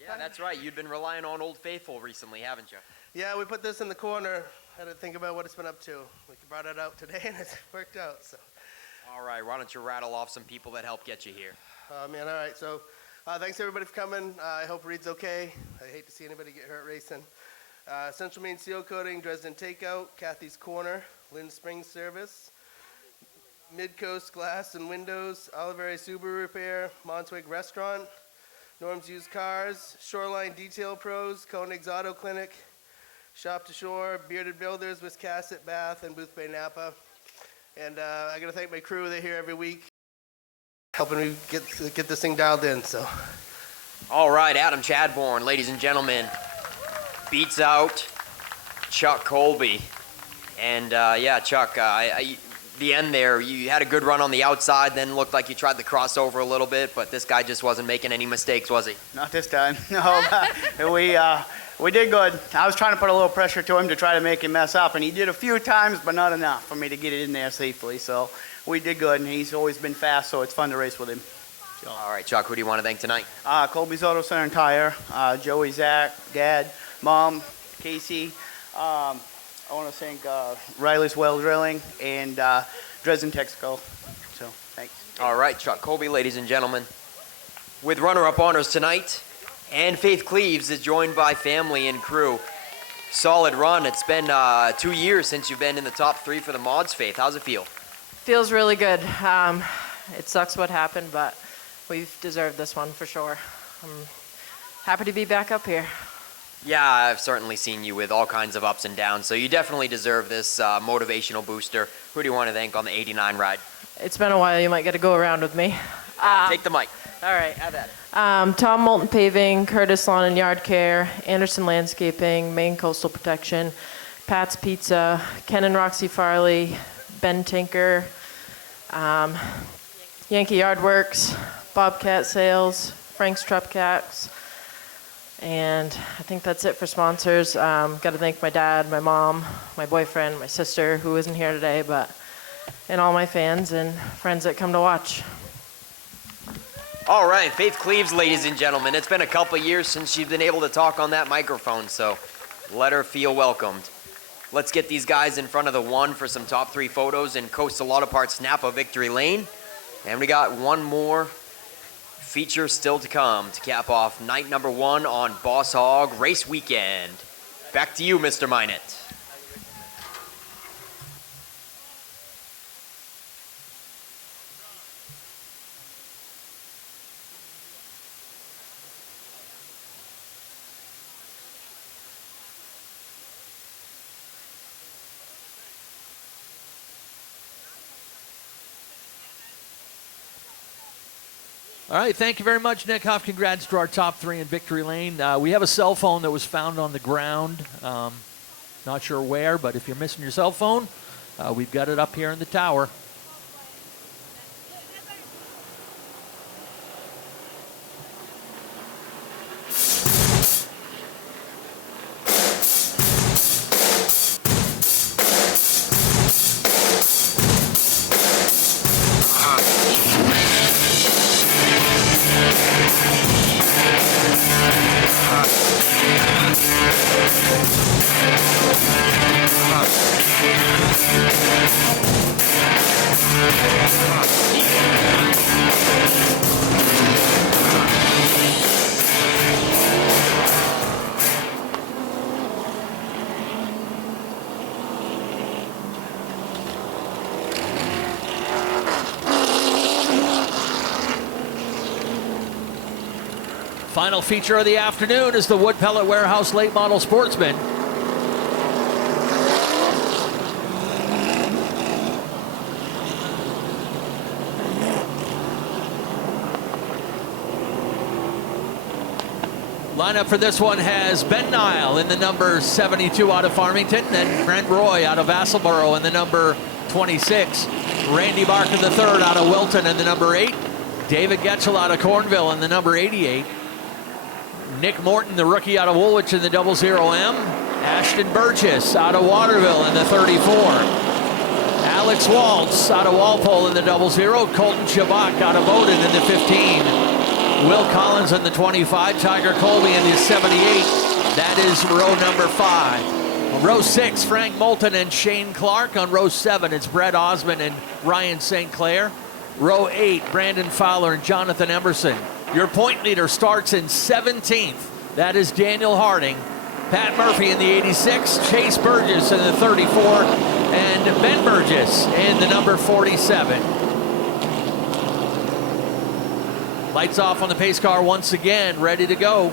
Yeah, that's right. You've been relying on Old Faithful recently, haven't you? Yeah, we put this in the corner. Had to think about what it's been up to. We brought it out today, and it's worked out. So. All right, why don't you rattle off some people that helped get you here? Man, all right. So thanks, everybody, for coming. I hope Reed's okay. I hate to see anybody get hurt racing. Central Main Seal Coating, Dresden Takeout, Kathy's Corner, Lynn Springs Service, Midcoast Glass and Windows, Oliveri Subaru Repair, Montwig Restaurant, Norm's Used Cars, Shoreline Detail Pros, Koenig's Auto Clinic, Shop to Shore, Bearded Builders, Wiscasset, Bath, and Booth Bay Napa. And I got to thank my crew. They're here every week, helping me get this thing dialed in. So. All right, Adam Chadbourne, ladies and gentlemen, beats out Chuck Colby. And yeah, Chuck, the end there, you had a good run on the outside, then looked like you tried the crossover a little bit, but this guy just wasn't making any mistakes, was he? Not this time. No, we did good. I was trying to put a little pressure to him to try to make him mess up, and he did a few times, but not enough for me to get it in there safely. So we did good, and he's always been fast, so it's fun to race with him. So. All right, Chuck, who do you want to thank tonight? Colby's Auto Center and Tire, Joey, Zach, Dad, Mom, Casey. I want to thank Riley's Well Drilling and Dresden Texaco. So, thanks. All right, Chuck Colby, ladies and gentlemen. With runner-up honors tonight, and Faith Cleaves is joined by family and crew. Solid run. It's been 2 years since you've been in the top three for the mods, Faith. How's it feel? Feels really good. It sucks what happened, but we've deserved this one for sure. I'm happy to be back up here. Yeah, I've certainly seen you with all kinds of ups and downs, so you definitely deserve this motivational booster. Who do you want to thank on the 89 ride? It's been a while. You might get to go around with me. Take the mic. All right, have at it. Tom Moulton Paving, Curtis Lawn and Yard Care, Anderson Landscaping, Maine Coastal Protection, Pat's Pizza, Ken and Roxy Farley, Ben Tinker, Yankee Yard Works, Bobcat Sales, Frank's Truck Cats. And I think that's it for sponsors. Got to thank my dad, my mom, my boyfriend, my sister, who isn't here today, and all my fans and friends that come to watch. All right, Faith Cleaves, ladies and gentlemen. It's been a couple years since she's been able to talk on that microphone, so let her feel welcomed. Let's get these guys in front of the one for some top three photos in Coastal Auto Parts Napa Victory Lane. And we got one more feature still to come to cap off night number one on Boss Hogg race weekend. Back to you, Mr. Minot. All right, thank you very much, Nick Huff. Congrats to our top three in Victory Lane. We have a cell phone that was found on the ground. Not sure where, but if you're missing your cell phone, we've got it up here in the tower. Final feature of the afternoon is the Wood Pellet Warehouse Late Model Sportsman. Lineup for this one has Ben Nile in the number 72 out of Farmington, and Brent Roy out of Vassalboro in the number 26. Randy Barker III out of Wilton in the number 8. David Getchell out of Cornville in the number 88. Nick Morton, the rookie out of Woolwich in the 00M. Ashton Burgess out of Waterville in the 34. Alex Waltz out of Walpole in the 00. Colton Shabak out of Bowdoin in the 15. Will Collins in the 25. Tiger Colby in the 78. That is row number 5. On row 6, Frank Moulton and Shane Clark. On row 7, it's Brett Osmond and Ryan St. Clair. Row 8, Brandon Fowler and Jonathan Emerson. Your point leader starts in 17th. That is Daniel Harding. Pat Murphy in the 86, Chase Burgess in the 34, and Ben Burgess in the number 47. Lights off on the pace car once again, ready to go.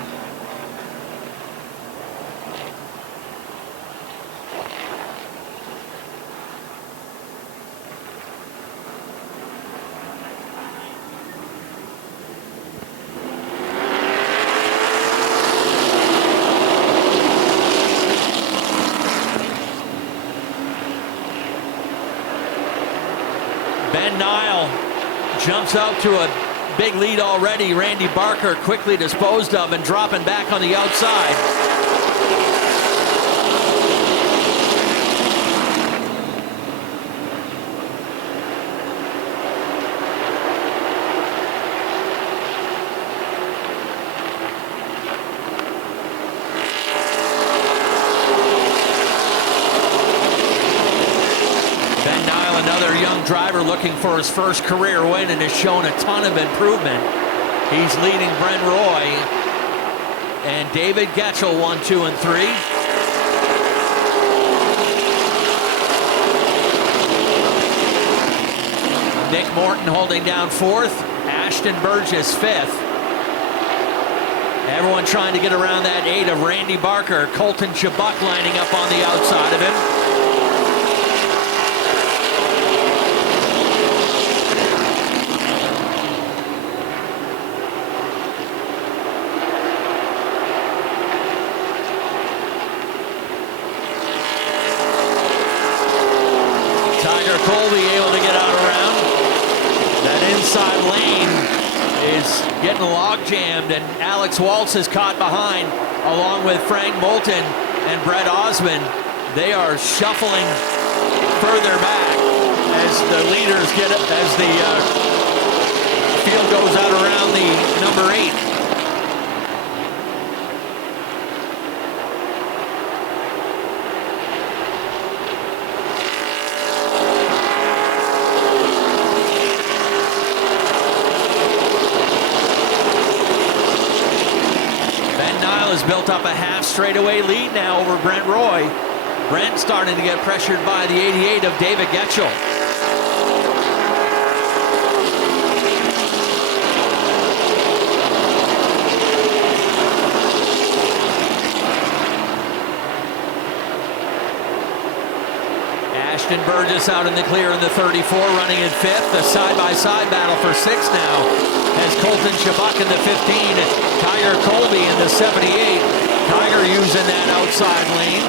Ben Nile jumps out to a big lead already. Randy Barker quickly disposed of and dropping back on the outside. Driver looking for his first career win and has shown a ton of improvement. He's leading Brent Roy and David Getchell 1, 2, and 3. Nick Morton holding down 4th. Ashton Burgess 5th. Everyone trying to get around that 8 of Randy Barker. Colton Shabak lining up on the outside of him. Colby able to get out around. That inside lane is getting log jammed, and Alex Waltz is caught behind along with Frank Moulton and Brett Osmond. They are shuffling further back as the leaders get it, as the field goes out around the number 8. Built up a half straightaway lead now over Brent Roy. Brent starting to get pressured by the 88 of David Getchell. Ashton Burgess out in the clear in the 34, running in 5th. The side-by-side battle for 6th now as Colton Shabak in the 15, Tiger Colby in the 78. Tiger using that outside lane.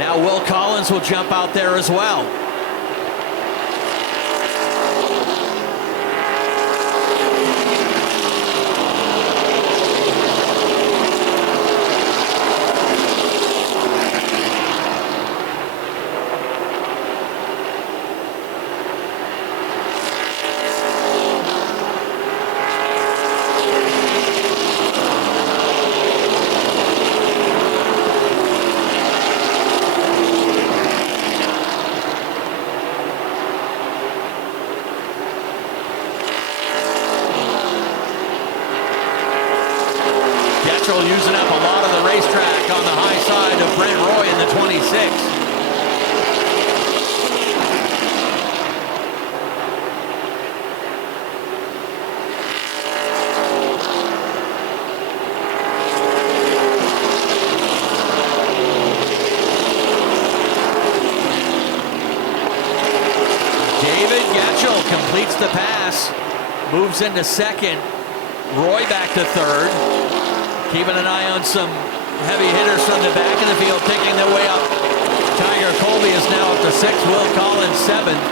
Now Will Collins will jump out there as well. Using up a lot of the racetrack on the high side of Brent Roy in the 26. David Getchell completes the pass, moves into 2nd. Roy back to 3rd. Keeping an eye on some heavy hitters from the back of the field, picking their way up. Tiger Colby is now up to 6th. Will Collins 7th.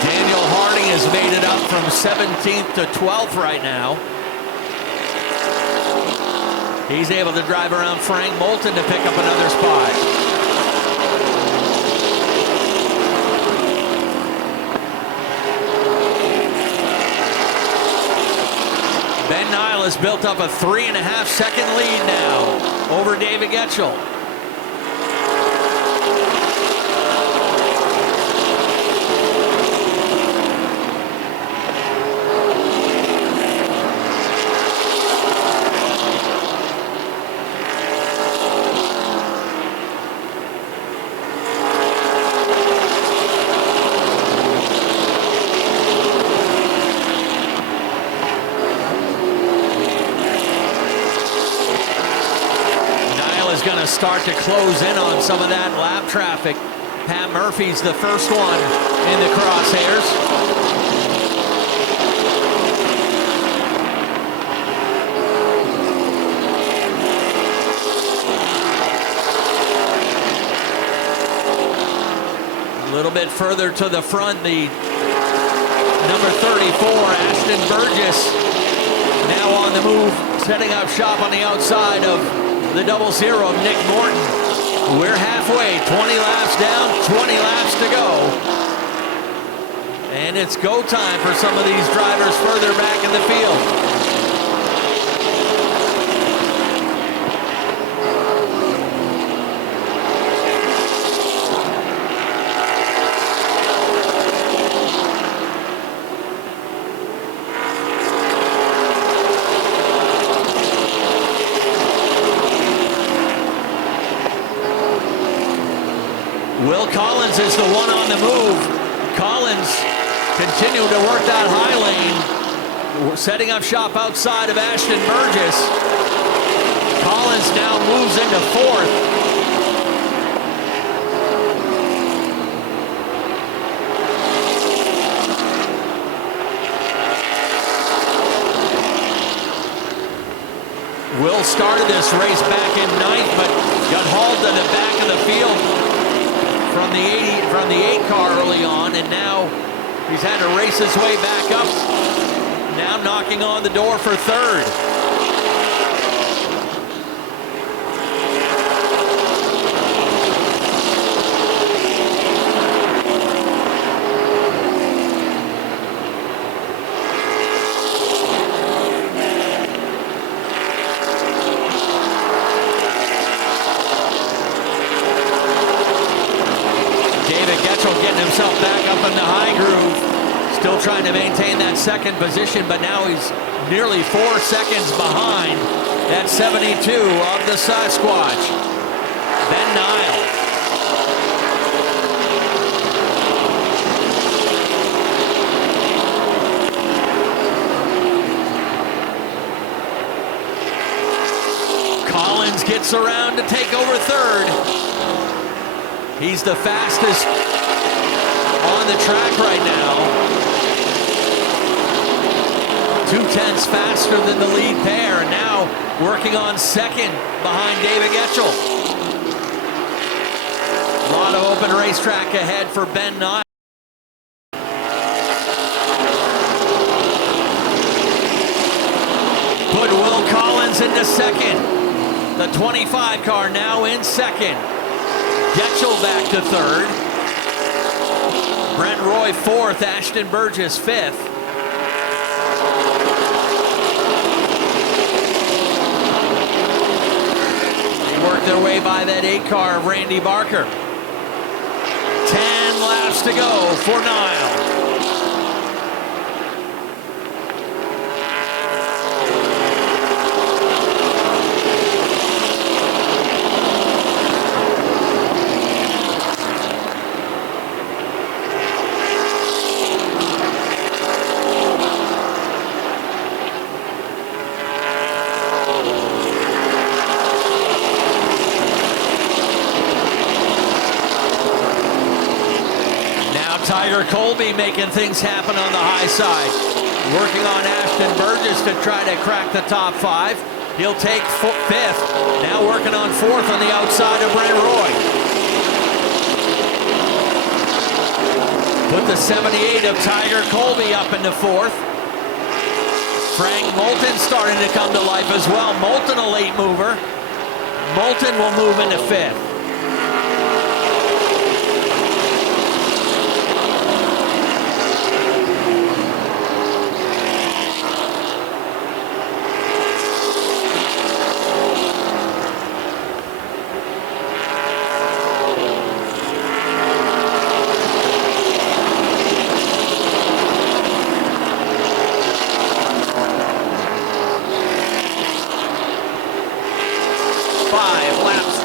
Daniel Harding has made it up from 17th to 12th right now. He's able to drive around Frank Moulton to pick up another spot. Ben Nile has built up a 3.5-second lead now over David Getchell. Going to start to close in on some of that lap traffic. Pat Murphy's the first one in the crosshairs. A little bit further to the front, the number 34, Ashton Burgess, now on the move, setting up shop on the outside of the 00 of Nick Morton. We're halfway, 20 laps down, 20 laps to go. And it's go time for some of these drivers further back in the field. Will Collins is the one on the move. Collins continuing to work that high lane, setting up shop outside of Ashton Burgess. Collins now moves into fourth. Will started this race back in ninth, but got hauled to the back of the field from the 8 car early on, and now he's had to race his way back up. Now knocking on the door for third. Still trying to maintain that second position, but now he's nearly 4 seconds behind at 72 of the Sasquatch. Ben Nile. Collins gets around to take over third. He's the fastest on the track right now. 2/10 faster than the lead pair, and now working on second behind David Getchell. A lot of open racetrack ahead for Ben Nile. Put Will Collins into second. The 25 car now in second. Getchell back to third. Brent Roy fourth, Ashton Burgess fifth. Work their way by that 8 car of Randy Barker. 10 laps to go for Nile. Tiger Colby making things happen on the high side. Working on Ashton Burgess to try to crack the top 5. He'll take fifth. Now working on fourth on the outside of Brent Roy. Put the 78 of Tiger Colby up into fourth. Frank Moulton starting to come to life as well. Moulton a late mover. Moulton will move into fifth.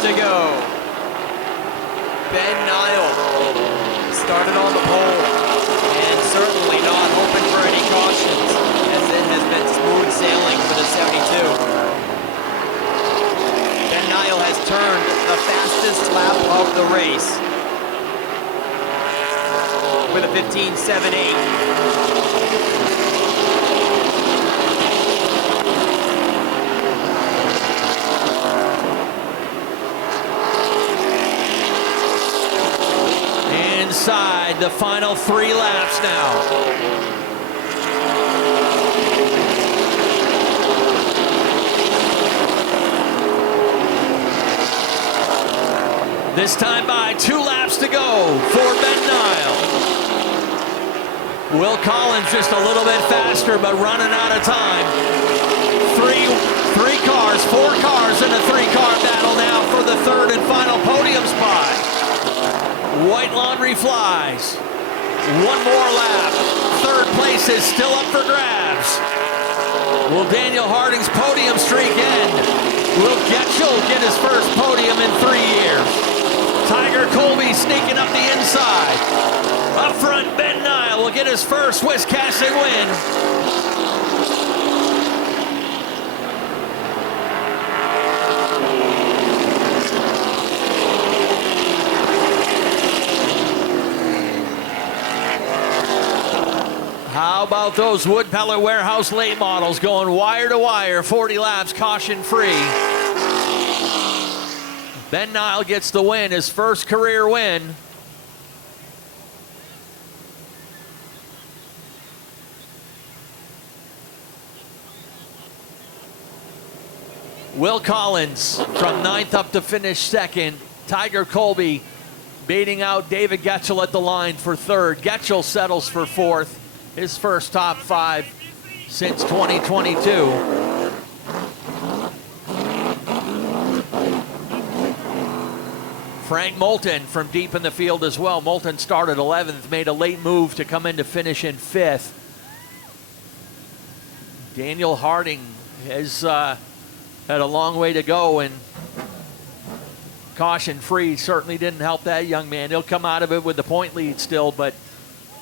To go. Ben Nile started on the pole and certainly not hoping for any cautions as it has been smooth sailing for the 72. Ben Nile has turned the fastest lap of the race with a 15.78. Inside the final 3 laps now. This time by 2 laps to go for Ben Nile. Will Collins just a little bit faster, but running out of time. 4 cars in a 3-car battle now for the 3rd and final podium spot. White Laundry flies. 1 more lap. 3rd place is still up for grabs. Will Daniel Harding's podium streak end? Will Getchell get his first podium in 3 years? Tiger Colby sneaking up the inside. Up front, Ben Nile will get his first Wiscasset win. How about those Wood Pellet Warehouse late models going wire to wire, 40 laps, caution free. Ben Nile gets the win, his first career win. Will Collins from 9th up to finish 2nd. Tiger Colby beating out David Getchell at the line for 3rd. Getchell settles for 4th. His first top 5 since 2022. Frank Moulton from deep in the field as well. Moulton started 11th, made a late move to come in to finish in 5th. Daniel Harding has had a long way to go, and caution free certainly didn't help that young man. He'll come out of it with the point lead still, but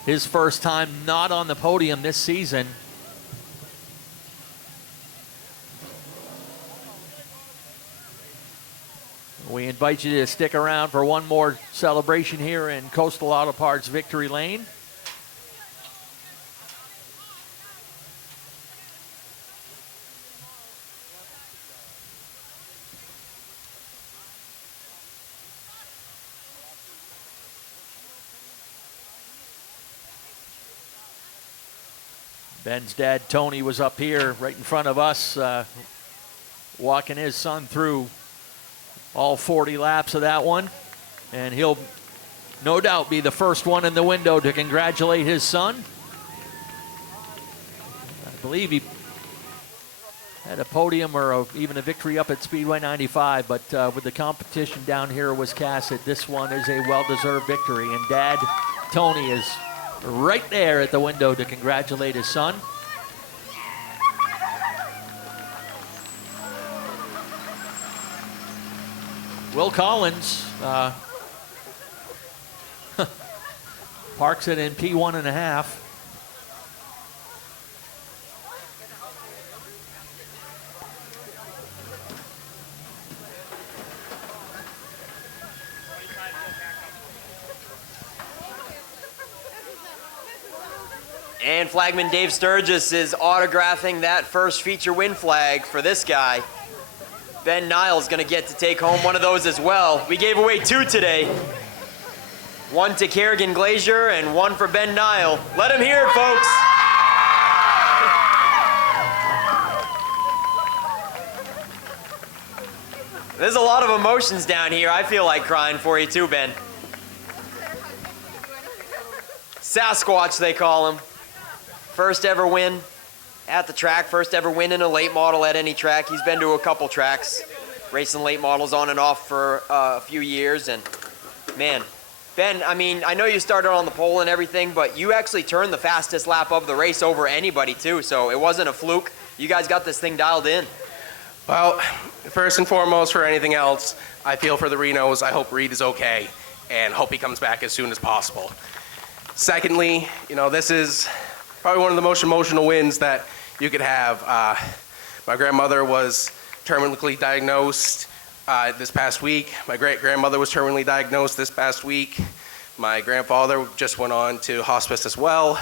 his first time not on the podium this season. We invite you to stick around for one more celebration here in Coastal Auto Parts Victory Lane. Ben's dad, Tony, was up here right in front of us, walking his son through all 40 laps of that one. And he'll no doubt be the first one in the window to congratulate his son. I believe he had a podium or even a victory up at Speedway 95, but with the competition down here at Wiscasset, this one is a well-deserved victory. And Dad, Tony, is right there at the window to congratulate his son. Will Collins parks it in P1.5. And flagman Dave Sturgis is autographing that first feature win flag for this guy. Ben Nile's gonna get to take home one of those as well. We gave away 2 today. One to Kerrigan Glazier and one for Ben Nile. Let him hear it, folks. There's a lot of emotions down here. I feel like crying for you too, Ben. Sasquatch, they call him. First ever win at the track, first ever win in a late model at any track. He's been to a couple tracks, racing late models on and off for a few years. And man, Ben, I mean, I know you started on the pole and everything, but you actually turned the fastest lap of the race over anybody too, so it wasn't a fluke. You guys got this thing dialed in. Well, first and foremost, for anything else, I feel for the Renos. I hope Reed is okay and hope he comes back as soon as possible. Secondly, you know, this is probably one of the most emotional wins that you could have. My grandmother was terminally diagnosed this past week. My great-grandmother was terminally diagnosed this past week. My grandfather just went on to hospice as well.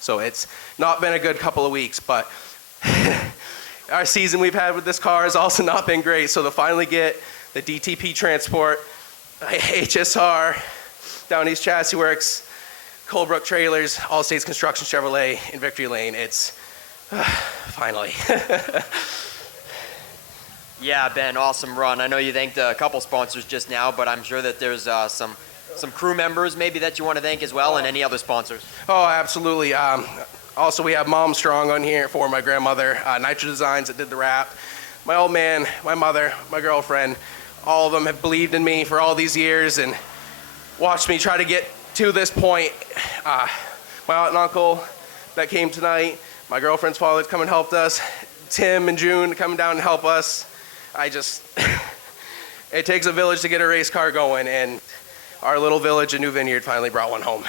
So it's not been a good couple of weeks, but our season we've had with this car has also not been great. So to finally get the DTP Transport, HSR, Down East Chassis Works, Colebrook Trailers, All States Construction Chevrolet in Victory Lane, it's finally. Yeah, Ben, awesome run. I know you thanked a couple sponsors just now, but I'm sure that there's some crew members maybe that you want to thank as well, and any other sponsors. Oh, absolutely. Also, we have Mom Strong on here for my grandmother, Nitro Designs that did the wrap, my old man, my mother, my girlfriend. All of them have believed in me for all these years and watched me try to get to this point. My aunt and uncle that came tonight, my girlfriend's father come and helped us, Tim and June coming down and help us. It takes a village to get a race car going, and our little village in New Vineyard finally brought one home.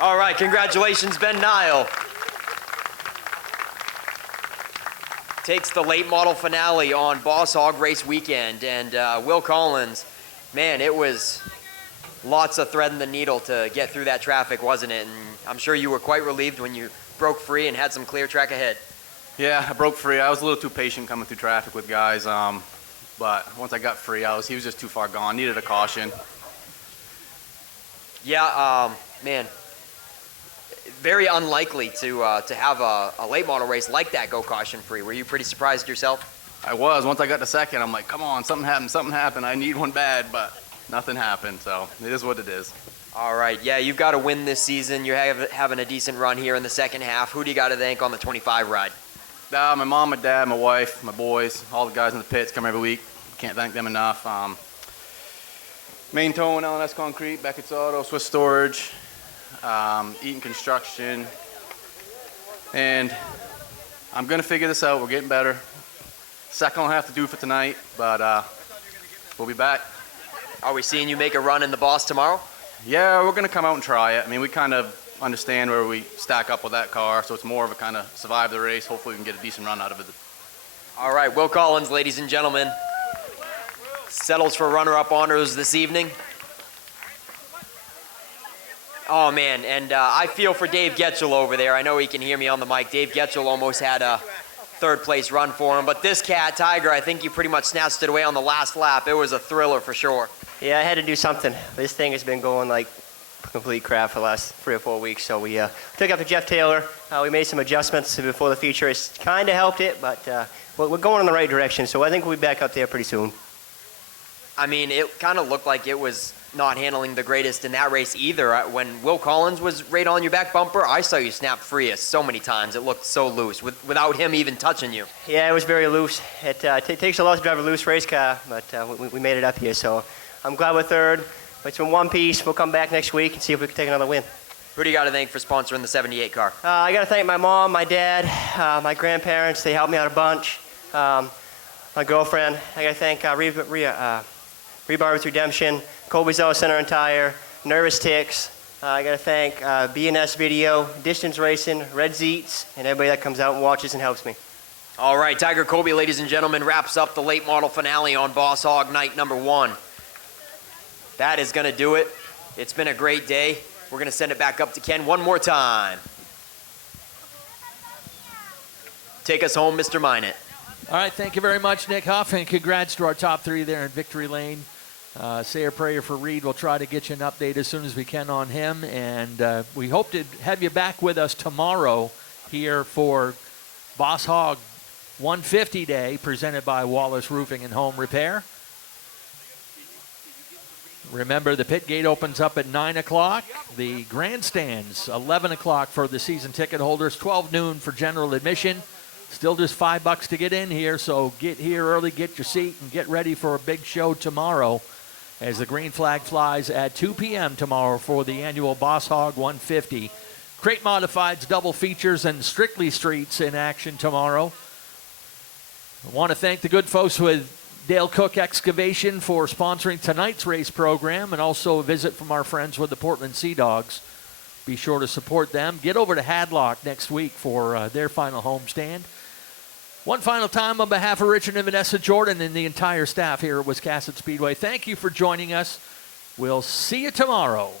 All right, congratulations, Ben Nile. Takes the late model finale on Boss Hogg race weekend, and Will Collins, man, it was lots of threading the needle to get through that traffic, wasn't it? And I'm sure you were quite relieved when you broke free and had some clear track ahead. Yeah, I broke free. I was a little too patient coming through traffic with guys, but once I got free, he was just too far gone. Needed a caution. Yeah, man, very unlikely to have a late model race like that go caution free. Were you pretty surprised yourself? I was. Once I got to second, I'm like, come on, something happened. I need one bad, but nothing happened, so it is what it is. All right, yeah, you've got to win this season. You're having a decent run here in the second half. Who do you got to thank on the 25 ride? My mom, my dad, my wife, my boys, all the guys in the pits come every week. Can't thank them enough. Main Tone, LNS Concrete, Beckett's Auto, Swiss Storage, Eaton Construction. And I'm going to figure this out. We're getting better. Second will have to do for tonight, but we'll be back. Are we seeing you make a run in the Boss tomorrow? Yeah, we're going to come out and try it. I mean, we kind of understand where we stack up with that car, so it's more of a kind of survive the race. Hopefully we can get a decent run out of it. All right, Will Collins, ladies and gentlemen, settles for runner-up honors this evening. Oh, man, and I feel for Dave Getchell over there. I know he can hear me on the mic. Dave Getchell almost had a third-place run for him, but this cat, Tiger, I think he pretty much snatched it away on the last lap. It was a thriller for sure. Yeah, I had to do something. This thing has been going like complete crap for the last 3 or 4 weeks, so we took up to Jeff Taylor. We made some adjustments before the feature. It's kind of helped it, but we're going in the right direction, so I think we'll be back up there pretty soon. I mean, it kind of looked like it was not handling the greatest in that race either. When Will Collins was right on your back bumper, I saw you snap free so many times. It looked so loose without him even touching you. Yeah, it was very loose. It takes a lot to drive a loose race car, but we made it up here, so I'm glad we're third. It's been one piece. We'll come back next week and see if we can take another win. Who do you got to thank for sponsoring the 78 car? I got to thank my mom, my dad, my grandparents. They helped me out a bunch. My girlfriend. I got to thank Rebar with Redemption, Colby's Auto Center and Tire, Nervous Ticks. I got to thank B&S Video, Distance Racing, Red Zeets, and everybody that comes out and watches and helps me. All right, Tiger Colby, ladies and gentlemen, wraps up the late model finale on Boss Hogg night number 1. That is going to do it. It's been a great day. We're going to send it back up to Ken one more time. Take us home, Mr. Minot. All right, thank you very much, Nick Huff, and congrats to our top 3 there in Victory Lane. Say a prayer for Reed. We'll try to get you an update as soon as we can on him. And we hope to have you back with us tomorrow here for Boss Hogg 150 Day, presented by Wallace Roofing and Home Repair. Remember, the pit gate opens up at 9 o'clock. The grandstands, 11 o'clock for the season ticket holders, 12 noon for general admission. Still just $5 to get in here, so get here early, get your seat, and get ready for a big show tomorrow as the green flag flies at 2 p.m. tomorrow for the annual Boss Hogg 150. Crate Modifieds, double features, and Strictly Streets in action tomorrow. I want to thank the good folks with Dale Cook Excavation for sponsoring tonight's race program, and also a visit from our friends with the Portland Sea Dogs. Be sure to support them. Get over to Hadlock next week for their final homestand. One final time on behalf of Richard and Vanessa Jordan and the entire staff here at Wiscasset Speedway, thank you for joining us. We'll see you tomorrow.